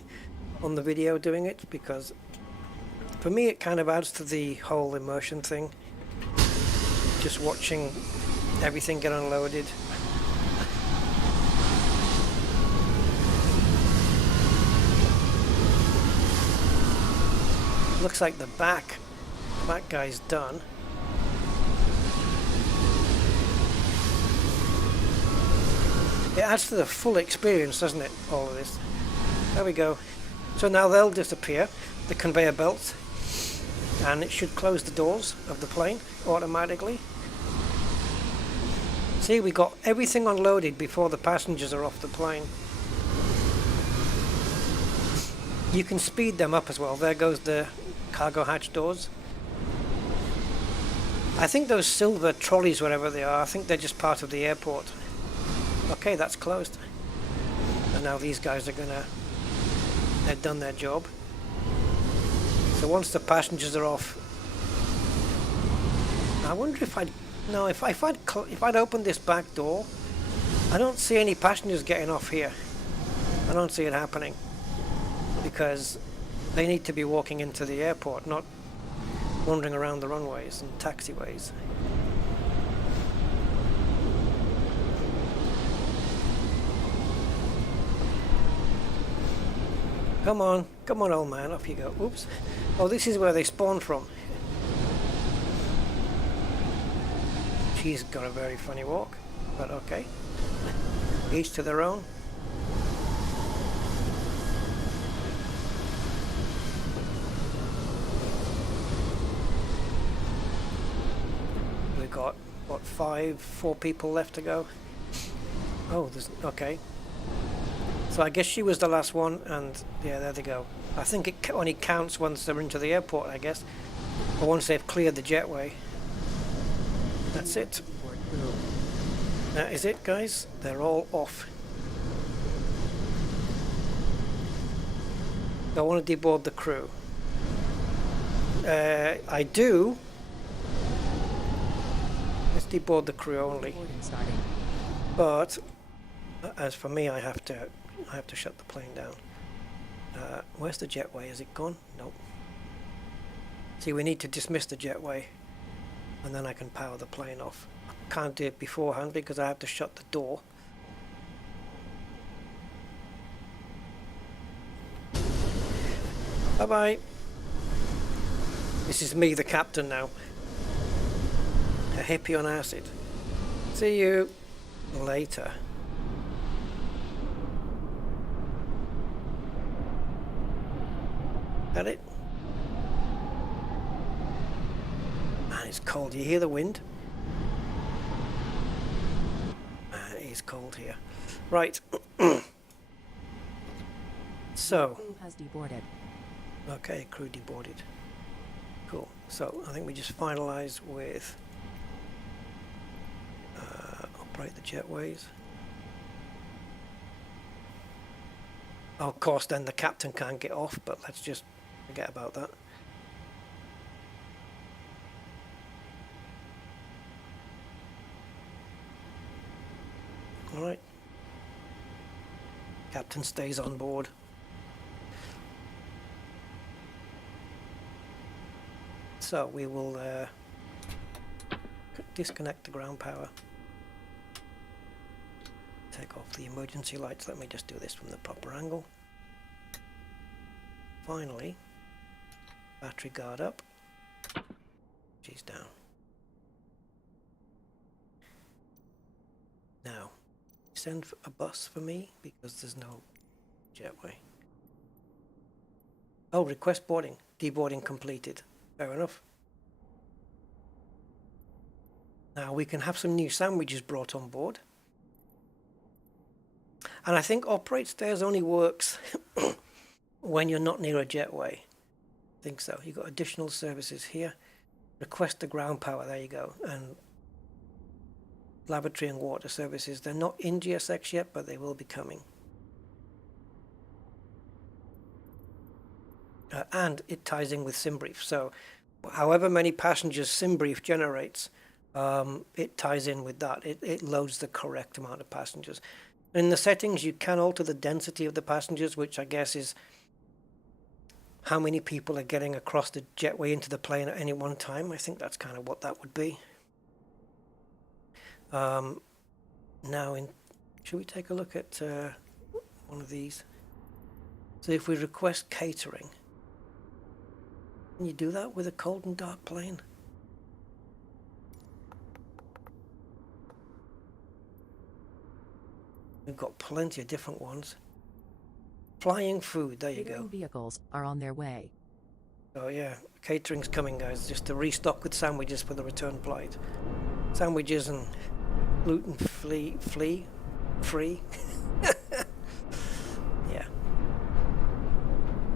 on the video doing it? Because for me, it kind of adds to the whole immersion thing. Just watching everything get unloaded. Looks like the back guy's done. It adds to the full experience, doesn't it, all of this? There we go. So now they'll disappear, the conveyor belts, and it should close the doors of the plane automatically. See, we got everything unloaded before the passengers are off the plane. You can speed them up as well. There goes the cargo hatch doors. I think those silver trolleys, whatever they are, I think they're just part of the airport. Okay, that's closed. And now these guys are they've done their job. So once the passengers are off, I wonder if I'd no, if I'd opened this back door, I don't see any passengers getting off here. I don't see it happening because they need to be walking into the airport, not wandering around the runways and taxiways. Come on, old man, off you go. Oops. Oh, this is where they spawn from. She's got a very funny walk, but okay. Each to their own. We've got, what, 4 people left to go? Oh, there's, okay. So I guess she was the last one, and yeah, there they go. I think it only counts once they're into the airport, I guess. Or once they've cleared the jetway. That's it. That is it, guys. They're all off. I want to deboard the crew. I do. Let's deboard the crew only. But as for me, I have to shut the plane down. Where's the jetway? Is it gone? Nope. See, we need to dismiss the jetway, and then I can power the plane off. I can't do it beforehand because I have to shut the door. Bye bye. This is me, the captain now. A hippie on acid. See you later. That it? Man, it's cold. You hear the wind? Man, it is cold here. Right. So. Crew has deboarded. Okay, crew deboarded. Cool. So I think we just finalize with operate the jetways. Oh, of course, then the captain can't get off, but let's just forget about that. All right. Captain stays on board. So we will disconnect the ground power. Take off the emergency lights. Let me just do this from the proper angle. Finally, battery guard up. She's down. Now, send a bus for me because there's no jetway. Oh, request boarding. Deboarding completed. Fair enough. Now we can have some new sandwiches brought on board. And I think operate stairs only works when you're not near a jetway. I think so. You've got additional services here. Request the ground power. There you go. And laboratory and water services. They're not in GSX yet, but they will be coming. And it ties in with SimBrief. So however many passengers SimBrief generates, it ties in with that. It loads the correct amount of passengers. In the settings, you can alter the density of the passengers, which I guess is how many people are getting across the jetway into the plane at any one time. I think that's kind of what that would be. Now, should we take a look at one of these? So if we request catering, can you do that with a cold and dark plane? We've got plenty of different ones. Flying food, there you go. Vehicles are on their way. Oh yeah, catering's coming, guys, just to restock with sandwiches for the return flight. Sandwiches and gluten-free. Yeah.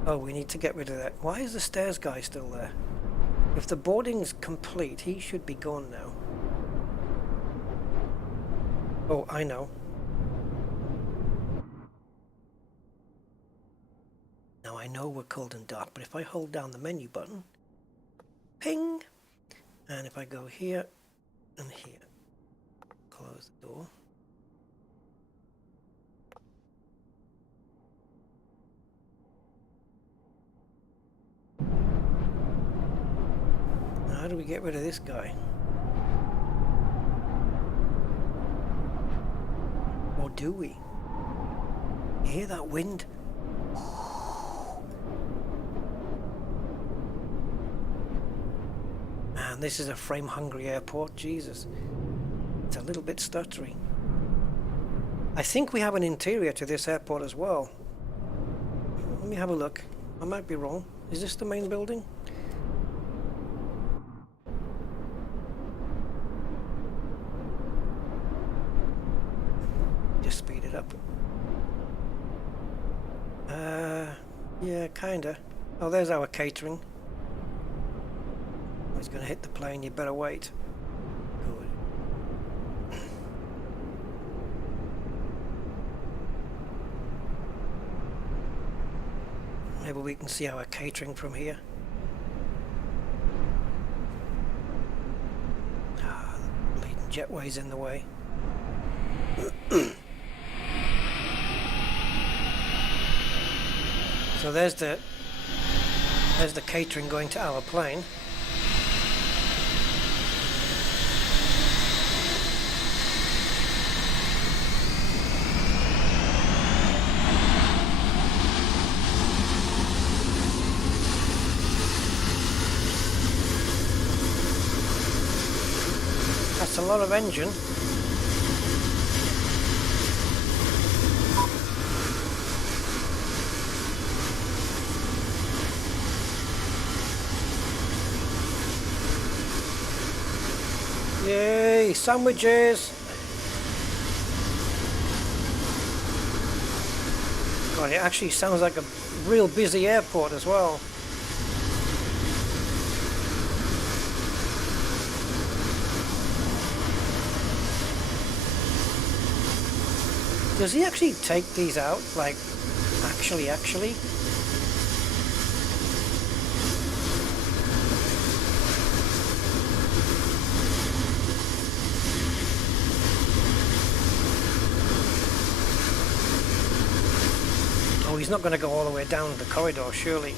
Oh, we need to get rid of that. Why is the stairs guy still there? If the boarding's complete, he should be gone now. Oh, I know. Now I know we're cold and dark, but if I hold down the menu button, ping, and if I go here and here, close the door. Now how do we get rid of this guy? Or do we? You hear that wind? Man, this is a frame-hungry airport. Jesus. It's a little bit stuttery. I think we have an interior to this airport as well. Let me have a look. I might be wrong. Is this the main building? Just speed it up. Yeah, kinda. Oh, there's our catering. Oh, he's gonna hit the plane, you better wait. Good. Maybe we can see our catering from here. Ah, leading jetway's in the way. So there's the catering going to our plane. That's a lot of engine. Yay, sandwiches! God, it actually sounds like a real busy airport as well. Does he actually take these out? Like, actually? Oh, he's not going to go all the way down the corridor, surely.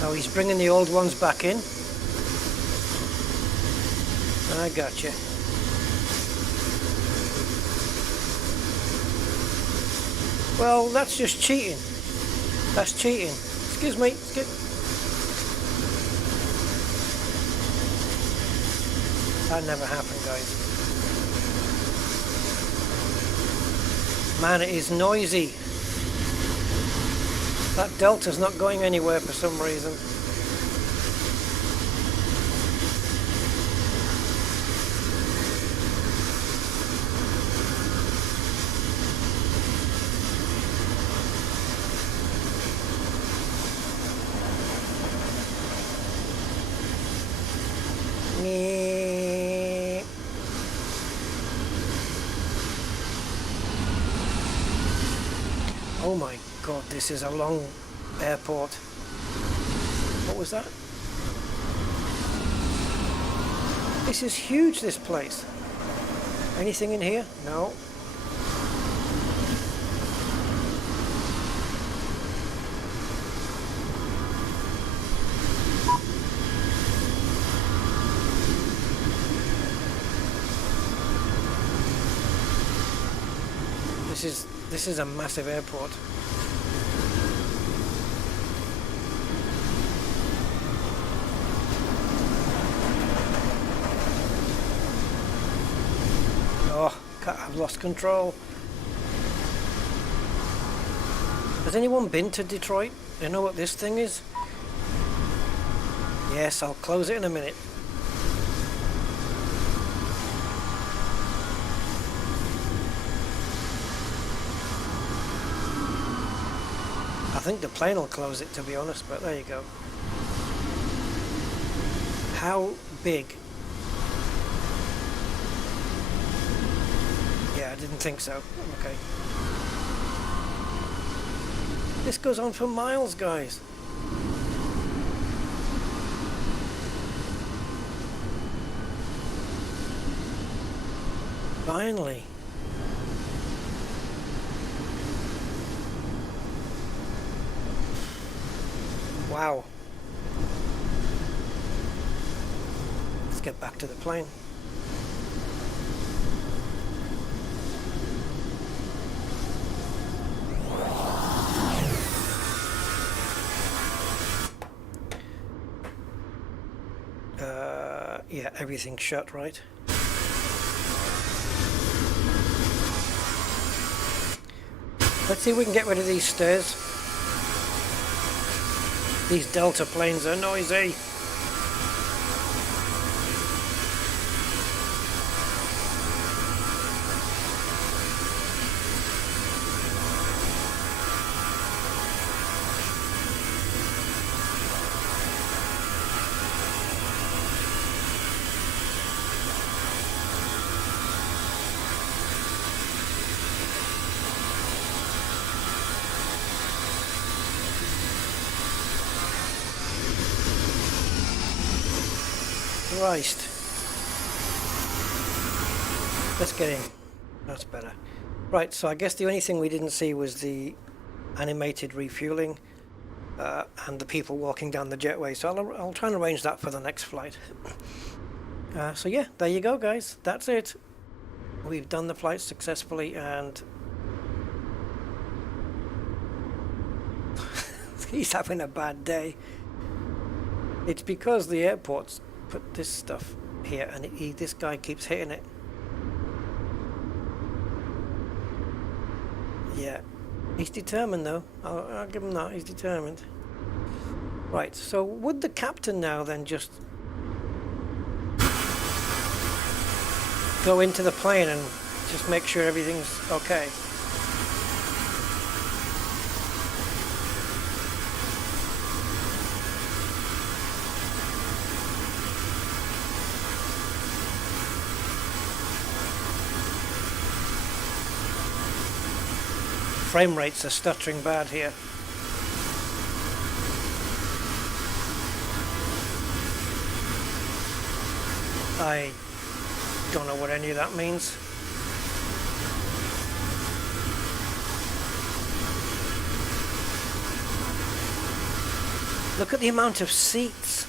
Oh, he's bringing the old ones back in. I gotcha. Well, that's just cheating. That's cheating. Excuse me. That never happened, guys. Man, it is noisy. That Delta's not going anywhere for some reason. Oh my God, this is a long airport. What was that? This is huge, this place. Anything in here? No. This is a massive airport. Oh, I've lost control. Has anyone been to Detroit? Do you know what this thing is? Yes, I'll close it in a minute. I think the plane will close it, to be honest, but there you go. How big didn't think so. Okay. This goes on for miles, guys. Finally. Wow. Let's get back to the plane. Yeah, everything's shut, right? Let's see if we can get rid of these stairs. These Delta planes are noisy. Christ. Let's get in. That's better. Right, so I guess the only thing we didn't see was the animated refueling and the people walking down the jetway. So I'll try and arrange that for the next flight. So yeah, there you go, guys. That's it. We've done the flight successfully, and he's having a bad day. It's because the airport's put this stuff here, and this guy keeps hitting it. Yeah, he's determined though. I'll give him that. He's determined. Right, so would the captain now then just go into the plane and just make sure everything's okay? Frame rates are stuttering bad here. I don't know what any of that means. Look at the amount of seats.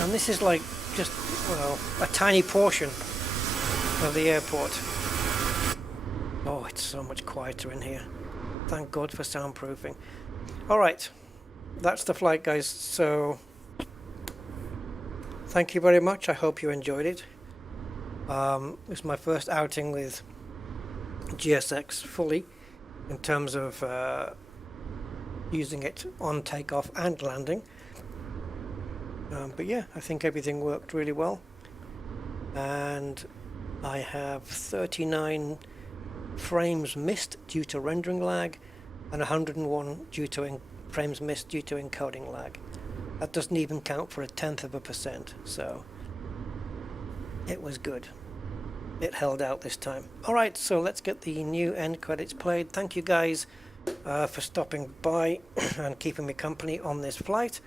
And this is like just, well, a tiny portion of the airport. Oh, it's so much quieter in here. Thank God for soundproofing. Alright, that's the flight, guys. So, thank you very much. I hope you enjoyed it. It's my first outing with GSX fully, in terms of using it on takeoff and landing. But yeah, I think everything worked really well. And I have 39 frames missed due to rendering lag, and 101 due to frames missed due to encoding lag. That doesn't even count for 1/10%, so it was good. It held out this time. Alright, so let's get the new end credits played. Thank you guys for stopping by and keeping me company on this flight,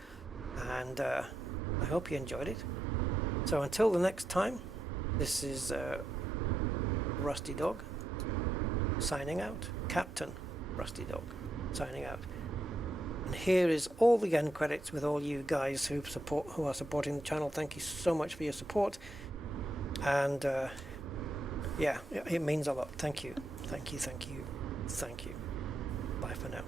and I hope you enjoyed it. So until the next time, this is Rusty Dog signing out. Captain Rusty Dog signing out. And here is all the end credits with all you guys who are supporting the channel. Thank you so much for your support. And yeah, it means a lot. Thank you. Thank you, thank you, thank you. Bye for now.